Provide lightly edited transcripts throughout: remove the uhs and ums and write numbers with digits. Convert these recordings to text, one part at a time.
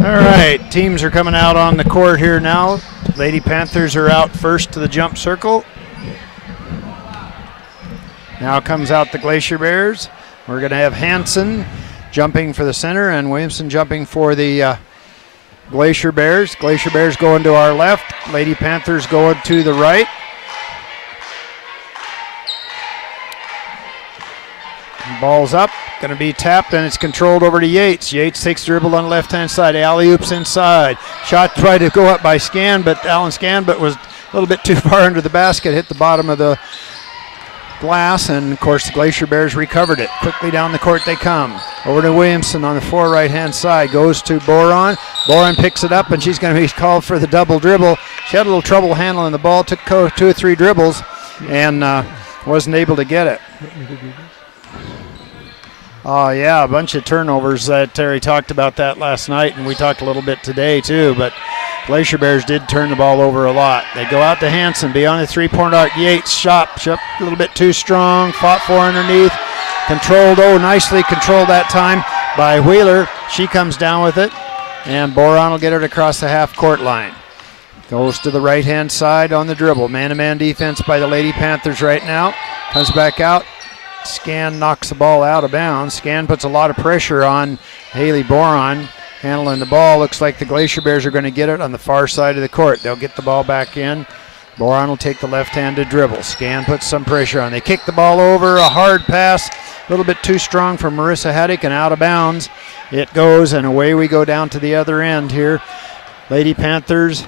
All right, teams are coming out on the court here now. Lady Panthers are out first to the jump circle. Now comes out the Glacier Bears. We're going to have Hansen jumping for the center and Williamson jumping for the Glacier Bears. Glacier Bears going to our left. Lady Panthers going to the right. Ball's up, going to be tapped, and it's controlled over to Yates. Yates takes the dribble on the left-hand side. Alley-oops inside. Shot tried to go up by Alan Scan, but was a little bit too far under the basket, hit the bottom of the glass, and of course the Glacier Bears recovered it. Quickly down the court they come. Over to Williamson on the far right-hand side. Goes to Boron. Boron picks it up, and she's going to be called for the double dribble. She had a little trouble handling the ball. Took 2 or 3 dribbles, and wasn't able to get it. Oh, yeah, a bunch of turnovers. Terry talked about that last night, and we talked a little bit today, too. But Glacier Bears did turn the ball over a lot. They go out to Hansen beyond the three-point arc. Yates shot a little bit too strong. Fought for underneath. Controlled, nicely controlled that time by Wheeler. She comes down with it, and Boron will get it across the half-court line. Goes to the right-hand side on the dribble. Man-to-man defense by the Lady Panthers right now. Comes back out. Scan knocks the ball out of bounds. Scan puts a lot of pressure on Haley Boron handling the ball. Looks like the Glacier Bears are going to get it on the far side of the court. They'll get the ball back in. Boron will take the left-handed dribble. Scan puts some pressure on. They kick the ball over. A hard pass. A little bit too strong for Marissa Haddock and out of bounds. It goes, and away we go down to the other end here. Lady Panthers,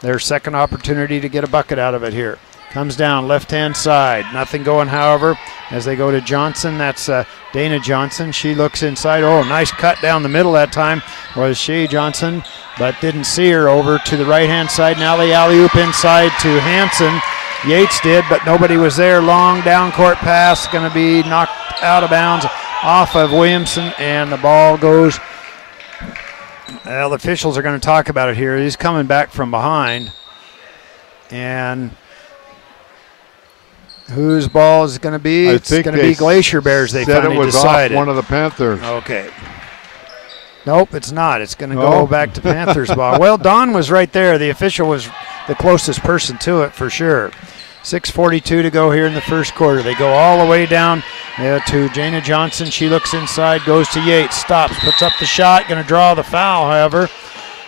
their second opportunity to get a bucket out of it here. Comes down left-hand side. Nothing going, however, as they go to Johnson. That's Dana Johnson. She looks inside. Oh, nice cut down the middle that time was Shea Johnson, but didn't see her. Over to the right-hand side. Now the alley-oop inside to Hansen. Yates did, but nobody was there. Long down-court pass. Going to be knocked out of bounds off of Williamson, and the ball goes. Well, the officials are going to talk about it here. He's coming back from behind, and whose ball is it going to be? It's going to be Glacier Bears. They finally decided. Off one of the Panthers. Okay. Nope, it's not. It's going to go back to Panthers ball. Well, Don was right there. The official was the closest person to it for sure. 6:42 to go here in the first quarter. They go all the way down to Jana Johnson. She looks inside, goes to Yates, stops, puts up the shot, going to draw the foul, however.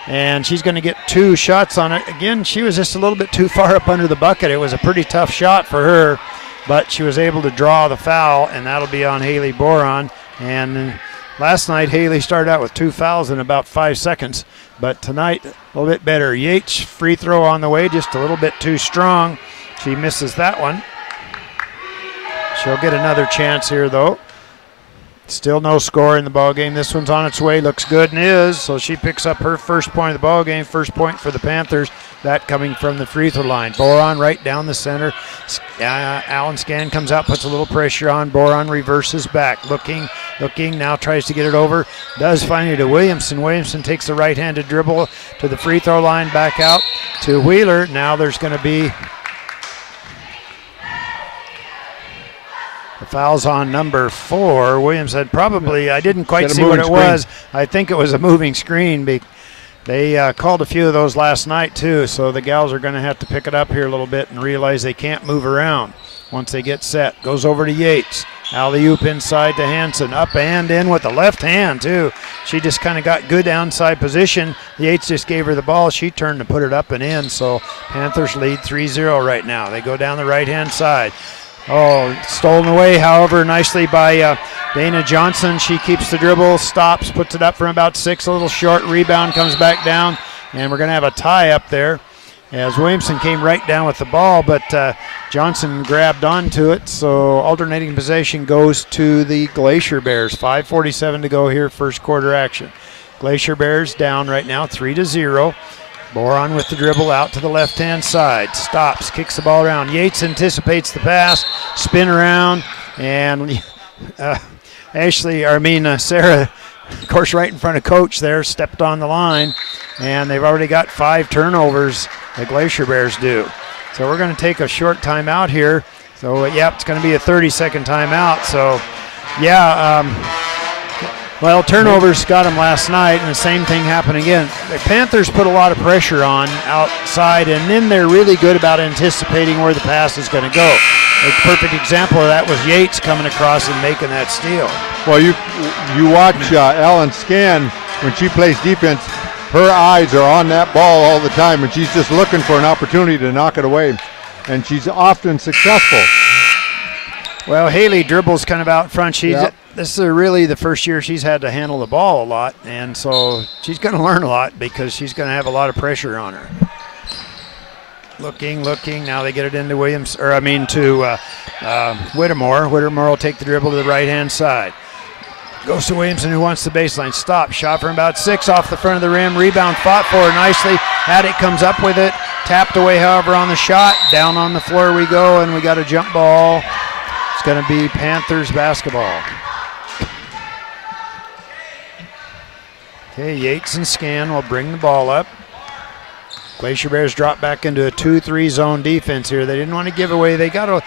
And she's going to get 2 shots on it. Again, she was just a little bit too far up under the bucket. It was a pretty tough shot for her, but she was able to draw the foul, and that'll be on Haley Boron. And last night, Haley started out with 2 fouls in about 5 seconds, but tonight, a little bit better. Yates, free throw on the way, just a little bit too strong. She misses that one. She'll get another chance here, though. Still no score in the ball game. This one's on its way. Looks good and is. So she picks up her first point of the ball game. First point for the Panthers. That coming from the free throw line. Boron right down the center. Alan Scan comes out, puts a little pressure on. Boron reverses back. Looking. Now tries to get it over. Does find it to Williamson. Williamson takes the right-handed dribble to the free throw line. Back out to Wheeler. Now there's going to be the foul's on number 4. Williams had probably, I didn't quite see what it was. I think it was a moving screen. They called a few of those last night too, so the gals are going to have to pick it up here a little bit and realize they can't move around once they get set. Goes over to Yates. Alley-oop inside to Hansen. Up and in with the left hand too. She just kind of got good downside position. Yates just gave her the ball. She turned to put it up and in, so Panthers lead 3-0 right now. They go down the right-hand side. Oh, stolen away, however, nicely by Dana Johnson. She keeps the dribble, stops, puts it up from about 6, a little short. Rebound comes back down, and we're going to have a tie up there as Williamson came right down with the ball, but Johnson grabbed onto it, so alternating possession goes to the Glacier Bears. 5:47 to go here, first quarter action. Glacier Bears down right now, 3-0. Boron with the dribble out to the left-hand side. Stops, kicks the ball around. Yates anticipates the pass, spin around, and Sarah, of course, right in front of Coach there, stepped on the line, and they've already got 5 turnovers, the Glacier Bears do. So we're going to take a short timeout here. So, it's going to be a 30-second timeout. So, Well, turnovers got them last night, and the same thing happened again. The Panthers put a lot of pressure on outside, and then they're really good about anticipating where the pass is going to go. A perfect example of that was Yates coming across and making that steal. Well, you watch Ellen Scan when she plays defense. Her eyes are on that ball all the time, and she's just looking for an opportunity to knock it away, and she's often successful. Well, Haley dribbles kind of out in front. This is really the first year she's had to handle the ball a lot, and so she's going to learn a lot because she's going to have a lot of pressure on her. Looking. Now they get it into Whittemore. Whittemore will take the dribble to the right-hand side. Goes to Williamson, who wants the baseline. Stop. Shot from about 6 off the front of the rim. Rebound fought for nicely. Haddock comes up with it. Tapped away, however, on the shot. Down on the floor we go, and we got a jump ball. It's going to be Panthers basketball. Okay, Yates and Scan will bring the ball up. Glacier Bears drop back into a 2-3 zone defense here. They didn't want to give away. Panthers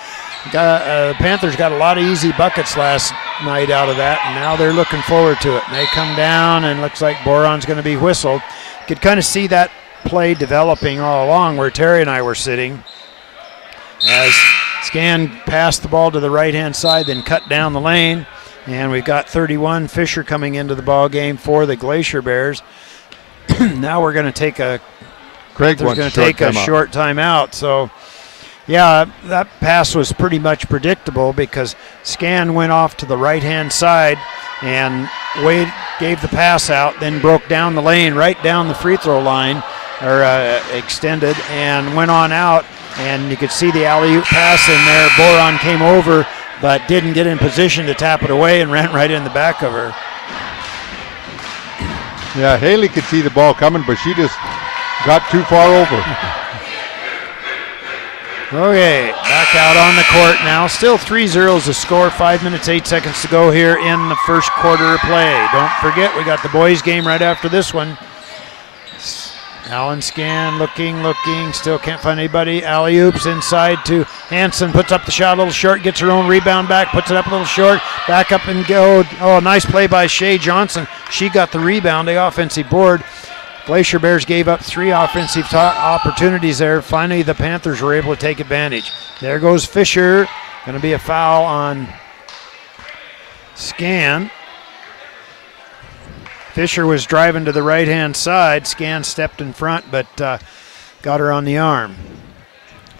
got a lot of easy buckets last night out of that, and now they're looking forward to it. And they come down, and looks like Boron's going to be whistled. Could kind of see that play developing all along where Terry and I were sitting. As Scan passed the ball to the right-hand side, then cut down the lane. And we've got 31, Fisher coming into the ball game for the Glacier Bears. Now we're going to take a short timeout. So, yeah, that pass was pretty much predictable because Scan went off to the right-hand side and Wade gave the pass out, then broke down the lane right down the free throw line, or extended, and went on out. And you could see the alley-oop pass in there. Boron came over, but didn't get in position to tap it away and ran right in the back of her. Yeah, Haley could see the ball coming, but she just got too far over. Okay, back out on the court now. Still 3-0 the score. 5 minutes, 8 seconds to go here in the first quarter of play. Don't forget, we got the boys game right after this one. Allen Scan looking, still can't find anybody. Alley-oops inside to Hansen, puts up the shot a little short, gets her own rebound back, puts it up a little short, back up and go. Oh, nice play by Shea Johnson. She got the rebound, the offensive board. Glacier Bears gave up 3 offensive opportunities there. Finally, the Panthers were able to take advantage. There goes Fisher. Going to be a foul on Scan. Fisher was driving to the right-hand side. Scan stepped in front, but got her on the arm.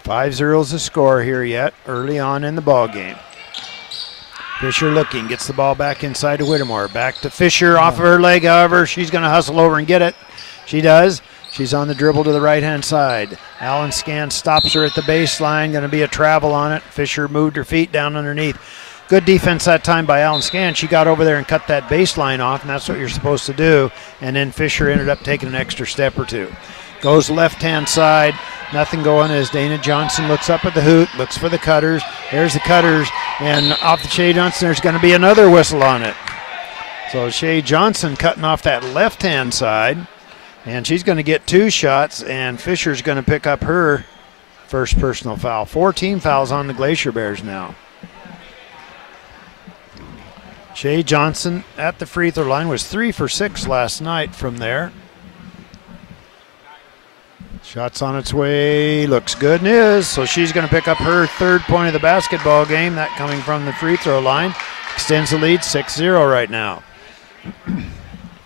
5-0 is the score here yet, early on in the ball game. Fisher looking, gets the ball back inside to Whittemore. Back to Fisher, off of her leg, however. She's going to hustle over and get it. She does. She's on the dribble to the right-hand side. Allen Scan stops her at the baseline. Going to be a travel on it. Fisher moved her feet down underneath. Good defense that time by Allen Scan. She got over there and cut that baseline off, and that's what you're supposed to do. And then Fisher ended up taking an extra step or two. Goes left-hand side. Nothing going as Dana Johnson looks up at the hoop, looks for the cutters. There's the cutters, and off the Shea Johnson, there's going to be another whistle on it. So Shea Johnson cutting off that left-hand side, and she's going to get 2 shots, and Fisher's going to pick up her first personal foul. 4 team fouls on the Glacier Bears now. Shea Johnson at the free throw line was 3 for 6 last night from there. Shots on its way, looks good and is. So she's going to pick up her 3rd point of the basketball game, that coming from the free throw line. Extends the lead 6-0 right now.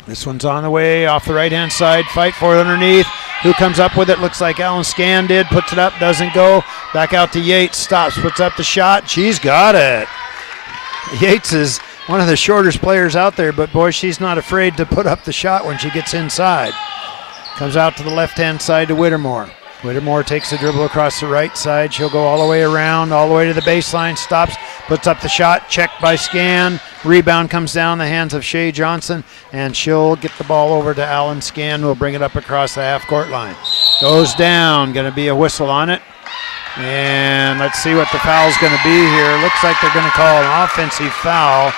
This one's on the way off the right-hand side. Fight for it underneath. Who comes up with it? Looks like Allen Scan did. Puts it up, doesn't go. Back out to Yates. Stops, puts up the shot. She's got it. Yates is one of the shortest players out there, but boy, she's not afraid to put up the shot when she gets inside. Comes out to the left-hand side to Whittemore. Whittemore takes the dribble across the right side. She'll go all the way around, all the way to the baseline, stops, puts up the shot, checked by Scan. Rebound comes down the hands of Shea Johnson, and she'll get the ball over to Allen Scan, who will bring it up across the half-court line. Goes down, going to be a whistle on it. And let's see what the foul's going to be here. Looks like they're going to call an offensive foul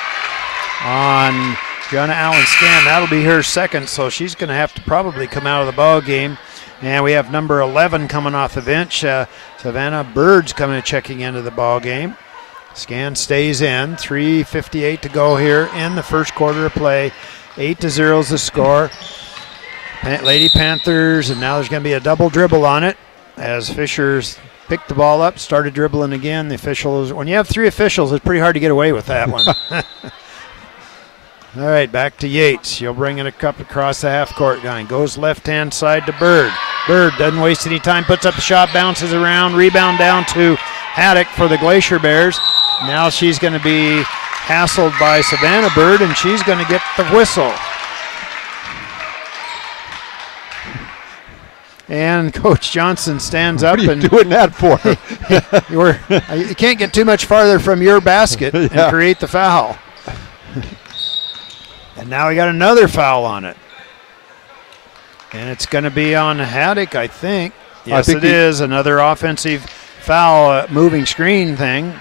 on Gianna Allen Scan. That'll be her 2nd, so she's going to have to probably come out of the ball game. And we have number 11 coming off the bench. Savannah Bird's coming and checking into the ball game. Scan stays in. 3:58 to go here in the first quarter of play. 8-0 is the score. Lady Panthers, and now there's going to be a double dribble on it as Fisher's picked the ball up, started dribbling again. The officials, when you have 3 officials, it's pretty hard to get away with that one. All right, back to Yates. She'll bring it across the half-court line. Goes left-hand side to Bird. Bird doesn't waste any time, puts up the shot, bounces around, rebound down to Haddock for the Glacier Bears. Now she's going to be hassled by Savannah Bird, and she's going to get the whistle. And Coach Johnson stands up. What are you doing that for? You can't get too much farther from your basket and create the foul. And now we got another foul on it. And it's going to be on Haddock, I think. Yes, it is. Another offensive foul, moving screen thing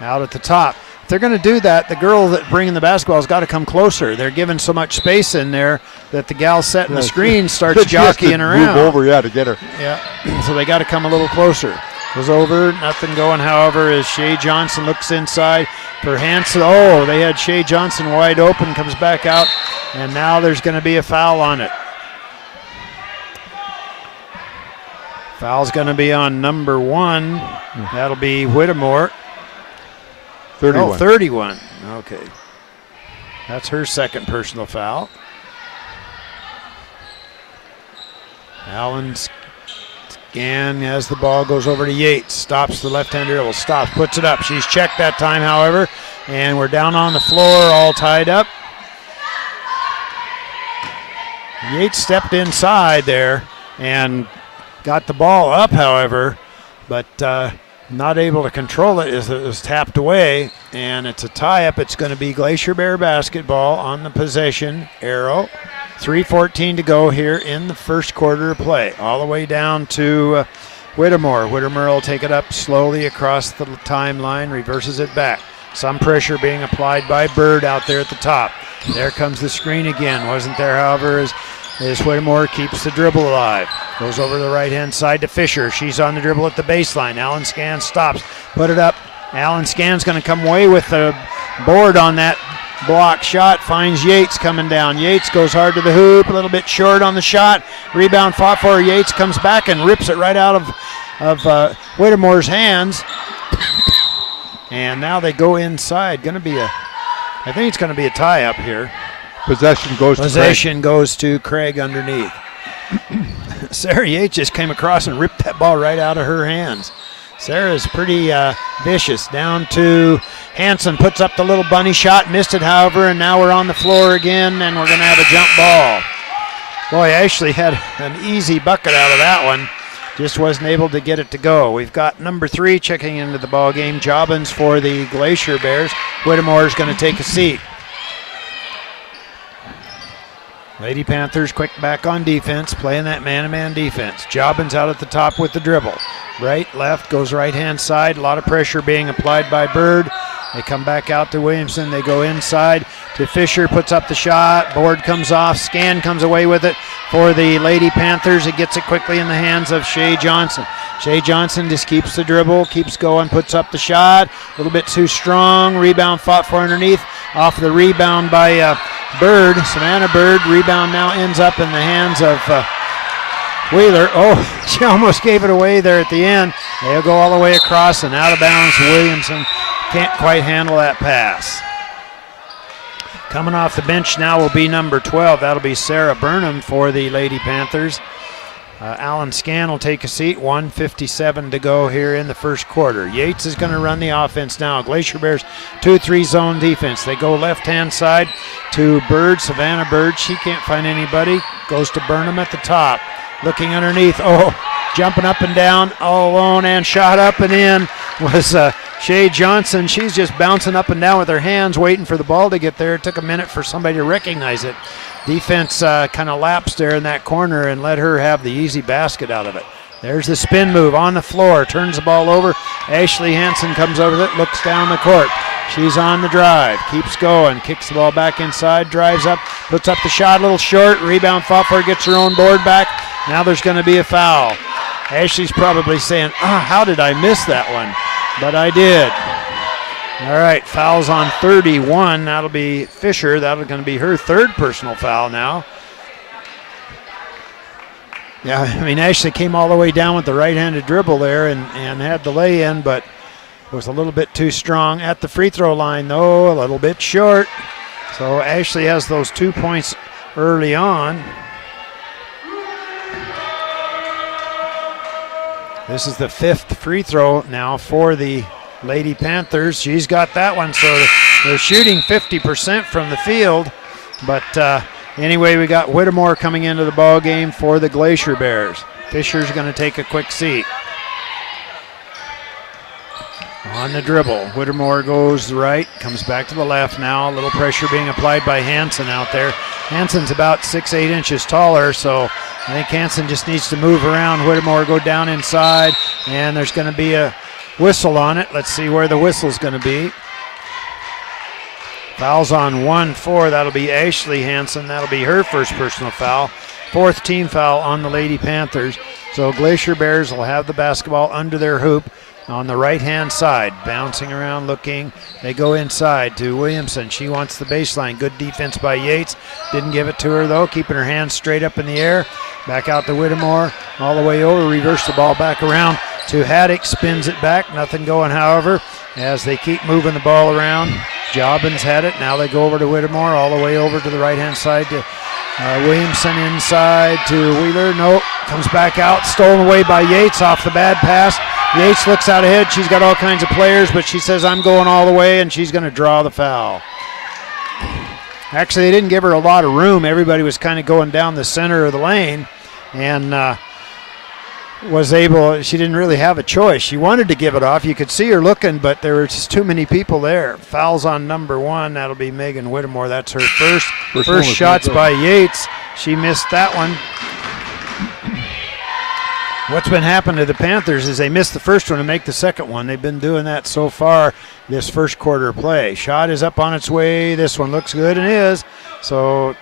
out at the top. If they're going to do that, the girl that bringing the basketball has got to come closer. They're giving so much space in there that the gal setting the screen starts jockeying around. Move over, to get her. Yeah, so they got to come a little closer. Goes over, nothing going, however, as Shea Johnson looks inside for Hanson. Oh, they had Shea Johnson wide open, comes back out, and now there's going to be a foul on it. Foul's going to be on number 1. That'll be Whittemore. 31. Oh, 31. Okay. That's her second personal foul. Allen Scan as the ball goes over to Yates. Stops the left-hander dribble. Stops, puts it up. She's checked that time, however. And we're down on the floor, all tied up. Yates stepped inside there and got the ball up, however, but not able to control it as it was tapped away, and it's a tie-up. It's going to be Glacier Bear basketball on the possession arrow. 3:14 to go here in the first quarter of play. All the way down to Whittemore. Whittemore will take it up slowly across the timeline, reverses it back. Some pressure being applied by Bird out there at the top. There comes the screen again. Wasn't there, however, as Whittemore keeps the dribble alive. Goes over to the right-hand side to Fisher. She's on the dribble at the baseline. Allen Scan stops. Put it up. Allen Scan's going to come away with the board on that block shot. Finds Yates coming down. Yates goes hard to the hoop. A little bit short on the shot. Rebound fought for. Yates comes back and rips it right out of Whittemore's hands. And now they go inside. I think it's going to be a tie-up here. Possession goes to Craig underneath. Sarah Yates just came across and ripped that ball right out of her hands. Sarah's pretty vicious. Down to Hanson, puts up the little bunny shot, missed it, however, and now we're on the floor again, and we're going to have a jump ball. Boy, Ashley had an easy bucket out of that one. Just wasn't able to get it to go. We've got number 3 checking into the ball game. Jobbins for the Glacier Bears. Whittemore's going to take a seat. Lady Panthers quick back on defense, playing that man-to-man defense. Jobbins out at the top with the dribble. Right, left, goes right-hand side. A lot of pressure being applied by Bird. They come back out to Williamson. They go inside to Fisher, puts up the shot. Board comes off. Scan comes away with it for the Lady Panthers. It gets it quickly in the hands of Shea Johnson. Shea Johnson just keeps the dribble, keeps going, puts up the shot. A little bit too strong. Rebound fought for underneath. Off the rebound by Bird, Savannah Bird. Rebound now ends up in the hands of Wheeler. Oh, she almost gave it away there at the end. They'll go all the way across and out of bounds. Williamson can't quite handle that pass. Coming off the bench now will be number 12. That'll be Sarah Burnham for the Lady Panthers. Allen Scan will take a seat. 1:57 to go here in the first quarter. Yates is going to run the offense now. Glacier Bears 2-3 zone defense. They go left-hand side to Bird, Savannah Bird. She can't find anybody. Goes to Burnham at the top. Looking underneath. Oh, jumping up and down all alone and shot up and in was Shea Johnson. She's just bouncing up and down with her hands waiting for the ball to get there. It took a minute for somebody to recognize it. Defense kind of lapsed there in that corner and let her have the easy basket out of it. There's the spin move on the floor. Turns the ball over. Ashley Hanson comes over with it, looks down the court. She's on the drive. Keeps going. Kicks the ball back inside. Drives up. Puts up the shot a little short. Rebound fought for. Gets her own board back. Now there's going to be a foul. Ashley's probably saying, how did I miss that one? But I did. All right, fouls on 31. That'll be Fisher. That'll going to be her third personal foul now. Yeah, I mean, Ashley came all the way down with the right-handed dribble there and had the lay-in, but was a little bit too strong at the free throw line, though, a little bit short. So Ashley has those 2 points early on. This is the fifth free throw now for the Lady Panthers. She's got that one, so they're shooting 50% from the field. But anyway, we got Whittemore coming into the ball game for the Glacier Bears. Fisher's going to take a quick seat. On the dribble, Whittemore goes right, comes back to the left now. A little pressure being applied by Hansen out there. Hansen's about 6'8" inches taller, so I think Hansen just needs to move around. Whittemore go down inside, and there's going to be a whistle on it. Let's see where the whistle's going to be. Fouls on 1-4. That'll be Ashley Hansen. That'll be her first personal foul. Fourth team foul on the Lady Panthers. So Glacier Bears will have the basketball under their hoop on the right-hand side, bouncing around, looking. They go inside to Williamson. She wants the baseline. Good defense by Yates. Didn't give it to her, though, keeping her hands straight up in the air. Back out to Whittemore, all the way over, reverse the ball back around to Haddock, spins it back. Nothing going, however, as they keep moving the ball around. Jobbins had it. Now they go over to Whittemore, all the way over to the right-hand side to Williamson inside to Wheeler. Nope, comes back out, stolen away by Yates off the bad pass. Yates looks out ahead. She's got all kinds of players, but she says, I'm going all the way, and she's going to draw the foul. Actually, they didn't give her a lot of room. Everybody was kind of going down the center of the lane, and she didn't really have a choice. She wanted to give it off. You could see her looking, but there were just too many people there. Fouls on number 1. That'll be Megan Whittemore. That's her first shots by Yates. She missed that one. What's been happening to the Panthers is they missed the first one to make the second one. They've been doing that so far this first quarter play. Shot is up on its way. This one looks good and is. So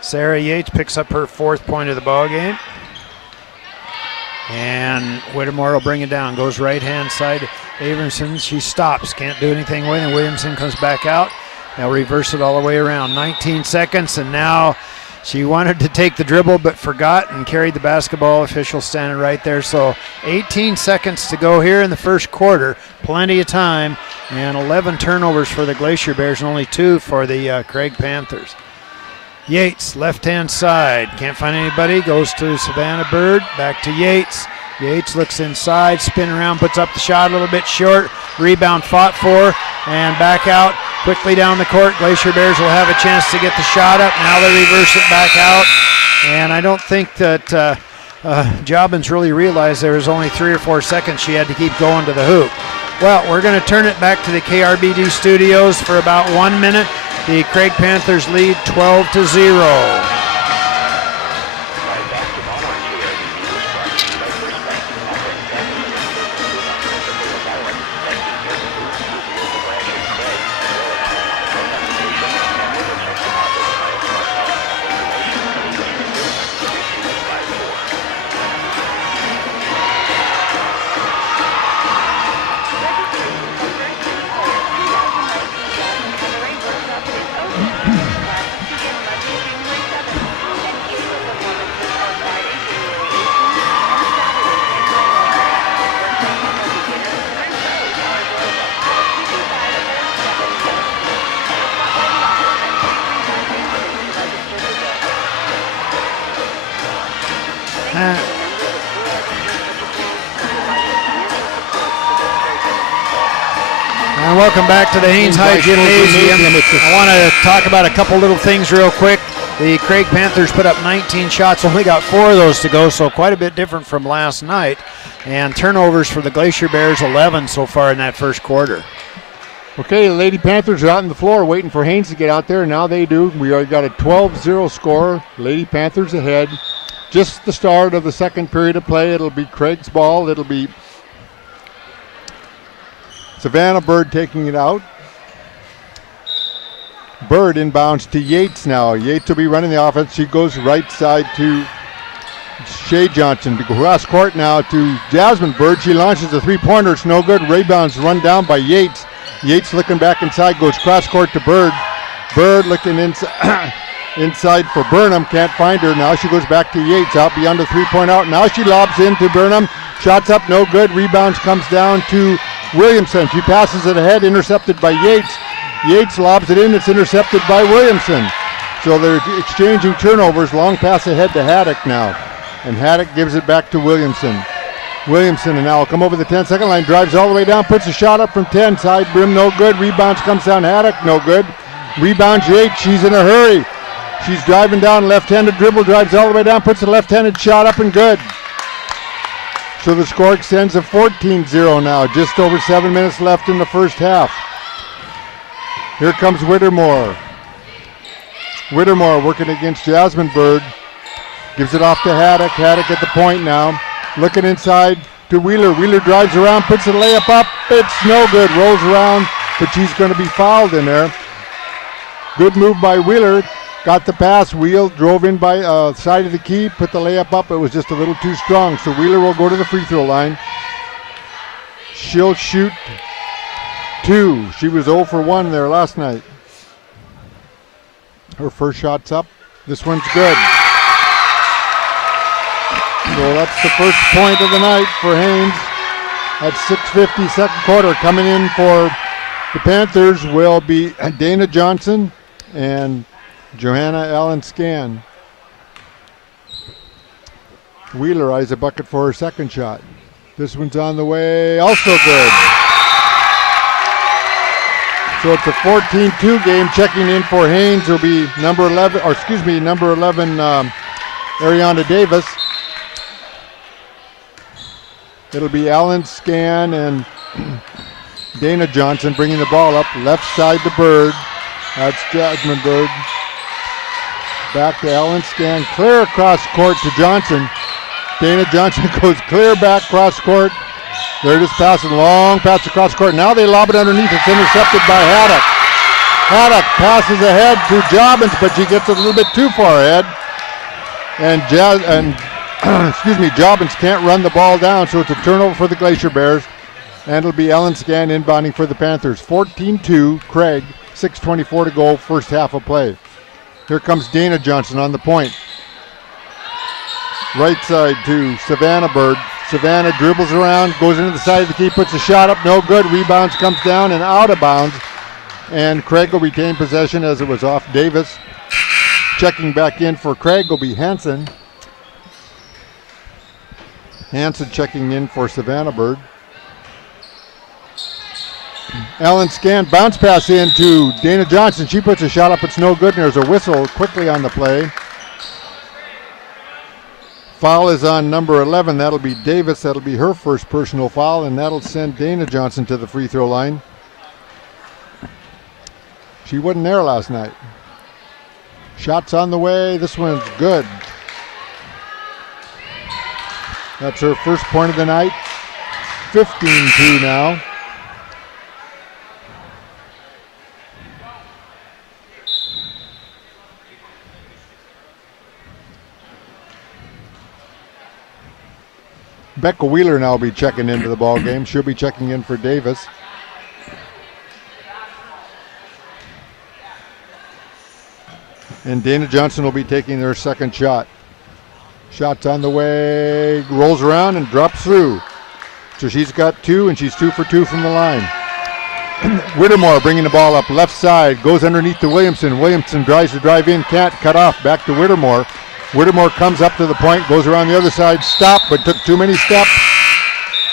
Sarah Yates picks up her 4th point of the ball game. And Whittemore will bring it down. Goes right-hand side. Averson, she stops. Can't do anything with it. And Williamson comes back out. They'll reverse it all the way around. 19 seconds, and now she wanted to take the dribble but forgot and carried the basketball. Official standing right there. So 18 seconds to go here in the first quarter. Plenty of time. And 11 turnovers for the Glacier Bears and only 2 for the Craig Panthers. Yates, left-hand side. Can't find anybody. Goes to Savannah Bird. Back to Yates. Yates looks inside, spin around, puts up the shot a little bit short. Rebound fought for, and back out. Quickly down the court. Glacier Bears will have a chance to get the shot up. Now they reverse it back out. And I don't think that Jobbins really realized there was only 3 or 4 seconds she had to keep going to the hoop. Well, we're going to turn it back to the KRBD studios for about 1 minute. The Craig Panthers lead 12-0. And welcome back to the Haines High Gymnasium. I want to talk about a couple little things real quick. The Craig Panthers put up 19 shots, only got 4 of those to go, so quite a bit different from last night. And turnovers for the Glacier Bears, 11 so far in that first quarter. Okay, the Lady Panthers are out on the floor waiting for Haines to get out there. Now they do. We already got a 12-0 score. Lady Panthers ahead. Just the start of the second period of play. It'll be Craig's ball. It'll be Savannah Bird taking it out. Bird inbounds to Yates now. Yates will be running the offense. She goes right side to Shea Johnson. To go cross court now to Jasmine Bird. She launches a three-pointer. It's no good. Rebounds run down by Yates. Yates looking back inside, goes cross court to Bird. Bird looking inside for Burnham, can't find her. Now she goes back to Yates, out beyond the three-point out. Now she lobs into Burnham. Shots up, no good. Rebounds comes down to Williamson. She passes it ahead, intercepted by Yates. Yates lobs it in, it's intercepted by Williamson. So they're exchanging turnovers. Long pass ahead to Haddock now. And Haddock gives it back to Williamson. Williamson and now will come over the 10-second line, drives all the way down, puts a shot up from 10, side brim, no good. Rebounds comes down Haddock, no good. Rebounds Yates, she's in a hurry. She's driving down, left-handed dribble, drives all the way down, puts a left-handed shot up and good. So the score extends to 14-0 now, just over 7 minutes left in the first half. Here comes Whittemore. Whittemore working against Jasmine Bird. Gives it off to Haddock. Haddock at the point now. Looking inside to Wheeler. Wheeler drives around, puts a layup up. It's no good. Rolls around, but she's going to be fouled in there. Good move by Wheeler. Got the pass. Wheel drove in by side of the key. Put the layup up. It was just a little too strong. So Wheeler will go to the free throw line. She'll shoot 2. She was 0 for 1 there last night. Her first shot's up. This one's good. So that's the first point of the night for Haines. At 6:50, second quarter. Coming in for the Panthers will be Dana Johnson and Johanna Allen Scan. Wheeler eyes a bucket for her second shot. This one's on the way, also good. So it's a 14-2 game. Checking in for Haines will be number 11, Ariana Davis. It'll be Allen Scan and Dana Johnson bringing the ball up. Left side to Bird. That's Jasmine Bird. Back to Allen Scan. Clear across court to Johnson. Dana Johnson goes clear back cross court. They're just passing long pass across court. Now they lob it underneath. It's intercepted by Haddock. Haddock passes ahead to Jobbins, but she gets a little bit too far ahead. And Jobbins can't run the ball down, so it's a turnover for the Glacier Bears. And it'll be Ellen Scan inbounding for the Panthers. 14-2, Craig, 6:24 to go, first half of play. Here comes Dana Johnson on the point. Right side to Savannah Bird. Savannah dribbles around, goes into the side of the key, puts a shot up, no good. Rebounds, comes down and out of bounds. And Craig will retain possession as it was off Davis. Checking back in for Craig will be Hansen. Hansen checking in for Savannah Bird. Allen Scan, bounce pass in to Dana Johnson. She puts a shot up, it's no good, and there's a whistle quickly on the play. Foul is on number 11. That'll be Davis. That'll be her first personal foul, and that'll send Dana Johnson to the free throw line. She wasn't there last night. Shots on the way. This one's good. That's her first point of the night. 15-2 now. Becca Wheeler now will be checking into the ball game. She'll be checking in for Davis. And Dana Johnson will be taking their second shot. Shots on the way, rolls around and drops through. So she's got 2, and she's 2 for 2 from the line. Whittemore bringing the ball up left side, goes underneath to Williamson. Williamson tries to drive in, can't, cut off, back to Whittemore. Whittemore comes up to the point, goes around the other side, stopped, but took too many steps.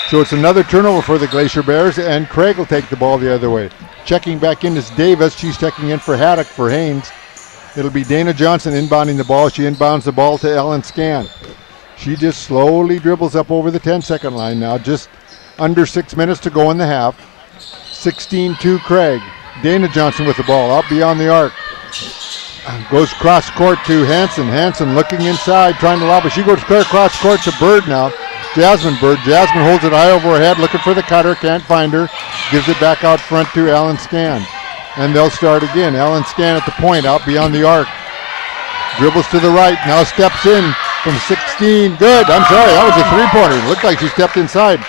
So it's another turnover for the Glacier Bears, and Craig will take the ball the other way. Checking back in is Davis. She's checking in for Haddock for Haines. It'll be Dana Johnson inbounding the ball. She inbounds the ball to Ellen Scan. She just slowly dribbles up over the 10-second line now. Just under 6 minutes to go in the half. 16-2 Craig. Dana Johnson with the ball out beyond the arc. Goes cross court to Hansen. Hansen looking inside, trying to lob it. She goes clear cross court to Bird now. Jasmine Bird. Jasmine holds it high over her head, looking for the cutter. Can't find her. Gives it back out front to Ellen Scan. And they'll start again. Ellen Scan at the point, out beyond the arc. Dribbles to the right, now steps in from 16. Good, I'm sorry, that was a three-pointer. Looked like she stepped inside.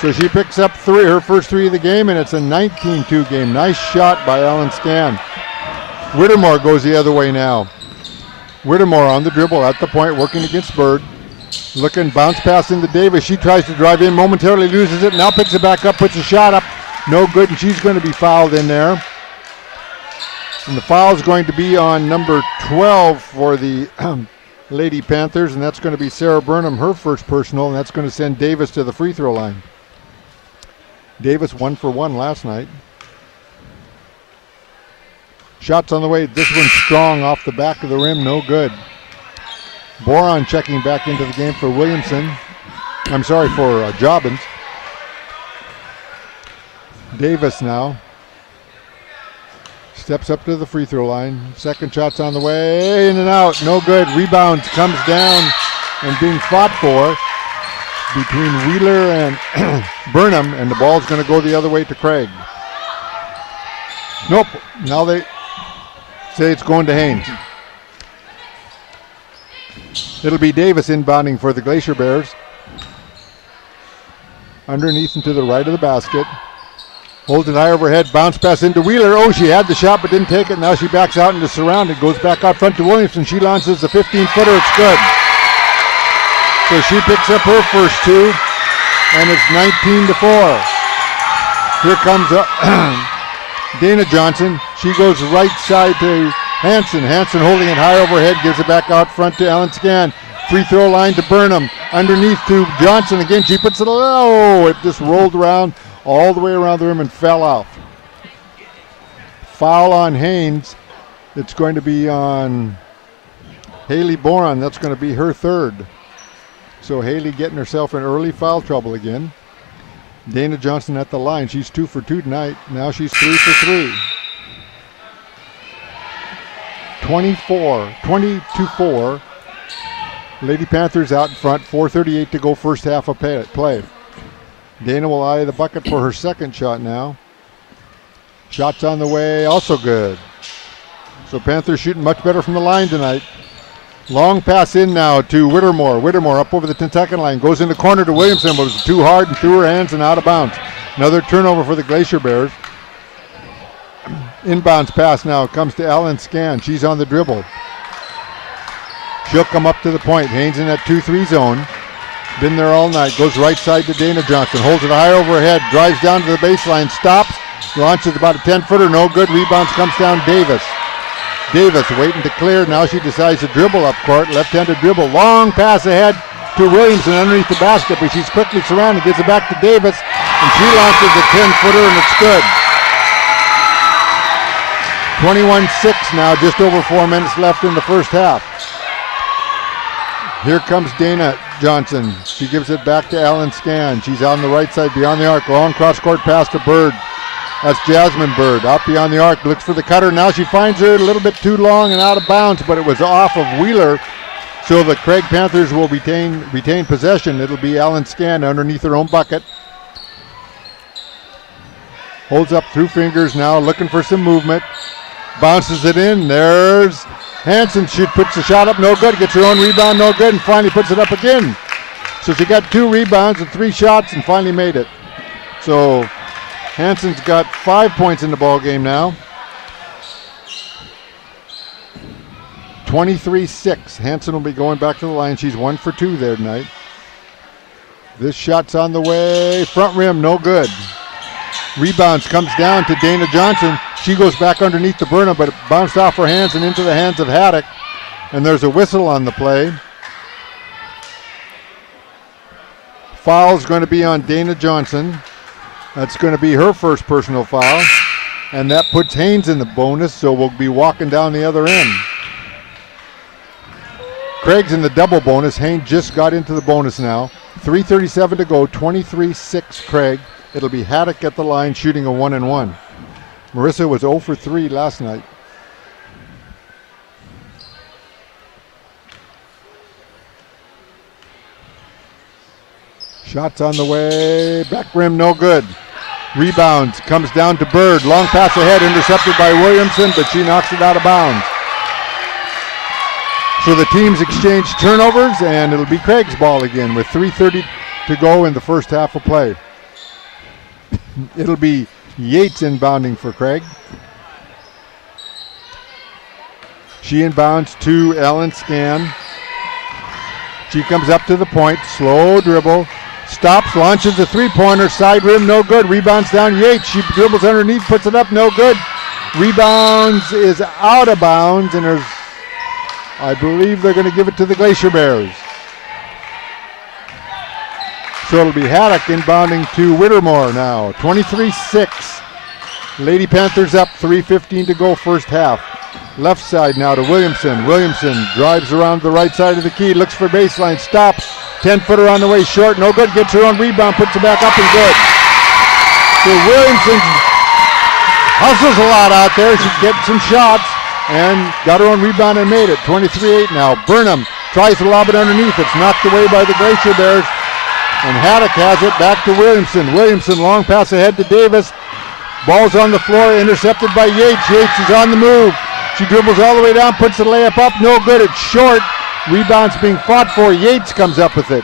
So she picks up her first three of the game, and it's a 19-2 game. Nice shot by Ellen Scan. Whittemore goes the other way now. Whittemore on the dribble at the point, working against Bird. Looking, bounce pass into Davis. She tries to drive in, momentarily loses it, now picks it back up, puts a shot up. No good, and she's going to be fouled in there. And the foul is going to be on number 12 for the Lady Panthers, and that's going to be Sarah Burnham, her first personal, and that's going to send Davis to the free throw line. Davis 1 for 1 last night. Shots on the way. This one's strong off the back of the rim, no good. Boron checking back into the game for Williamson. I'm sorry, for Jobbins. Davis now steps up to the free throw line. Second shot's on the way, in and out, no good. Rebound comes down and being fought for between Wheeler and Burnham, and the ball's going to go the other way to Craig. Nope, now they say it's going to Haines. It'll be Davis inbounding for the Glacier Bears. Underneath and to the right of the basket. Holds it high overhead, bounce pass into Wheeler. Oh, she had the shot but didn't take it. Now she backs out into surrounded, goes back out front to Williamson. She launches the 15-footer, it's good. So she picks up her first two, and it's 19-4. Here comes Dana Johnson. She goes right side to Hanson. Hanson holding it high overhead, gives it back out front to Ellen Scan. Free throw line to Burnham. Underneath to Johnson again. She puts it, it just rolled around all the way around the rim and fell off. Foul on Haines. It's going to be on Haley Boron. That's going to be her third. So Haley getting herself in early foul trouble again. Dana Johnson at the line. She's 2 for 2 tonight. Now she's 3 for 3. 22-4. Lady Panthers out in front. 4:38 to go, first half of play. Dana will eye the bucket for her second shot now. Shots on the way, also good. So Panthers shooting much better from the line tonight. Long pass in now to Whittemore. Whittemore up over the 10-second line. Goes in the corner to Williamson, but it was too hard and threw her hands and out of bounds. Another turnover for the Glacier Bears. Inbounds pass now comes to Ellen Scan. She's on the dribble. She'll come up to the point. Haines in that 2-3 zone. Been there all night. Goes right side to Dana Johnson. Holds it high overhead. Drives down to the baseline. Stops. Launches about a 10-footer. No good. Rebounds comes down Davis. Davis waiting to clear. Now she decides to dribble up court. Left-handed dribble. Long pass ahead to Williamson underneath the basket, but she's quickly surrounded. Gets it back to Davis, and she launches a 10-footer, and it's good. 21-6 now, just over 4 minutes left in the first half. Here comes Dana Johnson. She gives it back to Ellen Scan. She's on the right side beyond the arc. Long cross-court pass to Bird. That's Jasmine Bird. Out beyond the arc. Looks for the cutter. Now she finds her a little bit too long and out of bounds, but it was off of Wheeler. So the Craig Panthers will retain possession. It'll be Ellen Scan underneath her own bucket. Holds up through fingers now, looking for some movement. Bounces it in. There's Hanson. She puts the shot up, no good. Gets her own rebound, no good, and finally puts it up again. So she got 2 rebounds and 3 shots and finally made it. So Hanson's got 5 points in the ball game now. 23-6. Hanson will be going back to the line. She's 1 for 2 there tonight. This shot's on the way. Front rim, no good. Rebounds comes down to Dana Johnson. She goes back underneath the Burnham, but it bounced off her hands and into the hands of Haddock. And there's a whistle on the play. Foul's going to be on Dana Johnson. That's going to be her first personal foul. And that puts Haines in the bonus, so we'll be walking down the other end. Craig's in the double bonus. Haines just got into the bonus now. 3:37 to go, 23-6 Craig. It'll be Haddock at the line shooting a 1-and-1. Marissa was 0 for 3 last night. Shots on the way. Back rim, no good. Rebounds. Comes down to Bird. Long pass ahead, intercepted by Williamson, but she knocks it out of bounds. So the teams exchange turnovers, and it'll be Craig's ball again with 3:30 to go in the first half of play. It'll be Yates inbounding for Craig. She inbounds to Ellen Scan. She comes up to the point, slow dribble, stops, launches a three-pointer, side rim, no good. Rebounds down Yates. She dribbles underneath, puts it up, no good. Rebounds is out of bounds, and I believe they're going to give it to the Glacier Bears. So it'll be Haddock inbounding to Whittemore now. 23-6. Lady Panthers up, 3:15 to go first half. Left side now to Williamson. Williamson drives around the right side of the key, looks for baseline, stops. 10-footer on the way short, no good. Gets her own rebound, puts it back up and good. So Williamson hustles a lot out there. She's getting some shots and got her own rebound and made it. 23-8 now. Burnham tries to lob it underneath. It's knocked away by the Glacier Bears. And Haddock has it back to Williamson. Williamson, long pass ahead to Davis. Ball's on the floor, intercepted by Yates. Yates is on the move. She dribbles all the way down, puts the layup up. No good, it's short. Rebound's being fought for. Yates comes up with it.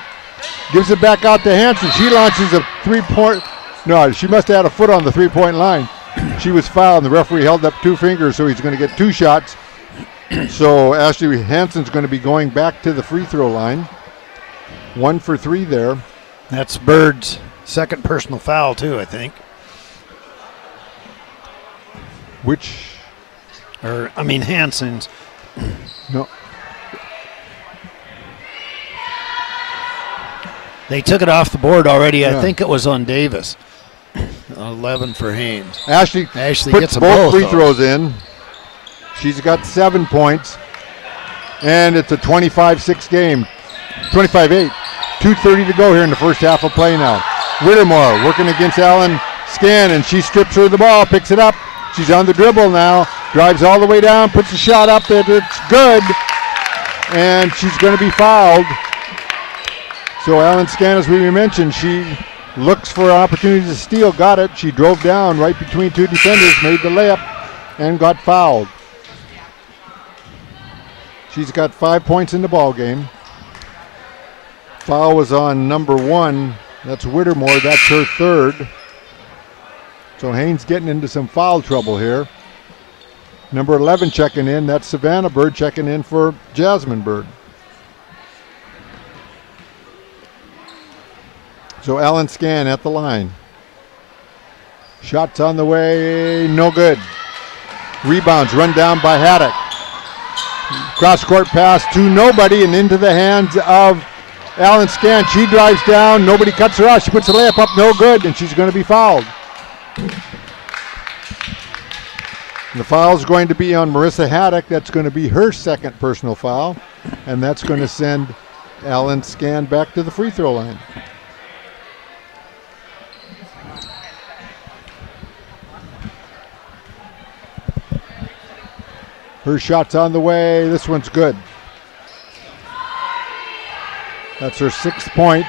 Gives it back out to Hansen. She launches a three-point. No, she must have had a foot on the three-point line. She was fouled, and the referee held up 2 fingers, so he's going to get 2 shots. So Ashley Hansen's going to be going back to the free throw line. 1 for 3 there. That's Bird's second personal foul, too, I think. Hansen's. No. They took it off the board already. Yeah. I think it was on Davis. 11 for Haines. Ashley puts gets both free throws in. She's got 7 points. And it's a 25-6 game. 25-8. 2:30 to go here in the first half of play now. Whittemore working against Allen Scan, and she strips her the ball, picks it up. She's on the dribble now, drives all the way down, puts a shot up. It's good, and she's going to be fouled. So Allen Scan, as we mentioned, she looks for an opportunity to steal, got it. She drove down right between 2 defenders, made the layup, and got fouled. She's got 5 points in the ball game. Foul was on number 1. That's Whittemore. That's her third. So Haines getting into some foul trouble here. Number 11 checking in. That's Savannah Bird checking in for Jasmine Bird. So Ellen Scan at the line. Shots on the way. No good. Rebounds run down by Haddock. Cross-court pass to nobody and into the hands of Allen Scan. She drives down. Nobody cuts her off. She puts the layup up. No good, and she's going to be fouled. The foul is going to be on Marissa Haddock. That's going to be her second personal foul, and that's going to send Allen Scan back to the free throw line. Her shot's on the way. This one's good. That's her 6th point.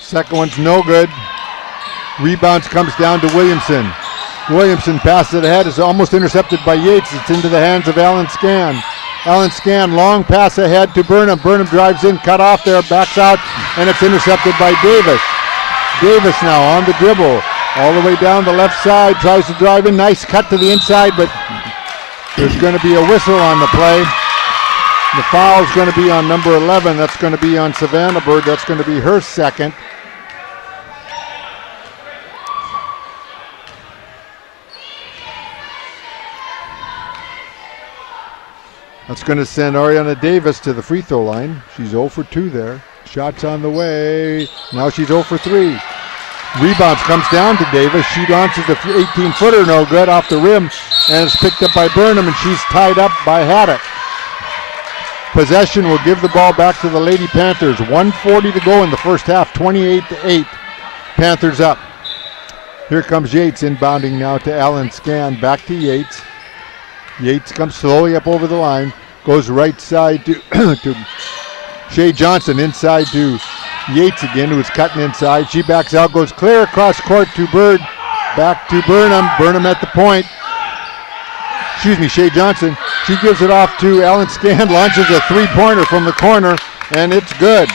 Second one's no good. Rebounds comes down to Williamson. Williamson passes it ahead. It's almost intercepted by Yates. It's into the hands of Allen Scan. Allen Scan, long pass ahead to Burnham. Burnham drives in, cut off there, backs out, and it's intercepted by Davis. Davis now on the dribble. All the way down the left side, tries to drive in. Nice cut to the inside, but there's going to be a whistle on the play. The foul is going to be on number 11. That's going to be on Savannah Bird. That's going to be her second. That's going to send Ariana Davis to the free throw line. She's 0 for 2 there. Shots on the way. Now she's 0 for 3. Rebounds comes down to Davis. She launches a 18-footer, no good, off the rim, and it's picked up by Burnham, and she's tied up by Haddock. Possession will give the ball back to the Lady Panthers. 1:40 to go in the first half, 28-8. Panthers up. Here comes Yates inbounding now to Allen Scan. Back to Yates. Yates comes slowly up over the line. Goes right side to, to Shea Johnson. Inside to Yates again, who's cutting inside. She backs out, goes clear across court to Bird. Back to Burnham. Burnham at the point. Shea Johnson. She gives it off to Allen Scan. Launches a three-pointer from the corner. and it's good.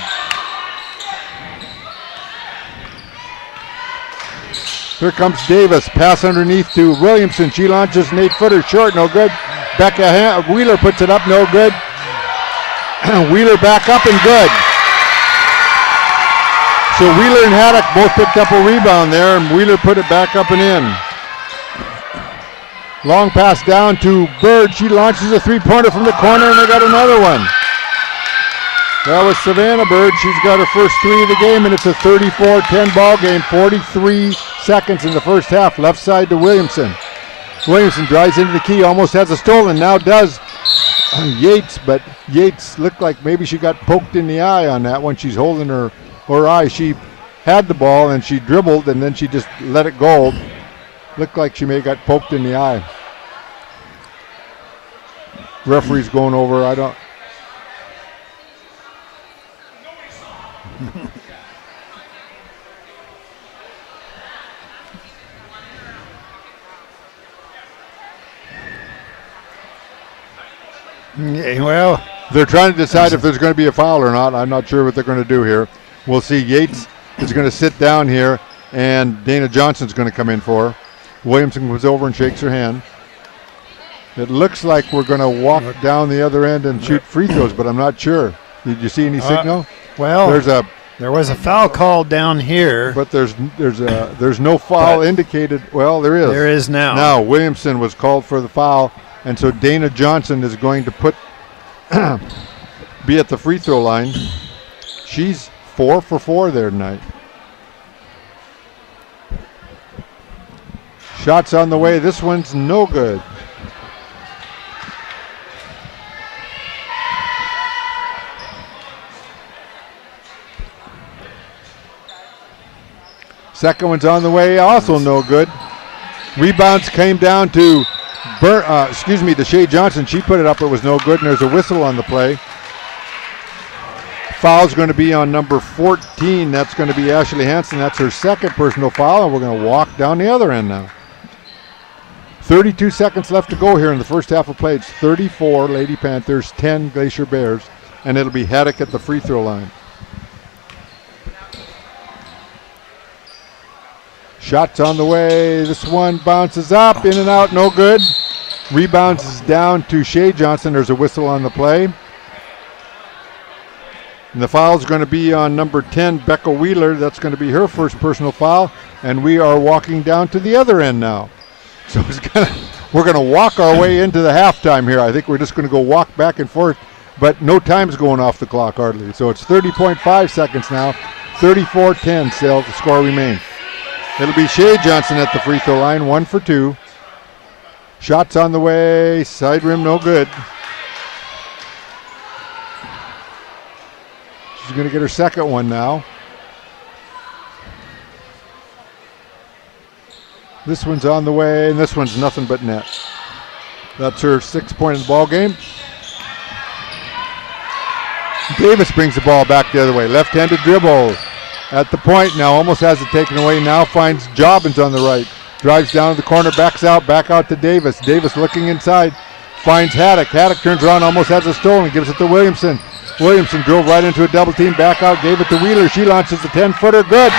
Here comes Davis. Pass underneath to Williamson. She launches an 8-footer short, no good. Becca Wheeler puts it up, no good. Wheeler back up and good. So Wheeler and Haddock both picked up a rebound there, and Wheeler put it back up and in. Long pass down to Bird. She launches a three-pointer from the corner, and they got another one. That was Savannah Bird. She's got her first three of the game, and it's a 34-10 ball game. 43 seconds in the first half. Left side to Williamson. Williamson drives into the key, almost has a stolen. Now does Yates, but Yates looked like maybe she got poked in the eye on that one. She's holding her eye. She had the ball, and she dribbled, and then she just let it go. Looked like she may have got poked in the eye. Referee's going over. I don't. Well, they're trying to decide if there's going to be a foul or not. I'm not sure what they're going to do here. We'll see. Yates is going to sit down here, and Dana Johnson's going to come in for her. Williamson goes over and shakes her hand. It looks like we're going to walk down the other end and shoot free throws, but I'm not sure. Did you see any signal? Well, there was a foul called down here, but there's no foul indicated. Well, there is. There is now. Now Williamson was called for the foul, and so Dana Johnson is going to be at the free throw line. She's 4 for 4 there tonight. Shots on the way. This one's no good. Second one's on the way, also no good. Rebounds came down to Shea Johnson. She put it up, it was no good, and there's a whistle on the play. Foul's going to be on number 14. That's going to be Ashley Hansen. That's her second personal foul, and we're going to walk down the other end now. 32 seconds left to go here in the first half of play. It's 34 Lady Panthers, 10 Glacier Bears, and it'll be Haddock at the free throw line. Shots on the way. This one bounces up, in and out, no good. Rebounds is down to Shea Johnson. There's a whistle on the play. And the foul is going to be on number 10, Becca Wheeler. That's going to be her first personal foul. And we are walking down to the other end now. So we're going to walk our way into the halftime here. I think we're just going to go walk back and forth. But no time's going off the clock hardly. So it's 30.5 seconds now. 34-10 still the score remains. It'll be Shea Johnson at the free throw line, 1 for 2. Shots on the way, side rim no good. She's going to get her second one now. This one's on the way, and this one's nothing but net. That's her 6th point of the ball game. Davis brings the ball back the other way. Left-handed dribble. At the point now, almost has it taken away. Now finds Jobbins on the right. Drives down to the corner, backs out, back out to Davis. Davis looking inside, finds Haddock. Haddock turns around, almost has a stolen, gives it to Williamson. Williamson drove right into a double team, back out, gave it to Wheeler. She launches a 10-footer, good.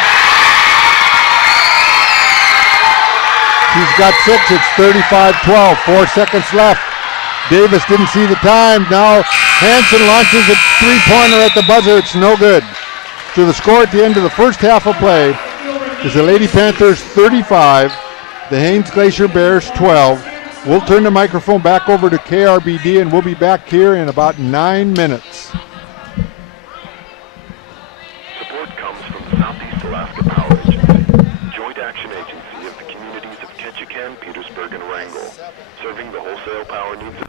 She's got 6, it's 35-12, 4 seconds left. Davis didn't see the time. Now Hansen launches a three-pointer at the buzzer, it's no good. So the score at the end of the first half of play is the Lady Panthers 35, the Haines Glacier Bears 12. We'll turn the microphone back over to KRBD, and we'll be back here in about 9 minutes. Support comes from the Southeast Alaska Power Agency, joint action agency of the communities of Ketchikan, Petersburg, and Wrangell, serving the wholesale power needs of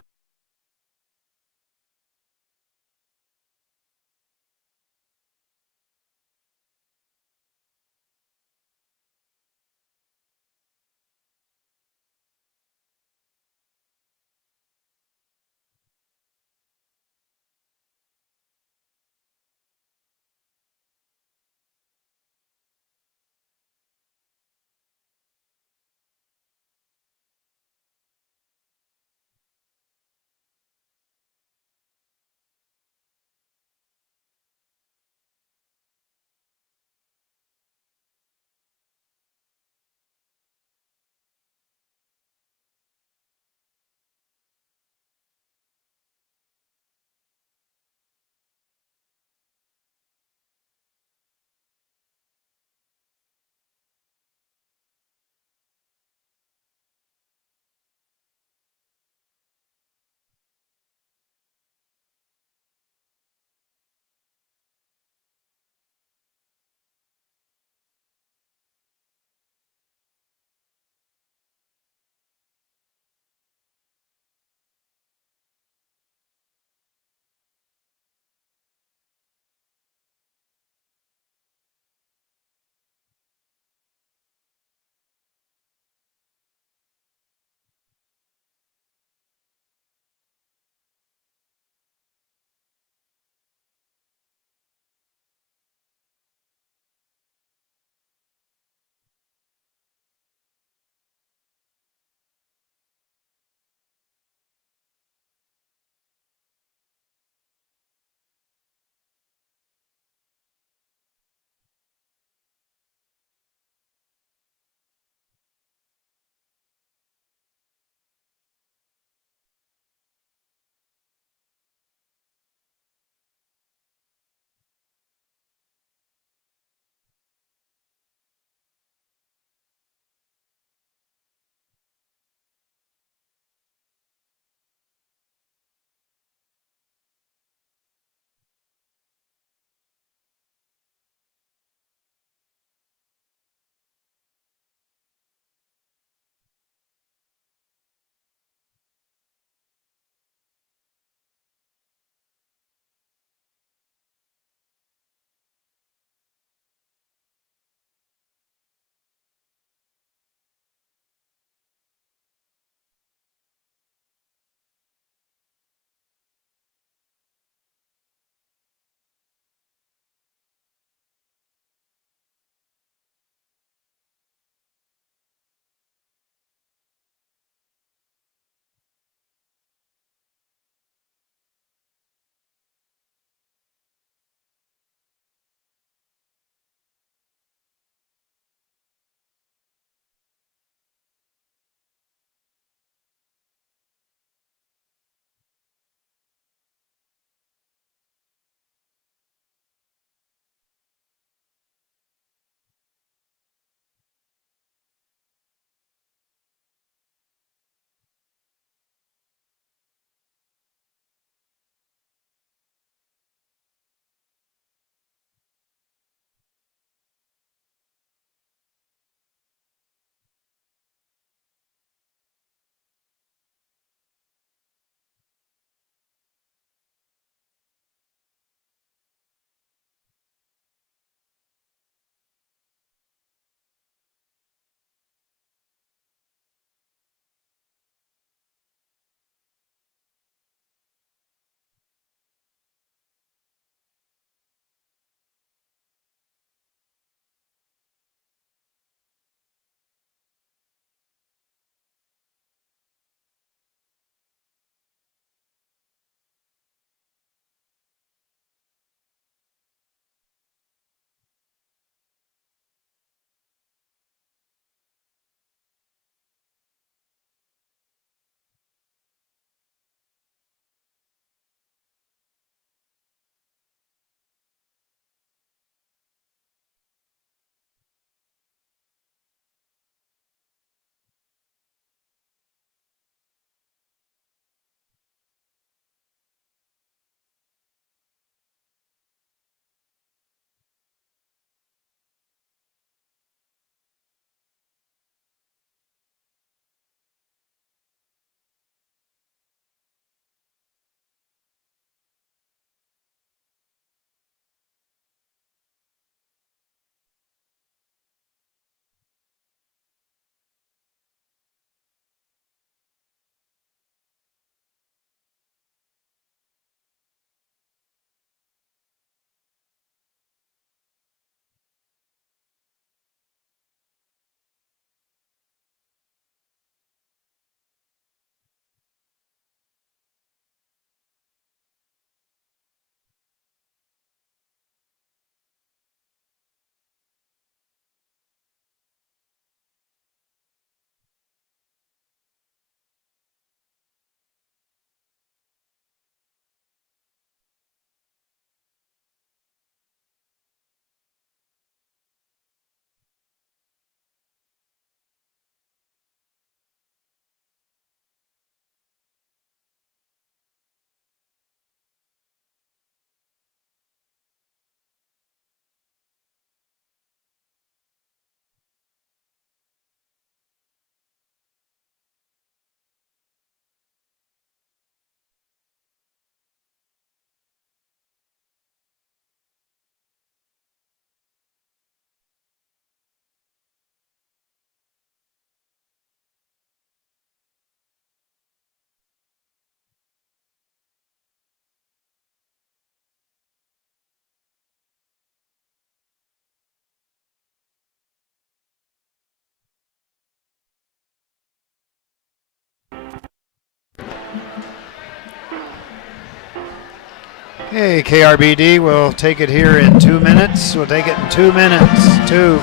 Okay, KRBD will take it here in 2 minutes. We'll take it in 2 minutes. 2.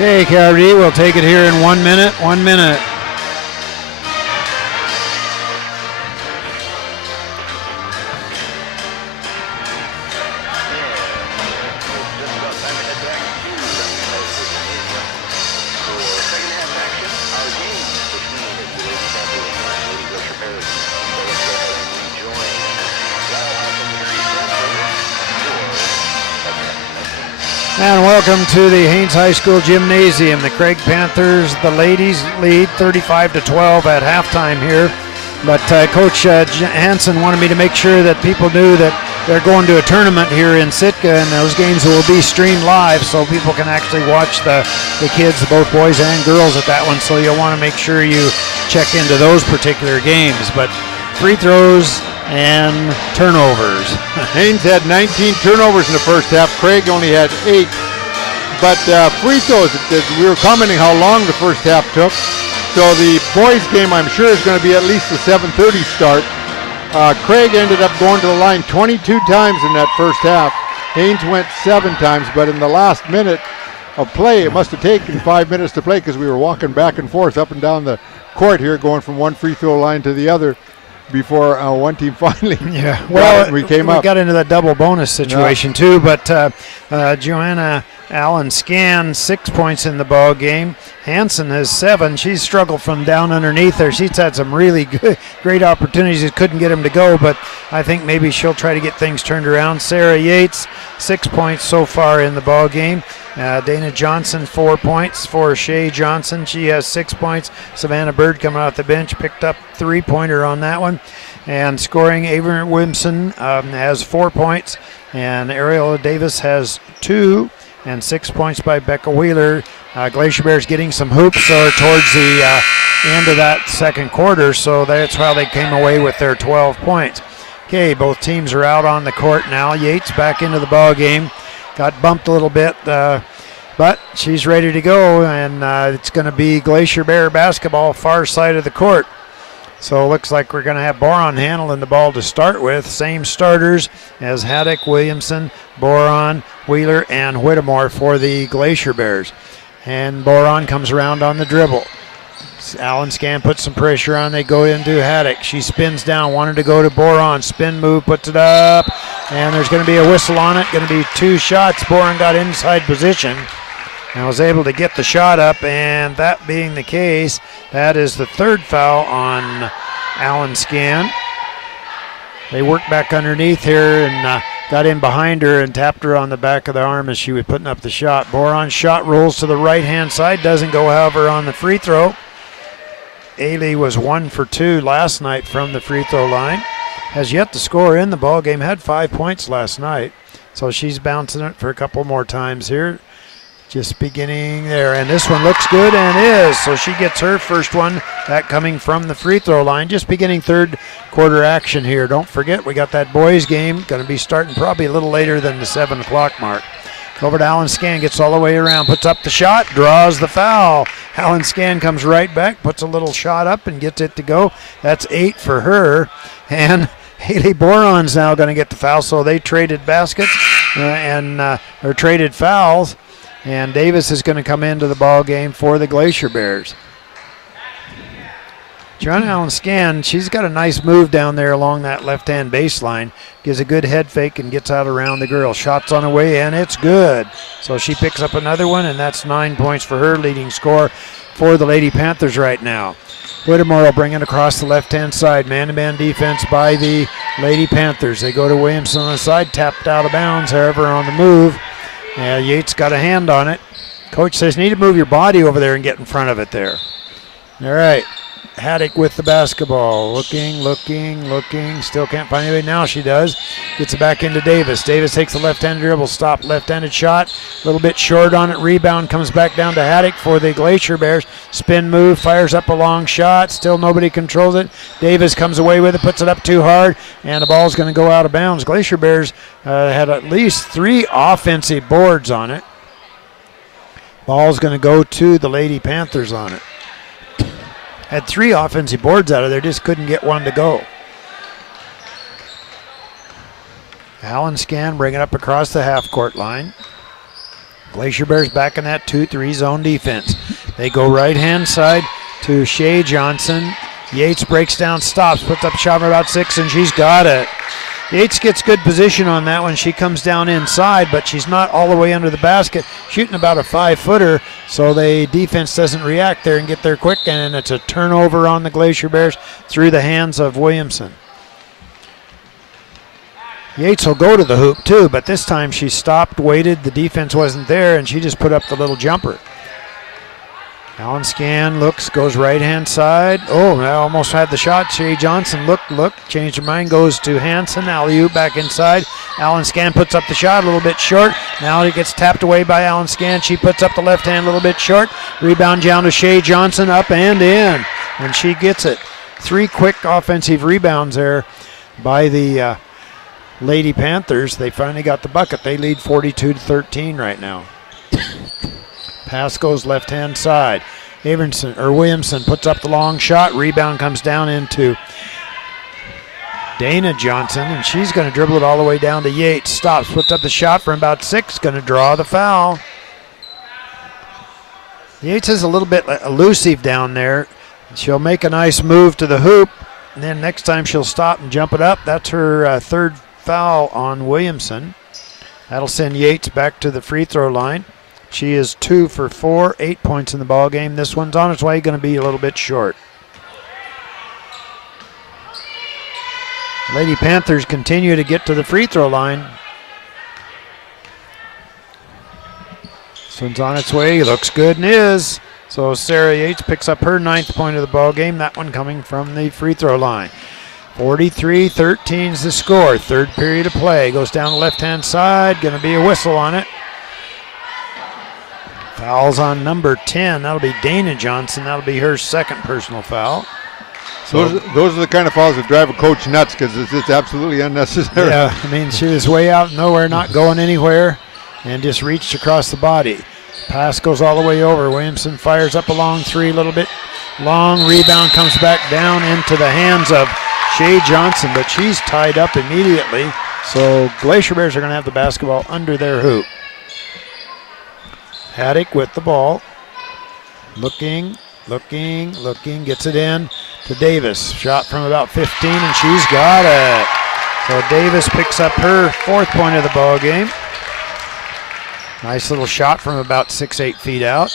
Okay, KRD, we'll take it here in 1 minute. 1 minute. And welcome to the Haines High School Gymnasium. The Craig Panthers, the ladies lead 35-12 at halftime here. But Coach Hansen wanted me to make sure that people knew that they're going to a tournament here in Sitka, and those games will be streamed live so people can actually watch the kids, both boys and girls at that one. So you'll want to make sure you check into those particular games. But free throws and turnovers. Haines had 19 turnovers in the first half. Craig only had 8. But free throws, we were commenting how long the first half took. So the boys game, I'm sure, is going to be at least a 7:30 start. Craig ended up going to the line 22 times in that first half. Haines went 7 times, but in the last minute of play, it must have taken 5 minutes to play because we were walking back and forth up and down the court here, going from one free throw line to the other before one team finally we got into that double bonus situation too. But Joanna Allen Scan 6 points in the ball game. Hansen has 7. She's struggled from down underneath there. She's had some really great opportunities. Just couldn't get them to go, but I think maybe she'll try to get things turned around. Sarah Yates 6 points so far in the ball game. Dana Johnson 4 points for Shay Johnson. She has 6 points. Savannah Bird coming off the bench picked up 3-pointer on that one. And scoring, Avery Williamson has 4 points. And Ariel Davis has 2. And 6 points by Becca Wheeler. Glacier Bears getting some hoops towards the end of that second quarter, so that's how they came away with their 12 points. Okay, both teams are out on the court now. Yates back into the ball game. Got bumped a little bit, but she's ready to go, and it's going to be Glacier Bear basketball, far side of the court. So it looks like we're going to have Boron handling the ball to start with. Same starters as Haddock, Williamson, Boron, Wheeler, and Whittemore for the Glacier Bears. And Boron comes around on the dribble. Allen Scan puts some pressure on. They go into Haddock. She spins down, wanted to go to Boron. Spin move, puts it up, and there's going to be a whistle on it. Going to be 2 shots. Boron got inside position and was able to get the shot up, and that being the case, that is the 3rd foul on Allen Scan. They worked back underneath here and got in behind her and tapped her on the back of the arm as she was putting up the shot. Boron's shot rolls to the right-hand side, doesn't go, however, on the free throw. Ailey was 1 for 2 last night from the free throw line. Has yet to score in the ball game, had 5 points last night. So she's bouncing it for a couple more times here. Just beginning there, and this one looks good and is. So she gets her first one, that coming from the free throw line. Just beginning third quarter action here. Don't forget, we got that boys game. Going to be starting probably a little later than the 7 o'clock mark. Over to Allen Scan, gets all the way around, puts up the shot, draws the foul. Allen Scan comes right back, puts a little shot up and gets it to go. That's 8 for her. And Haley Boron's now going to get the foul. So they traded baskets or traded fouls. And Davis is going to come into the ball game for the Glacier Bears. John Allen Scan, she's got a nice move down there along that left-hand baseline. Gives a good head fake and gets out around the girl. Shots on the way, and it's good. So she picks up another one, and that's 9 points for her, leading score for the Lady Panthers right now. Whittemore will bring it across the left-hand side. Man-to-man defense by the Lady Panthers. They go to Williamson on the side, tapped out of bounds, however, on the move. Yates got a hand on it. Coach says, need to move your body over there and get in front of it there. All right. Haddock with the basketball. Looking. Still can't find anybody. Now she does. Gets it back into Davis. Davis takes the left-handed dribble. Stop. Left-handed shot. A little bit short on it. Rebound comes back down to Haddock for the Glacier Bears. Spin move. Fires up a long shot. Still nobody controls it. Davis comes away with it. Puts it up too hard. And the ball's going to go out of bounds. Glacier Bears had at least 3 offensive boards on it. Ball's going to go to the Lady Panthers on it. Had 3 offensive boards out of there, just couldn't get one to go. Allen Scan bring it up across the half-court line. Glacier Bears back in that 2-3 zone defense. They go right-hand side to Shea Johnson. Yates breaks down, stops, puts up a shot from about 6, and she's got it. Yates gets good position on that one. She comes down inside, but she's not all the way under the basket, shooting about a 5-footer, so the defense doesn't react there and get there quick, and it's a turnover on the Glacier Bears through the hands of Williamson. Yates will go to the hoop too, but this time she stopped, waited, the defense wasn't there, and she just put up the little jumper. Allen Scan looks, goes right-hand side. Oh, I almost had the shot. Shea Johnson look, changed her mind, goes to Hanson. Alley-oop back inside. Allen Scan puts up the shot a little bit short. Now it gets tapped away by Allen Scan. She puts up the left hand a little bit short. Rebound down to Shea Johnson, up and in. And she gets it. 3 quick offensive rebounds there by the Lady Panthers. They finally got the bucket. They lead 42-13 right now. Pass goes left-hand side. Williamson puts up the long shot. Rebound comes down into Dana Johnson, and she's going to dribble it all the way down to Yates. Stops, puts up the shot from about 6, going to draw the foul. Yates is a little bit elusive down there. She'll make a nice move to the hoop, and then next time she'll stop and jump it up. That's her 3rd foul on Williamson. That'll send Yates back to the free throw line. She is 2 for 4, 8 points in the ball game. This one's on its way, going to be a little bit short. Lady Panthers continue to get to the free throw line. This one's on its way, looks good and is. So Sarah Yates picks up her 9th point of the ball game. That one coming from the free throw line. 43-13 is the score. 3rd period of play. Goes down the left-hand side. Going to be a whistle on it. Fouls on number 10. That'll be Dana Johnson. That'll be her 2nd personal foul. So those are the kind of fouls that drive a coach nuts because it's absolutely unnecessary. Yeah, I mean, she was way out nowhere, not going anywhere, and just reached across the body. Pass goes all the way over. Williamson fires up a long 3, a little bit long. Rebound comes back down into the hands of Shea Johnson, but she's tied up immediately. So Glacier Bears are going to have the basketball under their hoop. Haddock with the ball. Looking, gets it in to Davis. Shot from about 15, and she's got it. So Davis picks up her 4th point of the ball game. Nice little shot from about 6-8 feet out.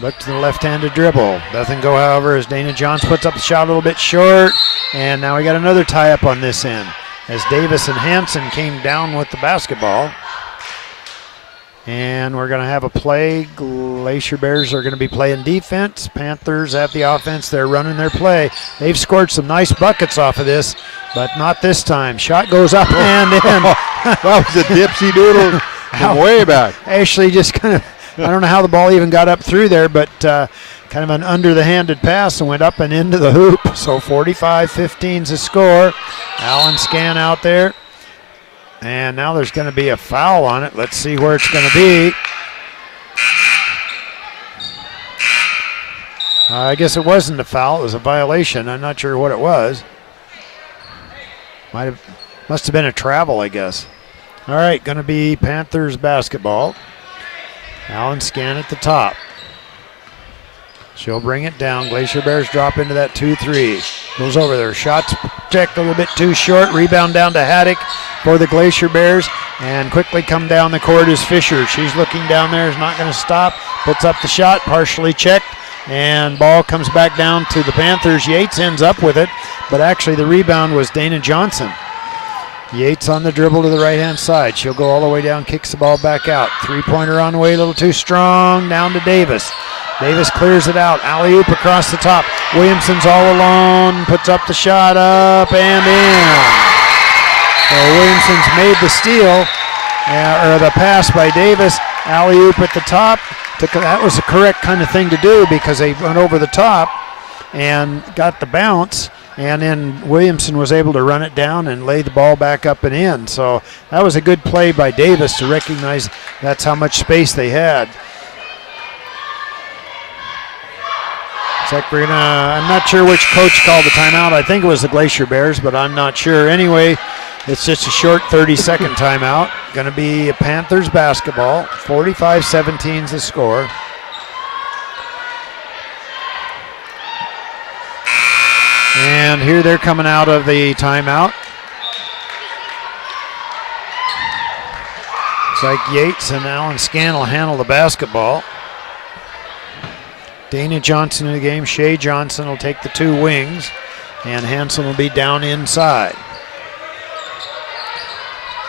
Look to the left-handed dribble. Doesn't go, however, as Dana Johnson puts up the shot a little bit short. And now we got another tie-up on this end as Davis and Hanson came down with the basketball. And we're going to have a play. Glacier Bears are going to be playing defense. Panthers have the offense. They're running their play. They've scored some nice buckets off of this, but not this time. Shot goes up and in. That was a dipsy doodle from way back. Ashley just kind of, I don't know how the ball even got up through there, but kind of an under-the-handed pass and went up and into the hoop. So 45-15 is the score. Allen Scan out there. And now there's going to be a foul on it. Let's see where it's going to be. I guess it wasn't a foul. It was a violation. I'm not sure what it was. Must have been a travel, I guess. All right, going to be Panthers basketball. Allen Scan at the top. She'll bring it down. Glacier Bears drop into that 2-3. Goes over there. Shots checked a little bit too short. Rebound down to Haddock for the Glacier Bears. And quickly come down the court is Fisher. She's looking down there. Is not going to stop. Puts up the shot. Partially checked. And ball comes back down to the Panthers. Yates ends up with it. But actually the rebound was Dana Johnson. Yates on the dribble to the right-hand side. She'll go all the way down. Kicks the ball back out. Three-pointer on the way. A little too strong. Down to Davis. Davis clears it out. Alley-oop across the top. Williamson's all alone. Puts up the shot up and in. So Williamson's made the steal, or the pass by Davis. Alley-oop at the top. That was the correct kind of thing to do because they went over the top and got the bounce. And then Williamson was able to run it down and lay the ball back up and in. So that was a good play by Davis to recognize that's how much space they had. It's like I'm not sure which coach called the timeout. I think it was the Glacier Bears, but I'm not sure. Anyway, it's just a short 30-second timeout. Going to be a Panthers basketball. 45-17 is the score. And here they're coming out of the timeout. Looks like Yates and Alan Scan will handle the basketball. Dana Johnson in the game. Shea Johnson will take the two wings. And Hanson will be down inside.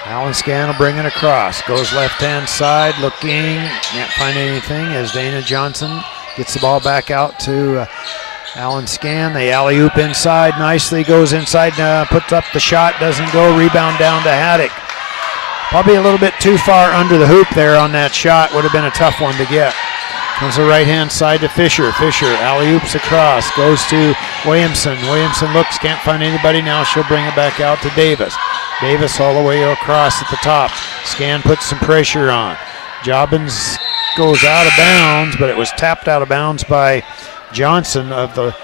Alan Scan will bring it across. Goes left-hand side looking. Can't find anything as Dana Johnson gets the ball back out to Alan Scan. They alley-oop inside nicely. Goes inside, puts up the shot. Doesn't go. Rebound down to Haddock. Probably a little bit too far under the hoop there on that shot. Would have been a tough one to get. Comes the right-hand side to Fisher. Fisher alley-oops across. Goes to Williamson. Williamson looks, can't find anybody now. She'll bring it back out to Davis. Davis all the way across at the top. Scan puts some pressure on. Jobbins goes out of bounds, but it was tapped out of bounds by Johnson of the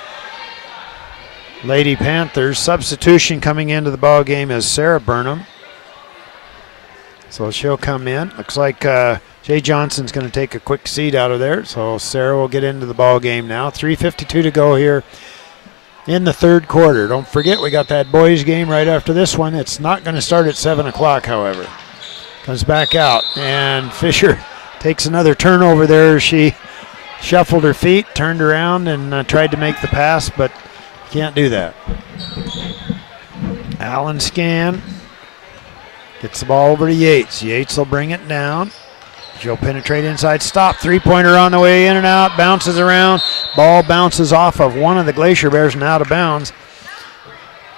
Lady Panthers. Substitution coming into the ball game is Sarah Burnham. So she'll come in. Looks like Jay Johnson's going to take a quick seat out of there. So Sarah will get into the ball game now. 3:52 to go here in the third quarter. Don't forget, we got that boys game right after this one. It's not going to start at 7 o'clock, however. Comes back out, and Fisher takes another turnover there. She shuffled her feet, turned around, and tried to make the pass, but can't do that. Alan Scan gets the ball over to Yates. Yates will bring it down. She'll penetrate inside, stop, three-pointer on the way in and out, bounces around. Ball bounces off of one of the Glacier Bears and out of bounds.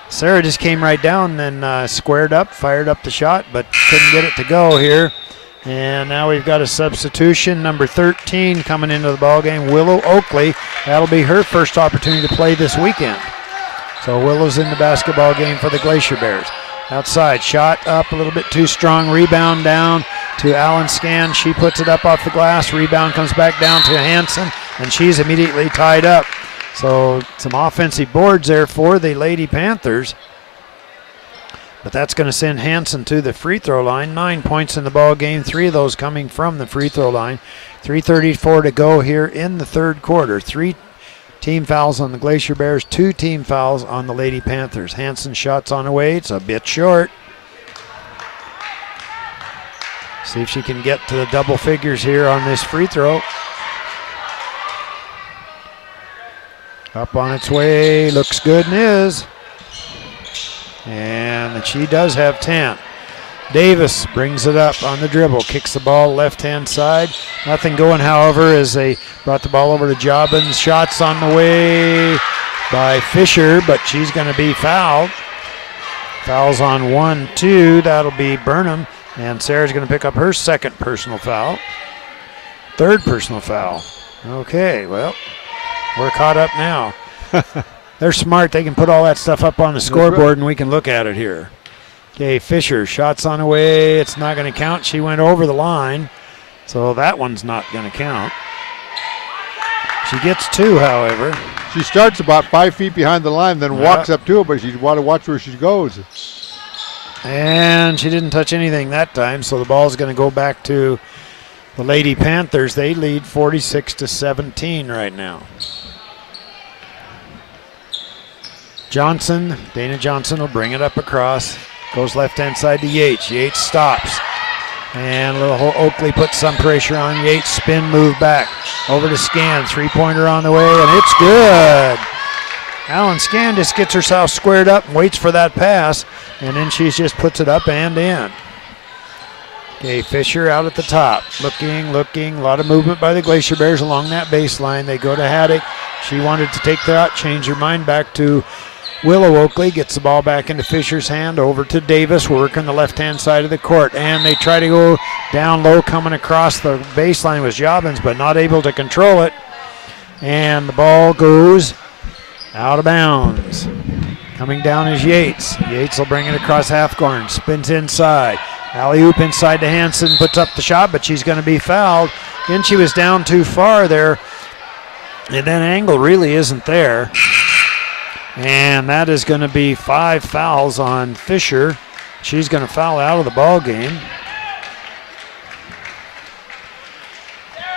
Sarah just came right down and squared up, fired up the shot, but couldn't get it to go here. And now we've got a substitution, number 13 coming into the ballgame, Willow Oakley. That'll be her first opportunity to play this weekend. So Willow's in the basketball game for the Glacier Bears. Outside, shot up a little bit too strong, rebound down to Alan Scan. She puts it up off the glass. Rebound comes back down to Hanson, and she's immediately tied up. So some offensive boards there for the Lady Panthers. But that's going to send Hanson to the free throw line. 9 points in the ball game, 3 of those coming from the free throw line. 3:34 to go here in the third quarter. 3 team fouls on the Glacier Bears, 2 team fouls on the Lady Panthers. Hanson shots on the way. It's a bit short. See if she can get to the double figures here on this free throw. Up on its way, looks good and is. And she does have 10. Davis brings it up on the dribble, kicks the ball left-hand side. Nothing going, however, as they brought the ball over to Jobbins. Shots on the way by Fisher, but she's going to be fouled. Fouls on 1, 2. That'll be Burnham. And Sarah's going to pick up her second personal foul. Third personal foul. Okay, well, we're caught up now. They're smart. They can put all that stuff up on the scoreboard, and we can look at it here. Okay, Fisher, shots on the way. It's not going to count. She went over the line, so that one's not going to count. She gets 2, however. She starts about 5 feet behind the line, then walks up to it, but you want to watch where she goes. And she didn't touch anything that time, so the ball's going to go back to the Lady Panthers, they lead 46-17 right now. Johnson, Dana Johnson will bring it up across. Goes left-hand side to Yates. Yates stops. And little Oakley puts some pressure on Yates. Spin move back. Over to Scan. Three-pointer on the way, and it's good. Alan Scan just gets herself squared up and waits for that pass, and then she just puts it up and in. Okay, Fisher out at the top. Looking. A lot of movement by the Glacier Bears along that baseline. They go to Haddock. She wanted to take that, change her mind back to Willow Oakley. Gets the ball back into Fisher's hand. Over to Davis, working the left-hand side of the court. And they try to go down low, coming across the baseline was Jobbins, but not able to control it. And the ball goes out of bounds. Coming down is Yates. Yates will bring it across half-court. Spins inside. Alley-oop inside to Hansen. Puts up the shot, but she's going to be fouled. Then she was down too far there. And then angle really isn't there. And that is going to be 5 fouls on Fisher. She's going to foul out of the ball game.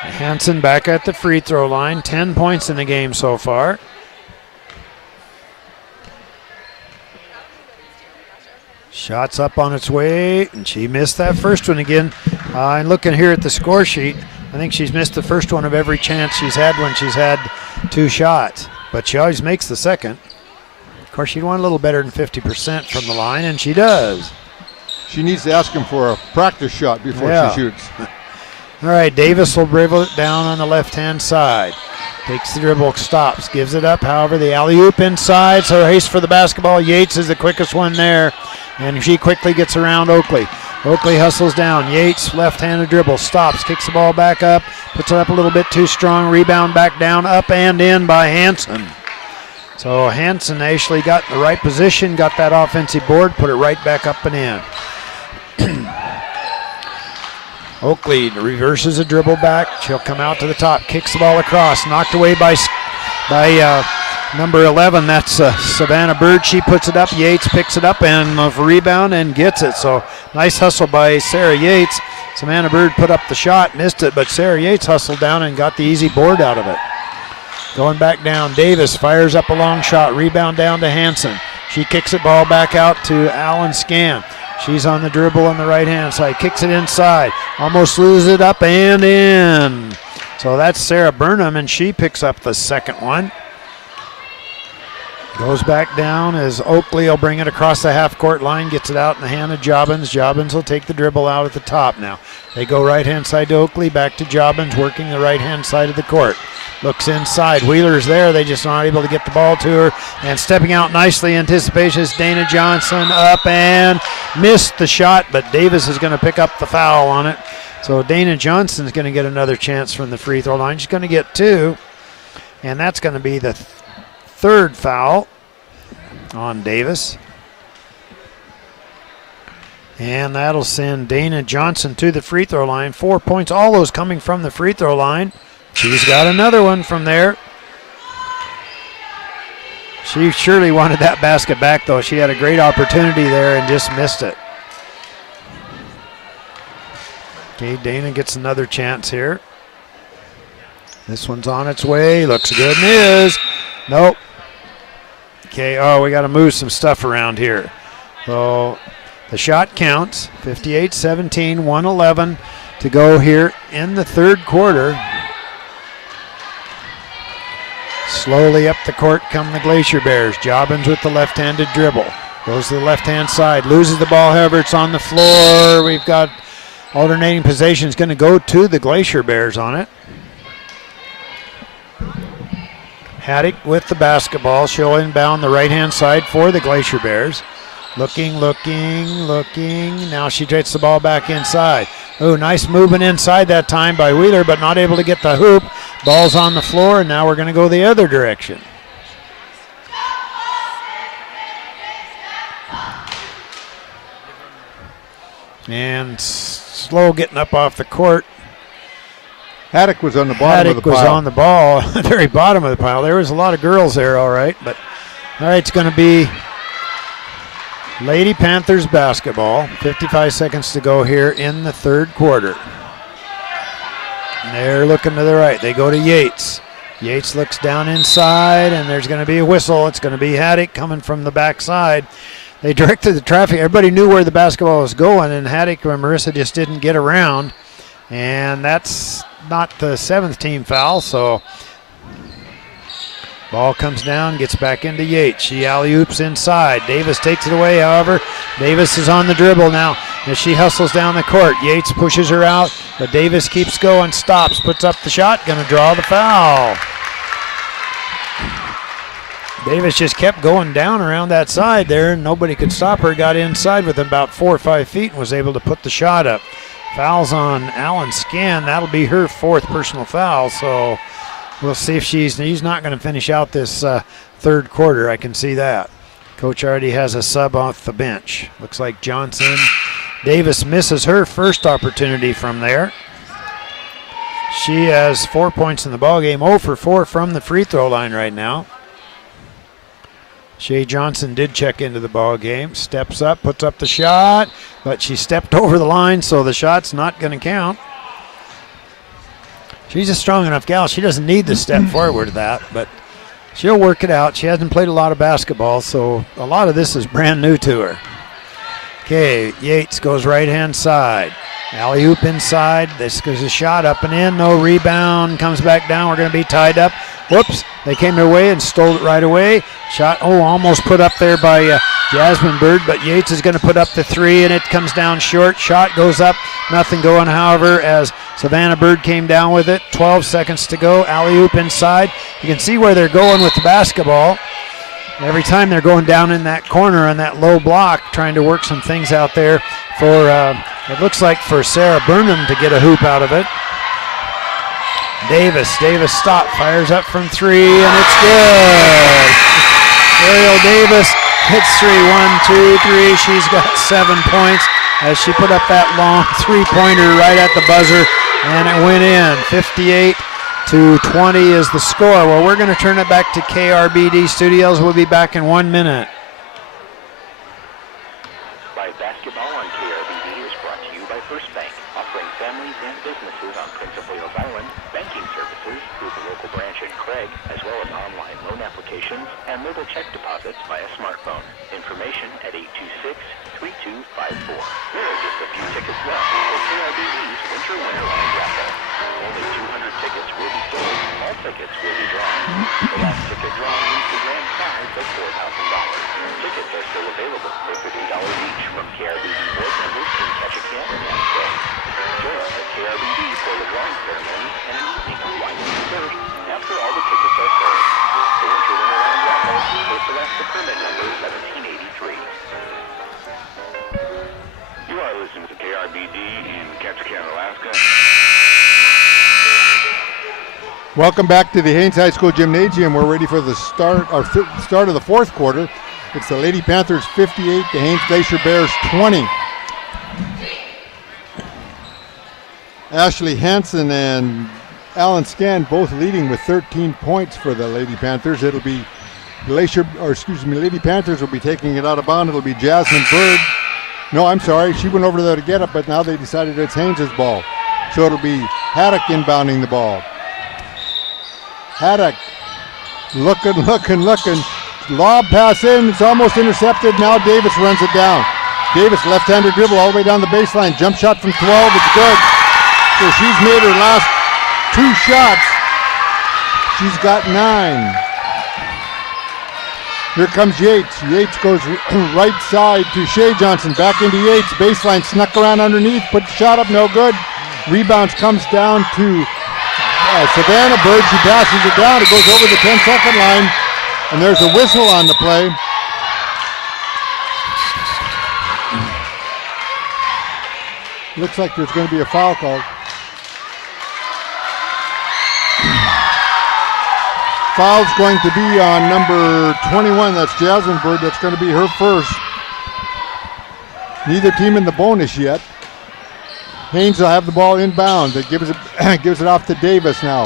Hansen back at the free throw line. 10 points in the game so far. Shots up on its way, and she missed that first one again. And looking here at the score sheet, I think she's missed the first one of every chance she's had when she's had 2 shots. But she always makes the second. Of course, she'd want a little better than 50% from the line, and she does. She needs to ask him for a practice shot before she shoots. All right, Davis will dribble it down on the left-hand side. Takes the dribble, stops, gives it up. However, the alley-oop inside, so race for the basketball. Yates is the quickest one there, and she quickly gets around Oakley. Oakley hustles down. Yates, left-handed dribble, stops, kicks the ball back up, puts it up a little bit too strong. Rebound back down, up and in by Hansen. So Hansen actually got in the right position, got that offensive board, put it right back up and in. Oakley reverses a dribble back. She'll come out to the top, kicks the ball across, knocked away by number 11. That's Savannah Bird. She puts it up. Yates picks it up and rebound and gets it. So nice hustle by Sarah Yates. Savannah Bird put up the shot, missed it, but Sarah Yates hustled down and got the easy board out of it. Going back down, Davis fires up a long shot. Rebound down to Hansen. She kicks it ball back out to Alan Scan. She's on the dribble on the right-hand side. Kicks it inside. Almost loses it up and in. So that's Sarah Burnham, and she picks up the second one. Goes back down as Oakley will bring it across the half-court line. Gets it out in the hand of Jobbins. Jobbins will take the dribble out at the top now. They go right-hand side to Oakley. Back to Jobbins, working the right-hand side of the court. Looks inside. Wheeler's there. They just not able to get the ball to her. And stepping out nicely, anticipation is Dana Johnson up and missed the shot, but Davis is going to pick up the foul on it. So Dana Johnson's going to get another chance from the free throw line. She's going to get 2. And that's going to be the third foul on Davis. And that'll send Dana Johnson to the free throw line. 4 points, all those coming from the free throw line. She's got another one from there. She surely wanted that basket back, though. She had a great opportunity there and just missed it. Okay, Dana gets another chance here. This one's on its way. Looks good and is. Nope. Okay, we got to move some stuff around here. So the shot counts. 58-17, 1:11 to go here in the third quarter. Slowly up the court come the Glacier Bears. Jobbins with the left-handed dribble. Goes to the left-hand side. Loses the ball, however, it's on the floor. We've got alternating possessions going to go to the Glacier Bears on it. Haddock with the basketball. She'll inbound the right-hand side for the Glacier Bears. Looking. Now she takes the ball back inside. Oh, nice movement inside that time by Wheeler, but not able to get the hoop. Ball's on the floor, and now we're going to go the other direction. And slow getting up off the court. Haddock was on the bottom of the pile. Haddock was on the ball, the very bottom of the pile. There was a lot of girls there, all right. But, all right, it's going to be Lady Panthers basketball. 55 seconds to go here in the third quarter. They're looking to the right. They go to Yates. Yates looks down inside, and there's going to be a whistle. It's going to be Haddock coming from the backside. They directed the traffic. Everybody knew where the basketball was going, and Haddock or Marissa just didn't get around. And that's not the 7th team foul, so ball comes down, gets back into Yates. She alley-oops inside. Davis takes it away, however. Davis is on the dribble now as she hustles down the court. Yates pushes her out, but Davis keeps going, stops, puts up the shot, going to draw the foul. Davis just kept going down around that side there, and nobody could stop her. Got inside with about 4 or 5 feet and was able to put the shot up. Fouls on Alan Scan. That'll be her 4th personal foul, so we'll see if he's not going to finish out this 3rd quarter. I can see that. Coach already has a sub off the bench. Looks like Johnson. Davis misses her first opportunity from there. She has 4 points in the ballgame, 0 for 4 from the free throw line right now. Shea Johnson did check into the ball game, steps up, puts up the shot, but she stepped over the line, so the shot's not going to count. She's a strong enough gal. She doesn't need to step forward to that, but she'll work it out. She hasn't played a lot of basketball, so a lot of this is brand new to her. Okay, Yates goes right-hand side. Alley-oop inside. This goes a shot up and in. No rebound. Comes back down. We're going to be tied up. Whoops. They came their way and stole it right away. Shot, almost put up there by Jasmine Bird, but Yates is going to put up the 3, and it comes down short. Shot goes up. Nothing going, however, as Savannah Bird came down with it. 12 seconds to go. Alley-oop inside. You can see where they're going with the basketball. Every time they're going down in that corner on that low block, trying to work some things out there for, it looks like for Sarah Burnham to get a hoop out of it. Davis stop, fires up from 3, and it's good. Ariel Davis hits 3, 1, 2, 3. She's got 7 points as she put up that long 3-pointer right at the buzzer, and it went in. 58-20 is the score. Well, we're going to turn it back to KRBD Studios. We'll be back in 1 minute. Live basketball on KRBD is brought to you by First Bank, offering families and businesses on Prince of Wales Island banking services through the local branch in Craig, as well as online loan applications and mobile check deposits via smartphone. Information at 826-3254. There are just a few tickets left for KRBD's Winter Wonderland Raffle. Only 200 tickets will be sold. All tickets will be drawn. The last ticket drawn is the grand prize of $4,000. Tickets are still available for $50 each from KRBD board members in Ketchikan and Nashville. Join us at KRBD for the drawing ceremony and an evening of wine and dessert after all the tickets are sold. The Winter Wonderland Raffle, Celeste permit number 1783. You are listening to KRBD in Ketchikan, Alaska. Welcome back to the Haines High School Gymnasium. We're ready for the start of the 4th quarter. It's the Lady Panthers 58, the Haines Glacier Bears 20. Ashley Hansen and Alan Scan both leading with 13 points for the Lady Panthers. It'll be Lady Panthers will be taking it out of bounds. It'll be Jasmine Bird. No, I'm sorry. She went over there to get it, but now they decided it's Haynes' ball. So it'll be Haddock inbounding the ball. Haddock looking. Lob pass in. It's almost intercepted. Now Davis runs it down. Davis left-hander dribble all the way down the baseline. Jump shot from 12. It's good. So she's made her last 2 shots. She's got 9. Here comes Yates. Yates goes right side to Shea Johnson. Back into Yates. Baseline snuck around underneath. Put the shot up. No good. Rebounds comes down to Savannah Bird. She passes it down. It goes over the 10-second line. And there's a whistle on the play. Looks like there's going to be a foul called. Foul's going to be on number 21. That's Jasmine Bird. That's going to be her first. Neither team in the bonus yet. Haynes will have the ball inbound. It gives it off to Davis now.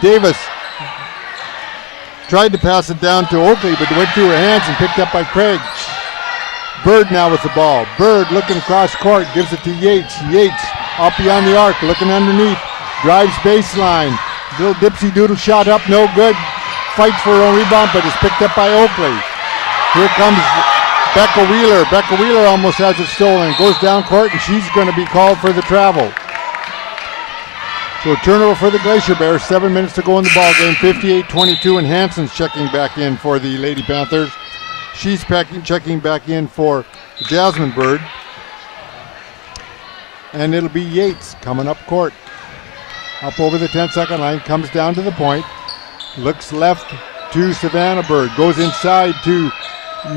Davis tried to pass it down to Oakley, but it went through her hands and picked up by Craig. Bird now with the ball. Bird looking across court, gives it to Yates. Yates up beyond the arc, looking underneath. drives baseline. Little dipsy doodle shot up, no good. Fights for her own rebound, but is picked up by Oakley. Here comes Becca Wheeler. Becca Wheeler almost has it stolen. Goes down court, and she's going to be called for the travel. So a turnover for the Glacier Bears. 7 minutes to go in the ball game. 58-22, and Hansen's checking back in for the Lady Panthers. She's checking back in for the Jasmine Bird. And it'll be Yates coming up court. Up over the 10-second line, comes down to the point. Looks left to Savannah Bird. Goes inside to,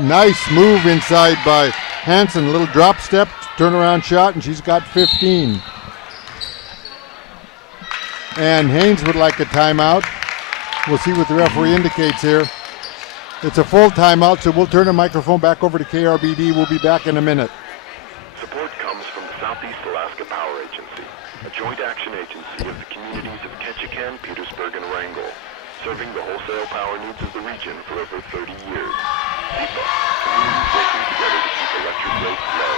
nice move inside by Hansen. Little drop step, turnaround shot, and she's got 15. And Haines would like a timeout. We'll see what the referee indicates here. It's a full timeout, so we'll turn the microphone back over to KRBD. We'll be back in a minute. Support comes from the Southeast Alaska Power Agency, a joint action agency of the communities of Ketchikan, Petersburg, and Wrangell, serving the wholesale power needs of the region for over 30 years. SEPA, communities working together to keep electric rates low.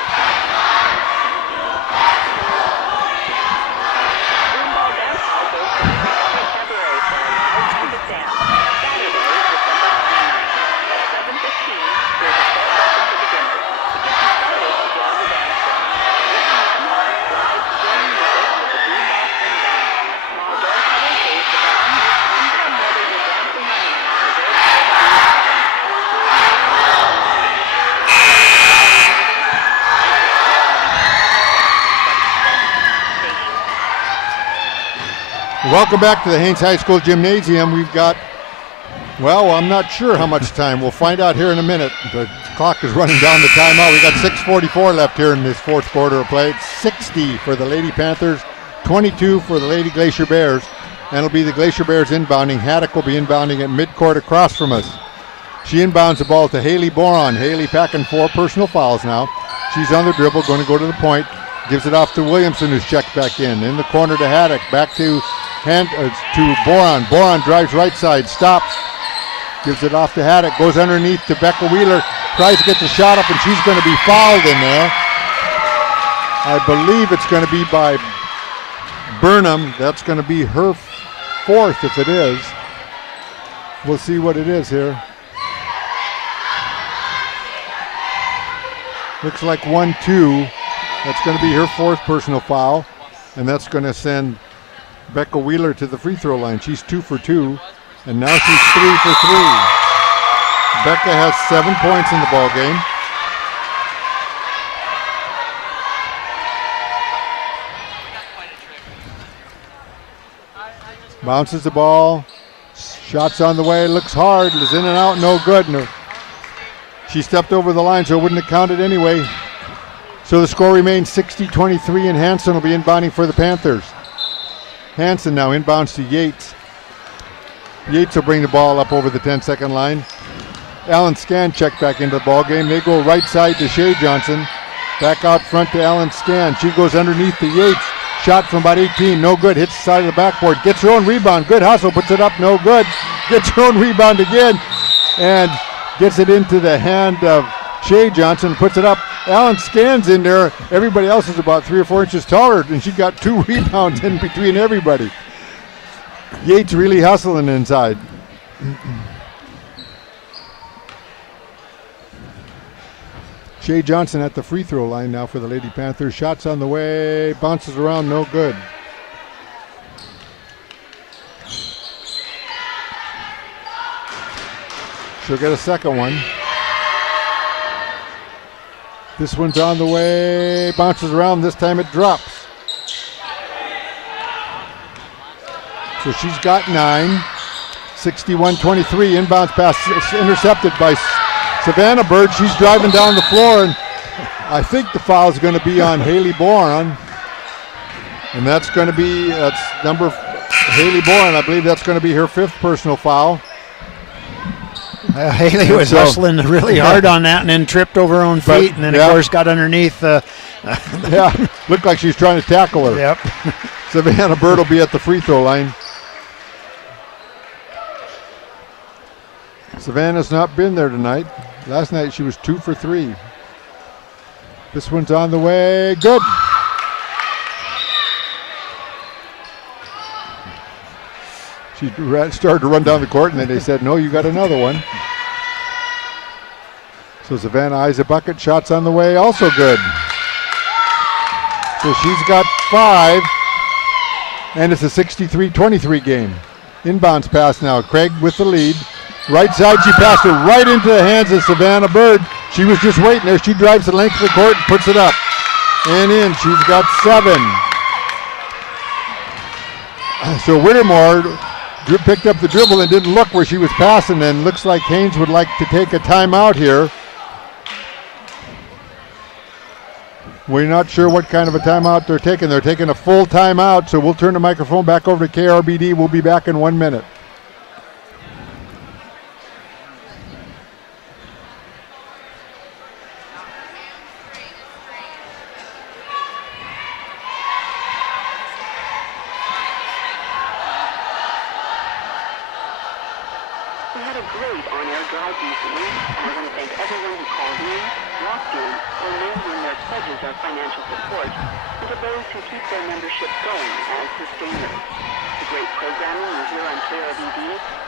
Welcome back to the Haines High School Gymnasium. We've got, well, I'm not sure how much time. We'll find out here in a minute. The clock is running down the timeout. We got 6:44 left here in this fourth quarter of play. It's 60 for the Lady Panthers, 22 for the Lady Glacier Bears. And it'll be the Glacier Bears inbounding. Haddock will be inbounding at midcourt across from us. She inbounds the ball to Haley Boron. Haley packing 4 personal fouls now. She's on the dribble, going to go to the point. Gives it off to Williamson, who's checked back in. In the corner to Haddock. Back to Boron. Boron drives right side, stops. Gives it off to Haddock. Goes underneath to Becca Wheeler. Tries to get the shot up, and she's going to be fouled in there. I believe it's going to be by Burnham. That's going to be her 4th if it is. We'll see what it is here. Looks like 1-2. That's going to be her 4th personal foul, and that's going to send Becca Wheeler to the free throw line. She's 2 for 2, and now she's 3 for 3. Becca has 7 points in the ball game. Bounces the ball. Shots on the way. Looks hard. Is in and out. No good. No. She stepped over the line, so it wouldn't have counted anyway. So the score remains 60-23, and Hansen will be inbounding for the Panthers. Hansen now inbounds to Yates. Yates will bring the ball up over the 10-second line. Alan Scan checked back into the ball game. They go right side to Shea Johnson. Back out front to Alan Scan. She goes underneath to Yates. Shot from about 18, no good. Hits the side of the backboard. Gets her own rebound. Good hustle. Puts it up, no good. Gets her own rebound again. And gets it into the hand of Shea Johnson. Puts it up. Alan Scan's in there. Everybody else is about 3 or 4 inches taller, and she got 2 rebounds in between everybody. Yates really hustling inside. Shea Johnson at the free throw line now for the Lady Panthers. Shots on the way, bounces around, no good. She'll get a second one. This one's on the way, bounces around, this time it drops. So she's got 9. 61-23, inbounds pass intercepted by Savannah Bird. She's driving down the floor, and I think the foul is going to be on Haley Boron. And that's going to be, that's number Haley Boron. I believe that's going to be her 5th personal foul. Haley was hustling really hard on that and then tripped over her own feet, and then, of course, got underneath. Yeah, looked like she was trying to tackle her. Yep. Savannah Bird will be at the free throw line. Savannah's not been there tonight. Last night she was 2 for 3. This one's on the way. Good. She started to run down the court, and then they said, no, you got another one. So Savannah eyes a bucket. Shots on the way, also good. So she's got 5, and it's a 63-23 game. Inbounds pass now. Craig with the lead. Right side, she passed it right into the hands of Savannah Bird. She was just waiting there. She drives the length of the court and puts it up. And in. She's got 7. So Whittemore picked up the dribble and didn't look where she was passing, and looks like Haines would like to take a timeout here. We're not sure what kind of a timeout they're taking. They're taking a full timeout, so we'll turn the microphone back over to KRBD. We'll be back in 1 minute. We had a great on-air drive recently, and I want to thank everyone who called in, walked in, or mailed in their pledges of financial support, and to those who keep their membership going as sustainers. The great programming you hear on KRBD